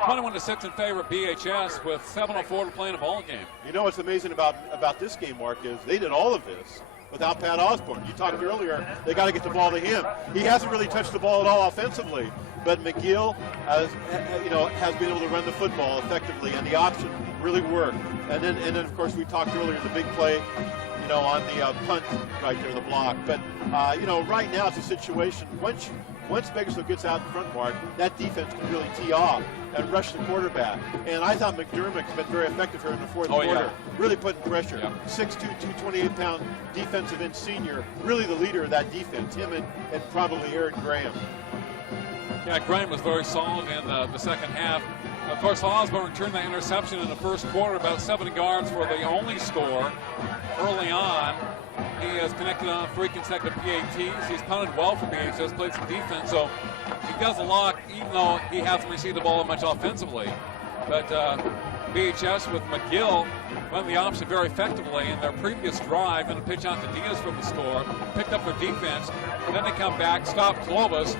21-6 in favor of BHS with 7:04 to play in a ball game. You know what's amazing about this game, Mark, is they did all of this without Pat Osborne. You talked earlier, they got to get the ball to him. He hasn't really touched the ball at all offensively, but McGill has been able to run the football effectively, and the option really worked. And then of course, we talked earlier, the big play, on the punt right there, the block. But, right now it's a situation, once Bakersfield gets out in front, Mark, that defense can really tee off and rush the quarterback. And I thought McDermott's been very effective here in the fourth quarter, yeah. Really putting pressure. Yeah. 6'2", 228-pound defensive end senior, really the leader of that defense, him and probably Aaron Graham. Yeah, Graham was very solid in the second half. Of course, Osborne returned that interception in the first quarter, about 7 yards for the only score early on. He has connected on 3 consecutive PATs. He's punted well for BHS, played some defense, so he does a lot, even though he hasn't received the ball much offensively. But BHS with McGill run the option very effectively in their previous drive and a pitch out to Diaz for the score, picked up their defense, and then they come back, stop Clovis.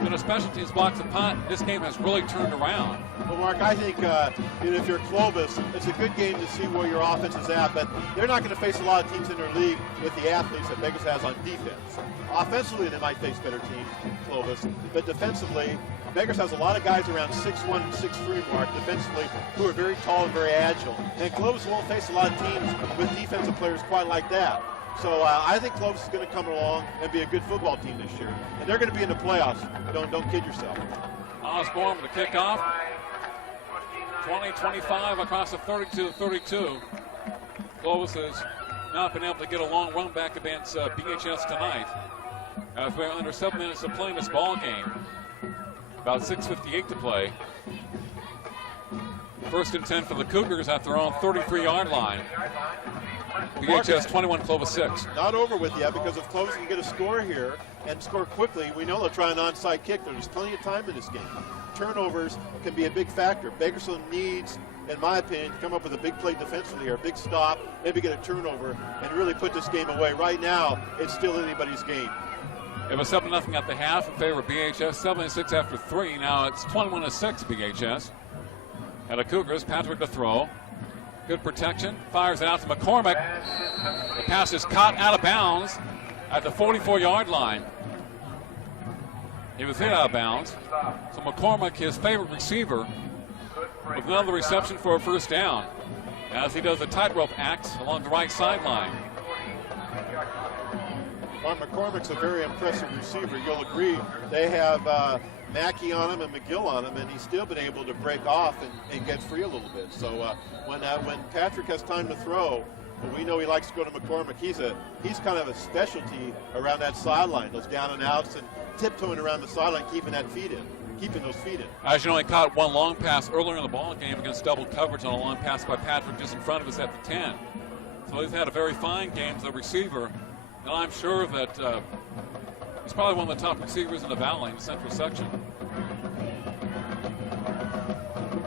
Then a special teams blocks the punt. This game has really turned around. Well, Mark, I think if you're Clovis, it's a good game to see where your offense is at, but they're not going to face a lot of teams in their league with the athletes that Vegas has on defense. Offensively, they might face better teams, Clovis, but defensively, Vegas has a lot of guys around 6'1", 6'3", Mark, defensively, who are very tall and very agile. And Clovis won't face a lot of teams with defensive players quite like that. So I think Clovis is going to come along and be a good football team this year. And they're going to be in the playoffs. Don't kid yourself. Osborne with the kickoff. 20-25 across the 32-32. Clovis has not been able to get a long run back against BHS tonight. As we're under 7 minutes to play in this ball game. About 6:58 to play. First and 10 for the Cougars at their own 33-yard line. BHS 21, Clovis 6. Not over with yet, because if Clovis can get a score here and score quickly, we know they'll try an onside kick. There's plenty of time in this game. Turnovers can be a big factor. Bakersfield needs, in my opinion, to come up with a big play defensively here, a big stop, maybe get a turnover, and really put this game away. Right now, it's still anybody's game. It was 7-0 at the half in favor of BHS, 7-6 after 3. Now it's 21-6 BHS. And the Cougars, Patrick to throw. Good protection, fires it out to McCormick. The pass is caught out of bounds at the 44-yard line. He was hit out of bounds. So McCormick, his favorite receiver, with another reception for a first down as he does a tightrope act along the right sideline. Mark McCormick's a very impressive receiver. You'll agree. They have Mackey on him and McGill on him, and he's still been able to break off and get free a little bit. So when Patrick has time to throw, we know he likes to go to McCormick. He's kind of a specialty around that sideline, those down and outs and tiptoeing around the sideline, keeping those feet in. As you know, he caught one long pass earlier in the ball game against double coverage on a long pass by Patrick just in front of us at the 10. So he's had a very fine game as a receiver, and I'm sure that he's probably one of the top receivers in the Valley in the central section.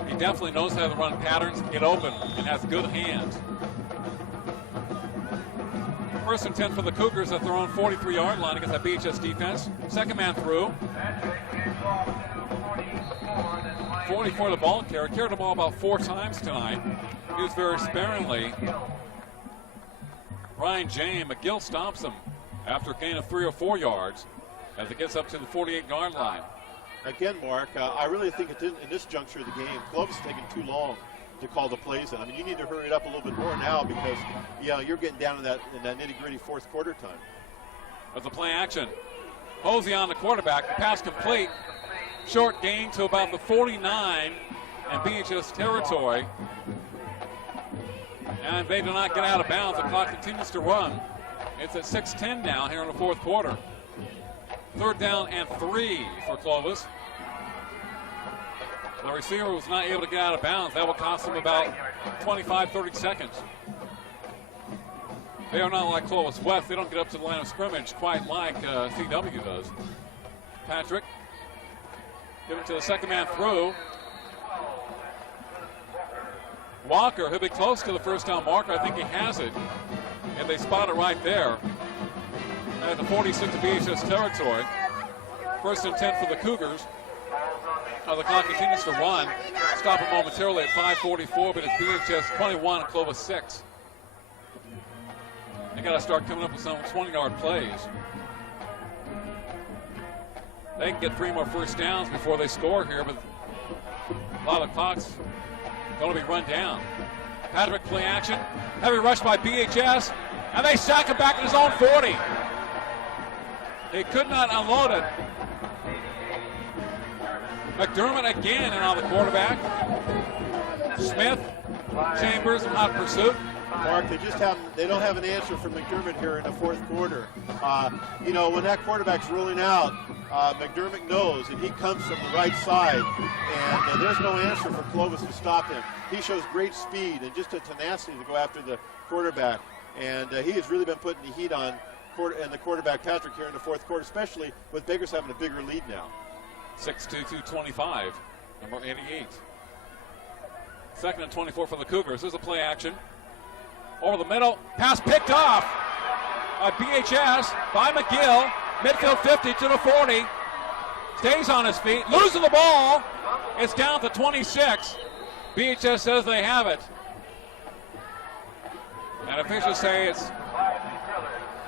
He definitely knows how to run patterns, get open, and has good hands. First and 10 for the Cougars at their own 43-yard line against that BHS defense. Second man through. 44 the ball carrier. Carried the ball about 4 times tonight. Used very sparingly. Ryan James, McGill stops him after a gain of 3 or 4 yards as it gets up to the 48-yard line. Again, Mark, I really think in this juncture of the game, Clovis is taking too long to call the plays in. I mean, you need to hurry it up a little bit more now because, you're getting down in that nitty-gritty fourth quarter time. As a play action, Hosey on the quarterback, the pass complete. Short gain to about the 49 in BHS territory. And they do not get out of bounds. The clock continues to run. It's at 6:10 now here in the fourth quarter. 3rd down and 3 for Clovis. The receiver was not able to get out of bounds. That will cost him about 25, 30 seconds. They are not like Clovis West. They don't get up to the line of scrimmage quite like CW does. Patrick, give it to the second man through. Walker, he'll be close to the first down marker. I think he has it. And they spot it right there at the 46 of BHS territory. 1st and 10 for the Cougars. The clock continues to run. Stop it momentarily at 5:44, but it's BHS 21 and Clovis 6. They got to start coming up with some 20-yard plays. They can get 3 more first downs before they score here, but a lot of the clock's going to be run down. Patrick play action. Heavy rush by BHS, and they sack him back in his own 40. They could not unload it. McDermott again and on the quarterback. Smith, Chambers, hot pursuit. Mark, they don't have an answer for McDermott here in the fourth quarter. When that quarterback's rolling out, McDermott knows, and he comes from the right side, and there's no answer for Clovis to stop him. He shows great speed and just a tenacity to go after the quarterback, and he has really been putting the heat on and the quarterback Patrick here in the fourth quarter, especially with Bakers having a bigger lead now. 6-2-2-25, number 88. 2nd and 24 for the Cougars. There's a play action. Over the middle, pass picked off by BHS, by McGill, midfield 50 to the 40. Stays on his feet, losing the ball. It's down to 26. BHS says they have it. And officials say it's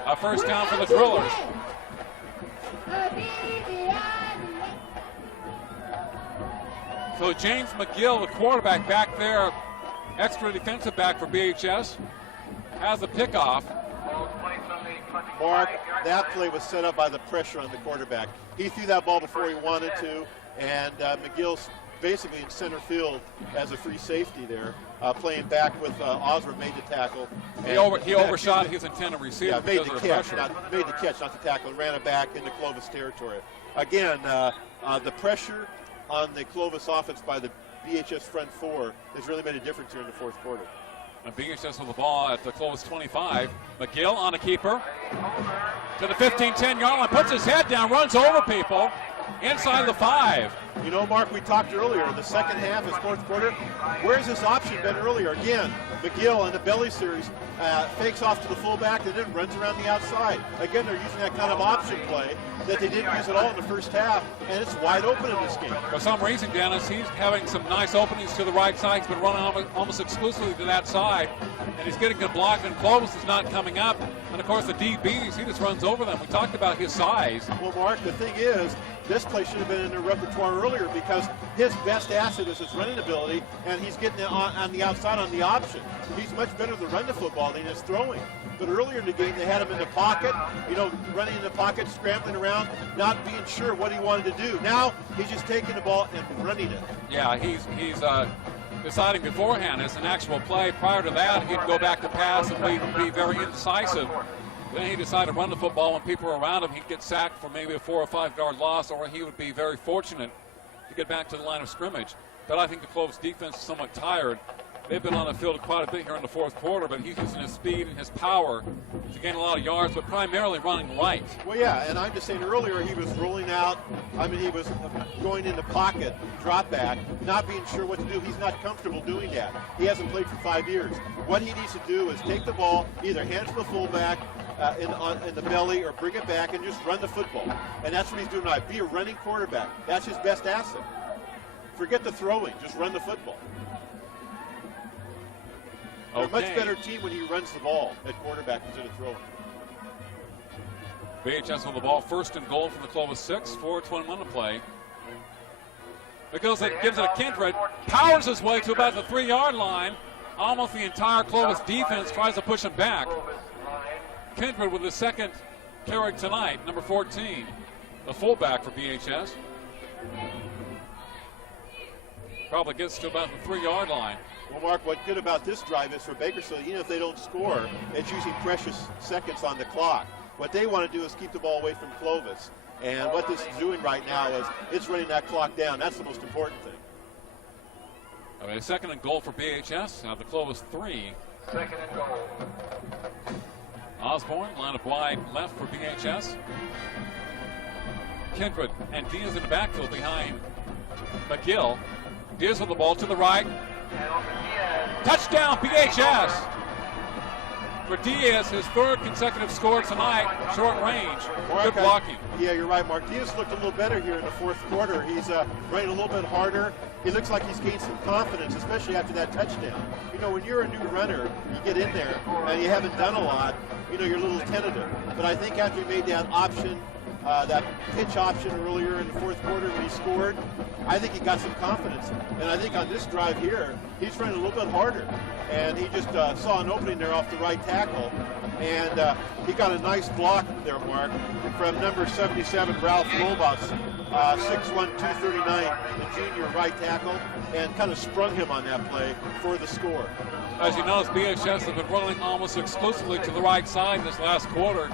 a first down for the Drillers. So James McGill, the quarterback back there, extra defensive back for BHS, has a pickoff. Mark, that play was set up by the pressure on the quarterback. He threw that ball before he wanted to, and McGill's basically in center field as a free safety there, playing back with Osborne made the tackle. He overshot his intended receiver. Yeah, made the catch, not the tackle, and ran it back into Clovis territory. Again, the pressure on the Clovis offense by the BHS front 4 has really made a difference here in the fourth quarter. And BHS with the ball at the Clovis 25. McGill on a keeper to the 15-10 yard line, puts his head down, runs over people inside the 5. You know, Mark, we talked earlier, the second half is fourth quarter. Where's this option been earlier? Again, McGill in the belly series fakes off to the fullback and then runs around the outside. Again, they're using that kind of option play that they didn't use at all in the first half, and it's wide open in this game. For some reason, Dennis, he's having some nice openings to the right side. He's been running almost exclusively to that side, and he's getting good block, and Clovis is not coming up. And, of course, the DBs, he just runs over them. We talked about his size. Well, Mark, the thing is, this play should have been in their repertoire earlier because his best asset is his running ability, and he's getting it on the outside on the option. He's much better to run the football than his throwing. But earlier in the game, they had him in the pocket, running in the pocket, scrambling around, not being sure what he wanted to do. Now, he's just taking the ball and running it. Yeah, he's deciding beforehand. It's an actual play. Prior to that, he'd go back to pass and be very indecisive. Then he decided to run the football when people were around him. He'd get sacked for maybe a 4 or 5 yard loss, or he would be very fortunate to get back to the line of scrimmage. But I think the Clovis defense is somewhat tired. They've been on the field quite a bit here in the fourth quarter, but he's using his speed and his power to gain a lot of yards, but primarily running right. Well, yeah, and I'm just saying earlier he was rolling out. He was going in the pocket, drop back, not being sure what to do. He's not comfortable doing that. He hasn't played for 5 years. What he needs to do is take the ball, either hand it to the fullback in the belly or bring it back and just run the football. And that's what he's doing tonight. Be a running quarterback. That's his best asset. Forget the throwing. Just run the football. They're a much better team when he runs the ball at quarterback instead of throwing. BHS on the ball, 1st and goal from the Clovis 6, 4:21 to play. Gives it to Kindred, powers his way to about the 3 yard line. Almost the entire Clovis defense tries to push him back. Kindred with his second carry tonight, number 14, the fullback for BHS. Probably gets to about the 3 yard line. Well, Mark, what's good about this drive is for Bakersfield, even if they don't score, it's using precious seconds on the clock. What they want to do is keep the ball away from Clovis. And what this is doing right now is it's running that clock down. That's the most important thing. Okay, 2nd and goal for BHS. Now the Clovis 3. 2nd and goal. Osborne, line up wide left for BHS. Kindred and Diaz in the backfield behind McGill. Diaz with the ball to the right. Touchdown, BHS! For Diaz, his 3rd consecutive score tonight, short range. Good blocking. Yeah, you're right, Mark. Diaz looked a little better here in the 4th quarter. He's running a little bit harder. He looks like he's gained some confidence, especially after that touchdown. When you're a new runner, you get in there and you haven't done a lot, you're a little tentative. But I think after he made that option, that pitch option earlier in the 4th quarter when he scored, I think he got some confidence. And I think on this drive here, he's running a little bit harder. And he just saw an opening there off the right tackle. And he got a nice block there, Mark, from number 77, Ralph Lobos, 6'1", 239, the junior right tackle, and kind of sprung him on that play for the score. As you notice, BHS has been running almost exclusively to the right side this last quarter.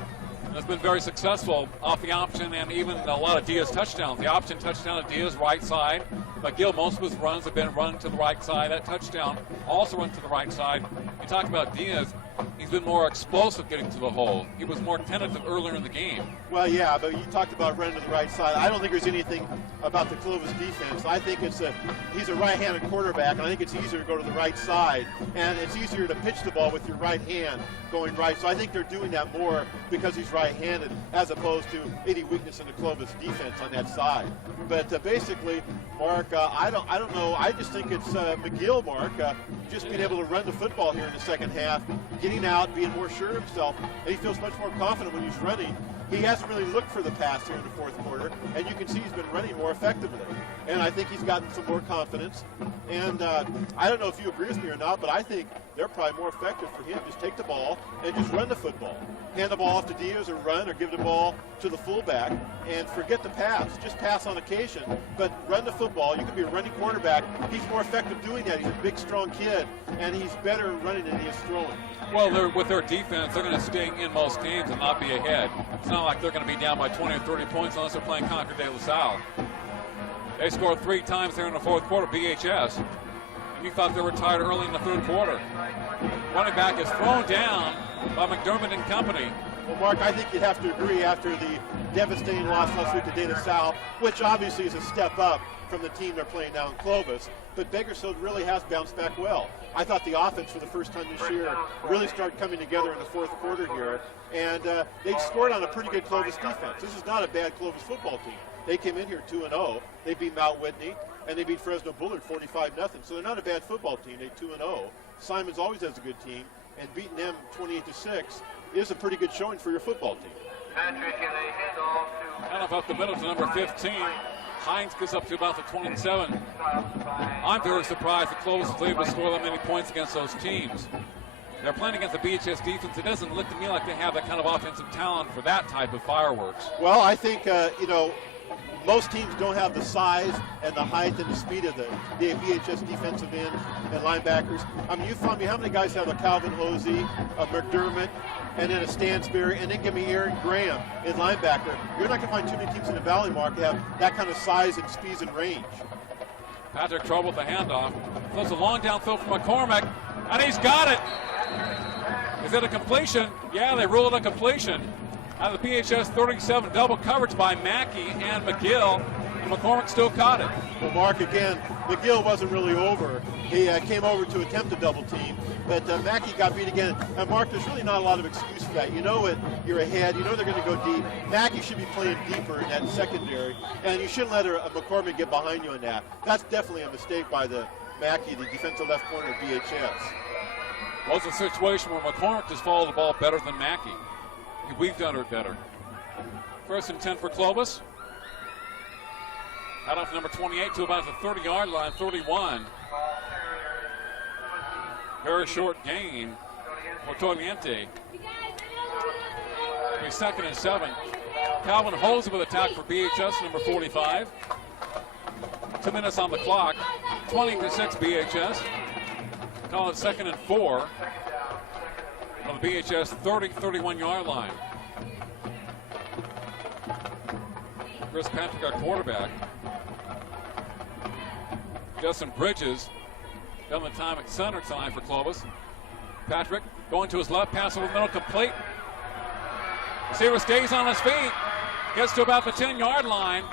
Has been very successful off the option and even a lot of Diaz touchdowns. The option touchdown of Diaz right side. McGill, most of his runs have been run to the right side. That touchdown also run to the right side. You talk about Diaz, he's been more explosive getting to the hole. He was more tentative earlier in the game. Well, yeah, but you talked about running to the right side. I don't think there's anything about the Clovis defense. I think he's a right-handed quarterback, and I think it's easier to go to the right side, and it's easier to pitch the ball with your right hand going right. So I think they're doing that more because he's right-handed as opposed to any weakness in the Clovis defense on that side. But basically, Mark, I don't know. I just think it's McGill, Mark, just being able to run the football here in the second half, getting out, being more sure of himself, and he feels much more confident when he's running. He hasn't really looked for the pass here in the 4th quarter, and you can see he's been running more effectively. And I think he's gotten some more confidence. And I don't know if you agree with me or not, but I think they're probably more effective for him. Just take the ball and just run the football. Hand the ball off to Diaz or run, or give the ball to the fullback and forget the pass. Just pass on occasion, but run the football. You can be a running quarterback. He's more effective doing that. He's a big, strong kid, and he's better running than he is throwing. Well, with their defense, they're going to stay in most games and not be ahead. It's not like they're going to be down by 20 or 30 points unless they're playing Concord de La Salle. They scored 3 times there in the 4th quarter, BHS. And you thought they were tired early in the 3rd quarter. Running back is thrown down by McDermott and company. Well, Mark, I think you'd have to agree after the devastating loss last week to De La Salle, which obviously is a step up from the team they're playing now in Clovis, but Bakersfield really has bounced back well. I thought the offense for the first time this year really started coming together in the fourth quarter here, and they scored on a pretty good Clovis defense. This is not a bad Clovis football team. They came in here 2-0. They beat Mount Whitney, and they beat Fresno Bullard 45-0. So they're not a bad football team. They're 2-0. Simons always has a good team, and beating them 28-6 is a pretty good showing for your football team. Kind of up the middle to number 15. Hines gets up to about the 27. I'm very surprised that Clovis was able to score that many points against those teams. They're playing against the BHS defense. It doesn't look to me like they have that kind of offensive talent for that type of fireworks. Well, I think, most teams don't have the size and the height and the speed of the BHS defensive end and linebackers. I mean, you find me how many guys have a Calvin Hosey, a McDermott, and then a Stansberry, and then give me Aaron Graham in linebacker. You're not going to find too many teams in the Valley, Mark, that have that kind of size and speed and range. Patrick trouble with the handoff. Throws a long downfield from McCormick, and he's got it. Is it a completion? Yeah, they ruled it a completion. Out of the BHS 37, double coverage by Mackey and McGill, and McCormick still caught it. Well, Mark, again, McGill wasn't really over. He came over to attempt a double team, but Mackey got beat again. And Mark, there's really not a lot of excuse for that. You know it, you're ahead, you know they're going to go deep. Mackey should be playing deeper in that secondary, and you shouldn't let a McCormick get behind you in that. That's definitely a mistake by the Mackey, the defensive left corner of BHS. Was a situation where McCormick just followed the ball better than Mackey. We've done it better. First and 10 for Clovis. Out off number 28 to about the 30-yard line, 31. Very short gain for Toriente. Be second and 7. Calvin Hosey with a tackle for BHS, number 45. 2 minutes on the clock. 20-6 BHS. Call it second and 4. On the BHS 31-yard line. Chris Patrick, our quarterback. Justin Bridges done the time at center side for Clovis. Patrick going to his left, pass over the middle, complete. Receiver stays on his feet, gets to about the 10-yard line.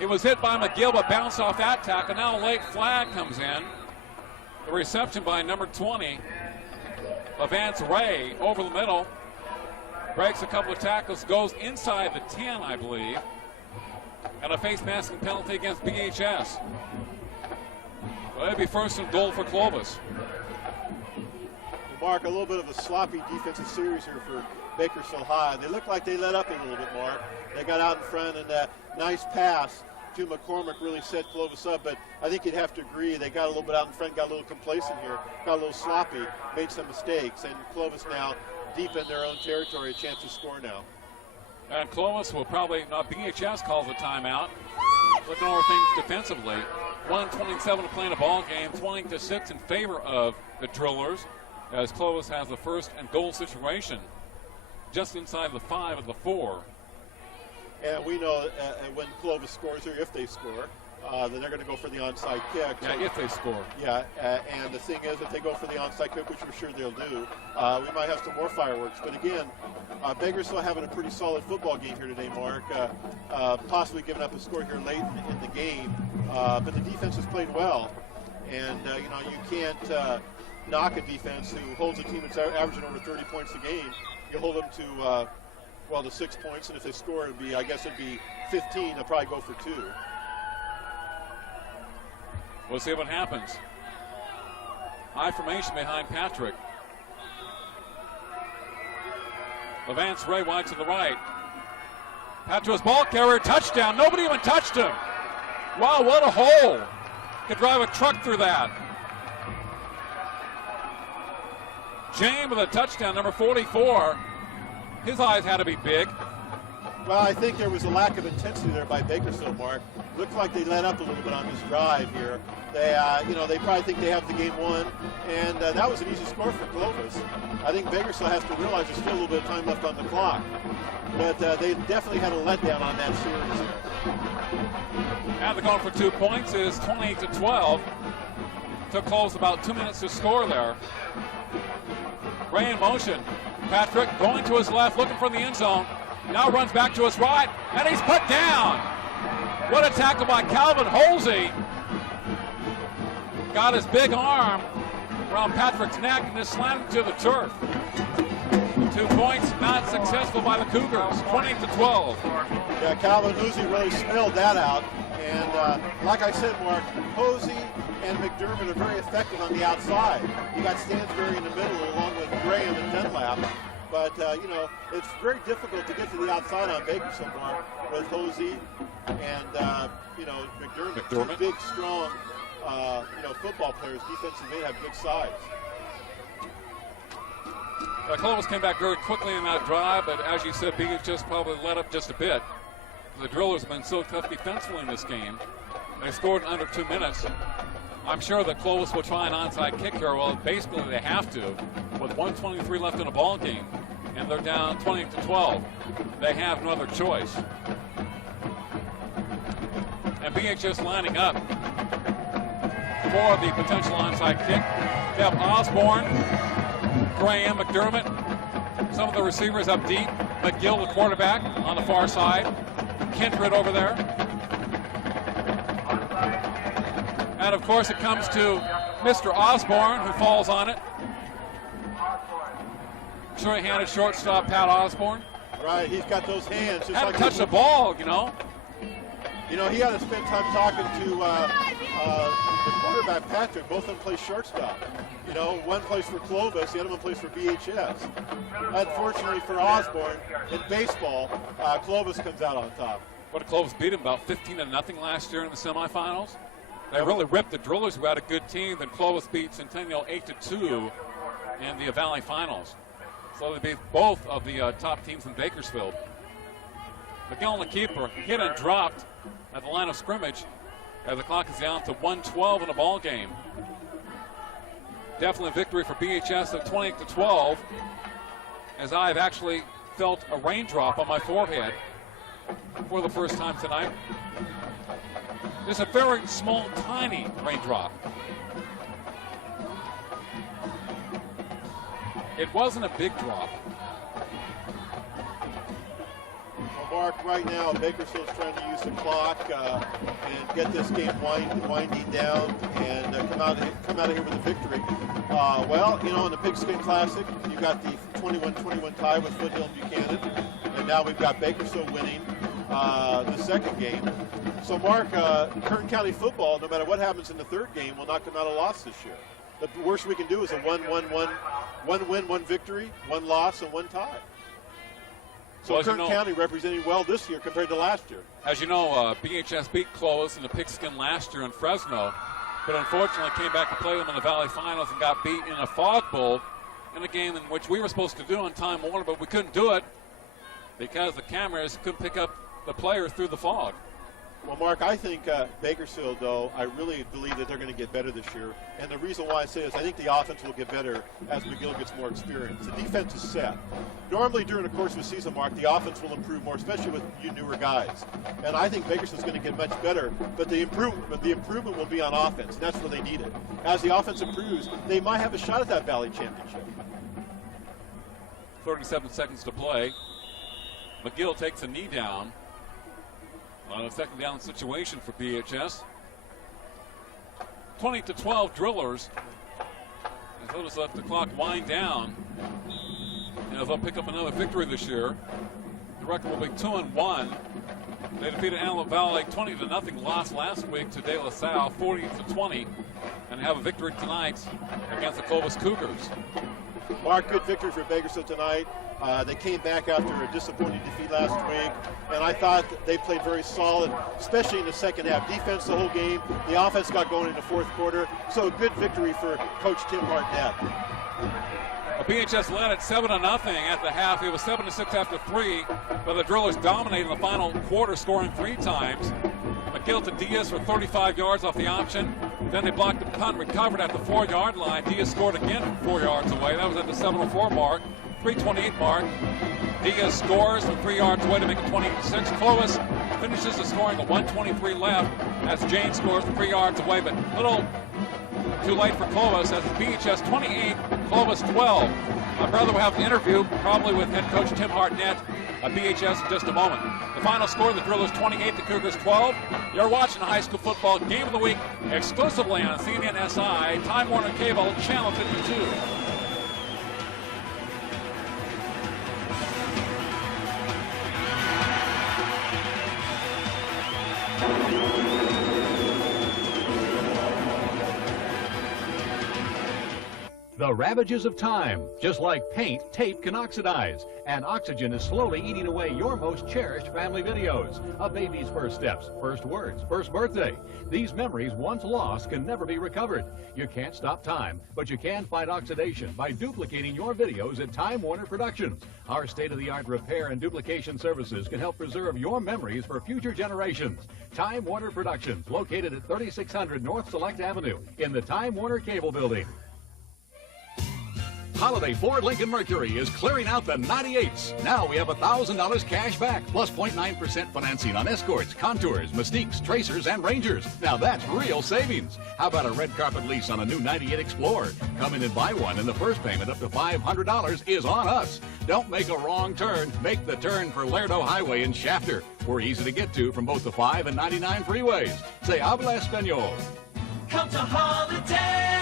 It was hit by McGill, but bounced off that tackle. Now a late flag comes in. The reception by number 20. Vance Ray over the middle, breaks a couple of tackles, goes inside the 10, I believe, and a face masking penalty against BHS. Well, it'll be first and goal for Clovis. Mark, a little bit of a sloppy defensive series here for Bakersfield High. They look like they let up a little bit, Mark. They got out in front, and that nice pass to McCormick really set Clovis up, but I think you'd have to agree they got a little bit out in front, got a little complacent here, got a little sloppy, made some mistakes, and Clovis now deep in their own territory, a chance to score now. And Clovis will probably, BHS calls a timeout, looking over things defensively. 1:27 to play in a ball game, 20-6 in favor of the Drillers, as Clovis has the first and goal situation just inside the 5 of the 4. And we know when Clovis scores, or if they score, then they're going to go for the onside kick. Yeah, if they score. Yeah, and the thing is, if they go for the onside kick, which we're sure they'll do, we might have some more fireworks. But again, Bakersfield having a pretty solid football game here today, Mark. Possibly giving up a score here late in the game, but the defense has played well. And, you can't knock a defense who holds a team that's averaging over 30 points a game. You hold them to to 6 points, and if they score, it'd be 15. They'll probably go for 2. We'll see what happens. High formation behind Patrick. Vance Ray wide to the right. Patrick's ball carrier, touchdown. Nobody even touched him. Wow, what a hole. Could drive a truck through that. James with a touchdown, number 44. His eyes had to be big. Well, I think there was a lack of intensity there by Bakersfield, Mark. Looked like they let up a little bit on this drive here. They, they probably think they have the game won, and that was an easy score for Clovis. I think Bakersfield has to realize there's still a little bit of time left on the clock, but they definitely had a letdown on that series. And the goal for 2 points is 28-12. Took Clovis about 2 minutes to score there. Ray in motion. Patrick going to his left, looking for the end zone. Now runs back to his right, and he's put down. What a tackle by Calvin Holsey. Got his big arm around Patrick's neck and is slammed to the turf. 2 points, not successful by the Cougars, 20-12. Yeah, Calvin Hosey really spelled that out. And like I said, Mark, Hosey and McDermott are very effective on the outside. You got Stansbury in the middle along with Graham and Dunlap. But, you know, it's very difficult to get to the outside on Bakersfield, Mark, with Hosey and, you know, McDermott. Two big, strong, you know, football players. Defensively, they have good size. Clovis came back very quickly in that drive, but as you said, BHS probably let up just a bit. The Drillers have been so tough defensively in this game. They scored in under 2 minutes. I'm sure that Clovis will try an onside kick here. Well, basically they have to, with 1:23 left in the ball game, and they're down 20-12. They have no other choice. And BHS lining up for the potential onside kick. They have Osborne, Graham, McDermott, some of the receivers up deep. McGill, the quarterback, on the far side. Kindred over there. And of course it comes to Mr. Osborne, who falls on it. Short-handed shortstop Pat Osborne. Right, he's got those hands. Just Hadn't like touched the ball, you know. You know, he had to spend time talking to the quarterback, Patrick. Both of them play shortstop. You know, one plays for Clovis, the other one plays for BHS. Unfortunately for Osborne, in baseball, Clovis comes out on top. What did Clovis beat him about 15-0 last year in the semifinals? They really ripped the Drillers, who had a good team. Then Clovis beat Centennial 8-2 in the Valley Finals. So they beat both of the top teams in Bakersfield. McGill, the keeper, hit and dropped at the line of scrimmage as the clock is down to 1:12 in the ball game. Definitely a victory for BHS at 20-12, as I've actually felt a raindrop on my forehead for the first time tonight. Just a very small, tiny raindrop. It wasn't a big drop. Well, Mark, right now Bakersfield's trying to use the clock and get this game winding down and come out of here with a victory. Well, you know, in the Pigskin Classic, you got the 21-21 tie with Foothill and Buchanan, and now we've got Bakersfield winning the second game. So, Mark, Kern County football, no matter what happens in the third game, will not come out a loss this year. The worst we can do is a one win, one victory, one loss, and one tie. So Kern County representing well this year compared to last year. As you know, BHS beat Clovis in the Pigskin last year in Fresno, but unfortunately came back to play them in the Valley Finals and got beat in a fog bowl in a game in which we were supposed to do on Time Warner, but we couldn't do it because the cameras couldn't pick up the players through the fog. Well, Mark, I think Bakersfield, though, I really believe that they're going to get better this year. And the reason why I say is I think the offense will get better as McGill gets more experience. The defense is set. Normally during the course of a season, Mark, the offense will improve more, especially with you newer guys. And I think Bakersfield's going to get much better, but the improvement will be on offense, and that's where they need it. As the offense improves, they might have a shot at that Valley Championship. 37 seconds to play. McGill takes a knee down on a second down situation for BHS. 20-12 Drillers. As they'll just let the clock wind down. And as they'll pick up another victory this year, the record will be 2-1. They defeated Antelope Valley 20-0, lost last week to De La Salle 40-20, and have a victory tonight against the Clovis Cougars. Mark, good victory for Bakersfield tonight. They came back after a disappointing defeat last week, and I thought they played very solid, especially in the second half. Defense the whole game. The offense got going in the fourth quarter. So a good victory for Coach Tim Hartnett. BHS led at 7-0 at the half. It was 7-6 after 3, but the Drillers dominated the final quarter, scoring 3 times. McGill to Diaz for 35 yards off the option. Then they blocked the punt, recovered at the 4-yard line. Diaz scored again from 4 yards away. That was at the 7:04 mark, 3:28 mark. Diaz scores from 3 yards away to make it 20-6. Clovis finishes the scoring at 1:23 left as James scores from 3 yards away, but little Too late for Clovis. That's BHS 28, Clovis 12. My brother will have an interview probably with head coach Tim Hartnett at BHS in just a moment. The final score, the Drillers 28, the Cougars 12. You're watching the high school football game of the week exclusively on CNN SI, Time Warner Cable, Channel 52. The ravages of time. Just like paint, tape can oxidize, and oxygen is slowly eating away your most cherished family videos. A baby's first steps, first words, first birthday. These memories, once lost, can never be recovered. You can't stop time, but you can fight oxidation by duplicating your videos at Time Warner Productions. Our state-of-the-art repair and duplication services can help preserve your memories for future generations. Time Warner Productions, located at 3600 North Select Avenue in the Time Warner Cable Building. Holiday Ford Lincoln Mercury is clearing out the 98s. Now we have $1,000 cash back, plus 0.9% financing on Escorts, Contours, Mystiques, Tracers, and Rangers. Now that's real savings. How about a red carpet lease on a new 98 Explorer? Come in and buy one, and the first payment up to $500 is on us. Don't make a wrong turn. Make the turn for Lerdo Highway in Shafter. We're easy to get to from both the 5 and 99 freeways. Say habla español. Come to Holiday!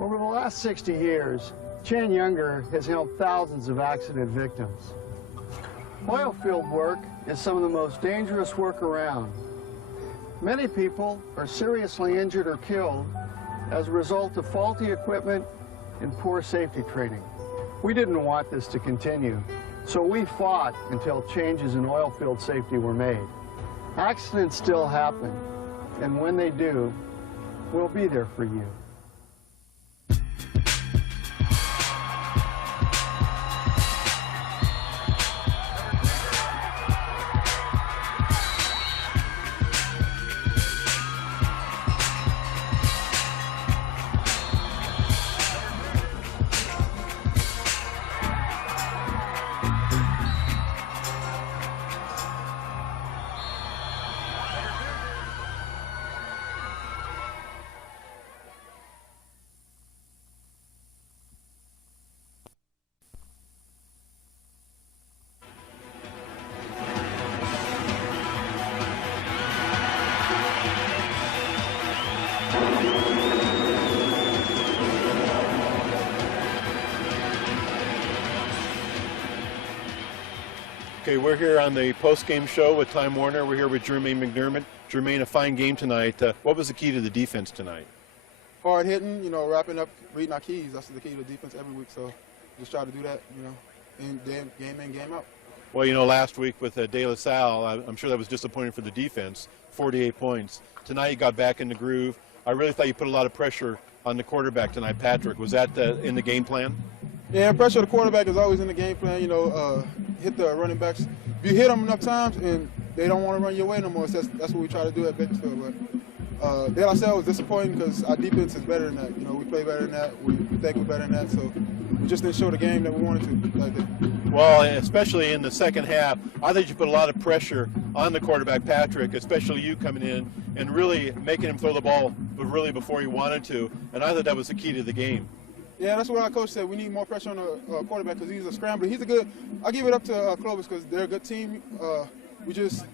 Over the last 60 years, Chan Younger has helped thousands of accident victims. Oil field work is some of the most dangerous work around. Many people are seriously injured or killed as a result of faulty equipment and poor safety training. We didn't want this to continue, so we fought until changes in oil field safety were made. Accidents still happen, and when they do, we'll be there for you. Okay, we're here on the post-game show with Time Warner. We're here with Jermaine McDermott. Jermaine, a fine game tonight. What was the key to the defense tonight? Hard hitting, wrapping up, reading our keys. That's the key to the defense every week. So just try to do that, game in, game out. Well, last week with De La Salle, I'm sure that was disappointing for the defense, 48 points. Tonight you got back in the groove. I really thought you put a lot of pressure on the quarterback tonight, Patrick. Was that in the game plan? Yeah, pressure of the quarterback is always in the game plan. Hit the running backs. If you hit them enough times and they don't want to run your way no more, so that's what we try to do at Bakersfield. But De La Salle was disappointing because our defense is better than that. We play better than that. We think we're better than that. So we just didn't show the game that we wanted to. Well, especially in the second half, I think you put a lot of pressure on the quarterback, Patrick, especially you coming in and really making him throw the ball, but really before he wanted to. And I thought that was the key to the game. Yeah, that's what our coach said. We need more pressure on the quarterback because he's a scrambler. He's a good. I give it up to Clovis because they're a good team. We just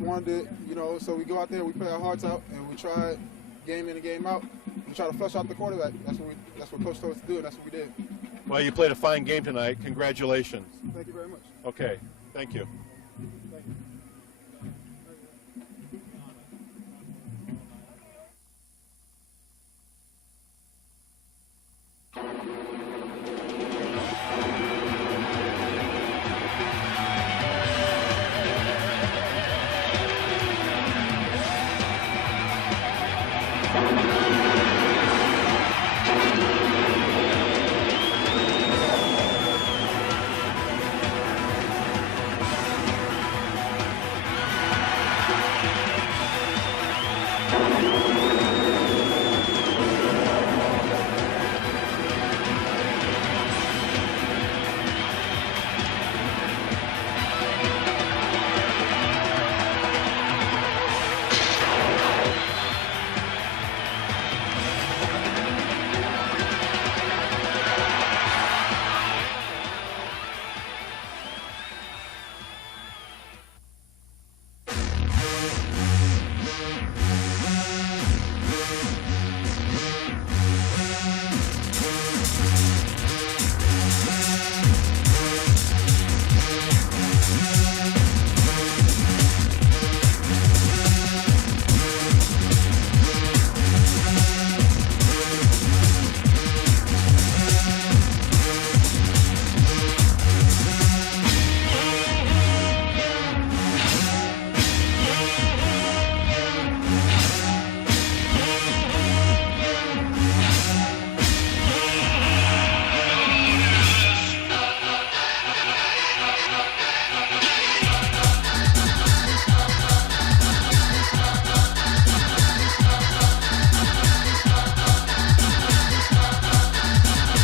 wanted to, so we go out there, we play our hearts out, and we try game in and game out. We try to flush out the quarterback. That's what Coach told us to do, and that's what we did. Well, you played a fine game tonight. Congratulations. Thank you very much. Okay, thank you. Thank you. Come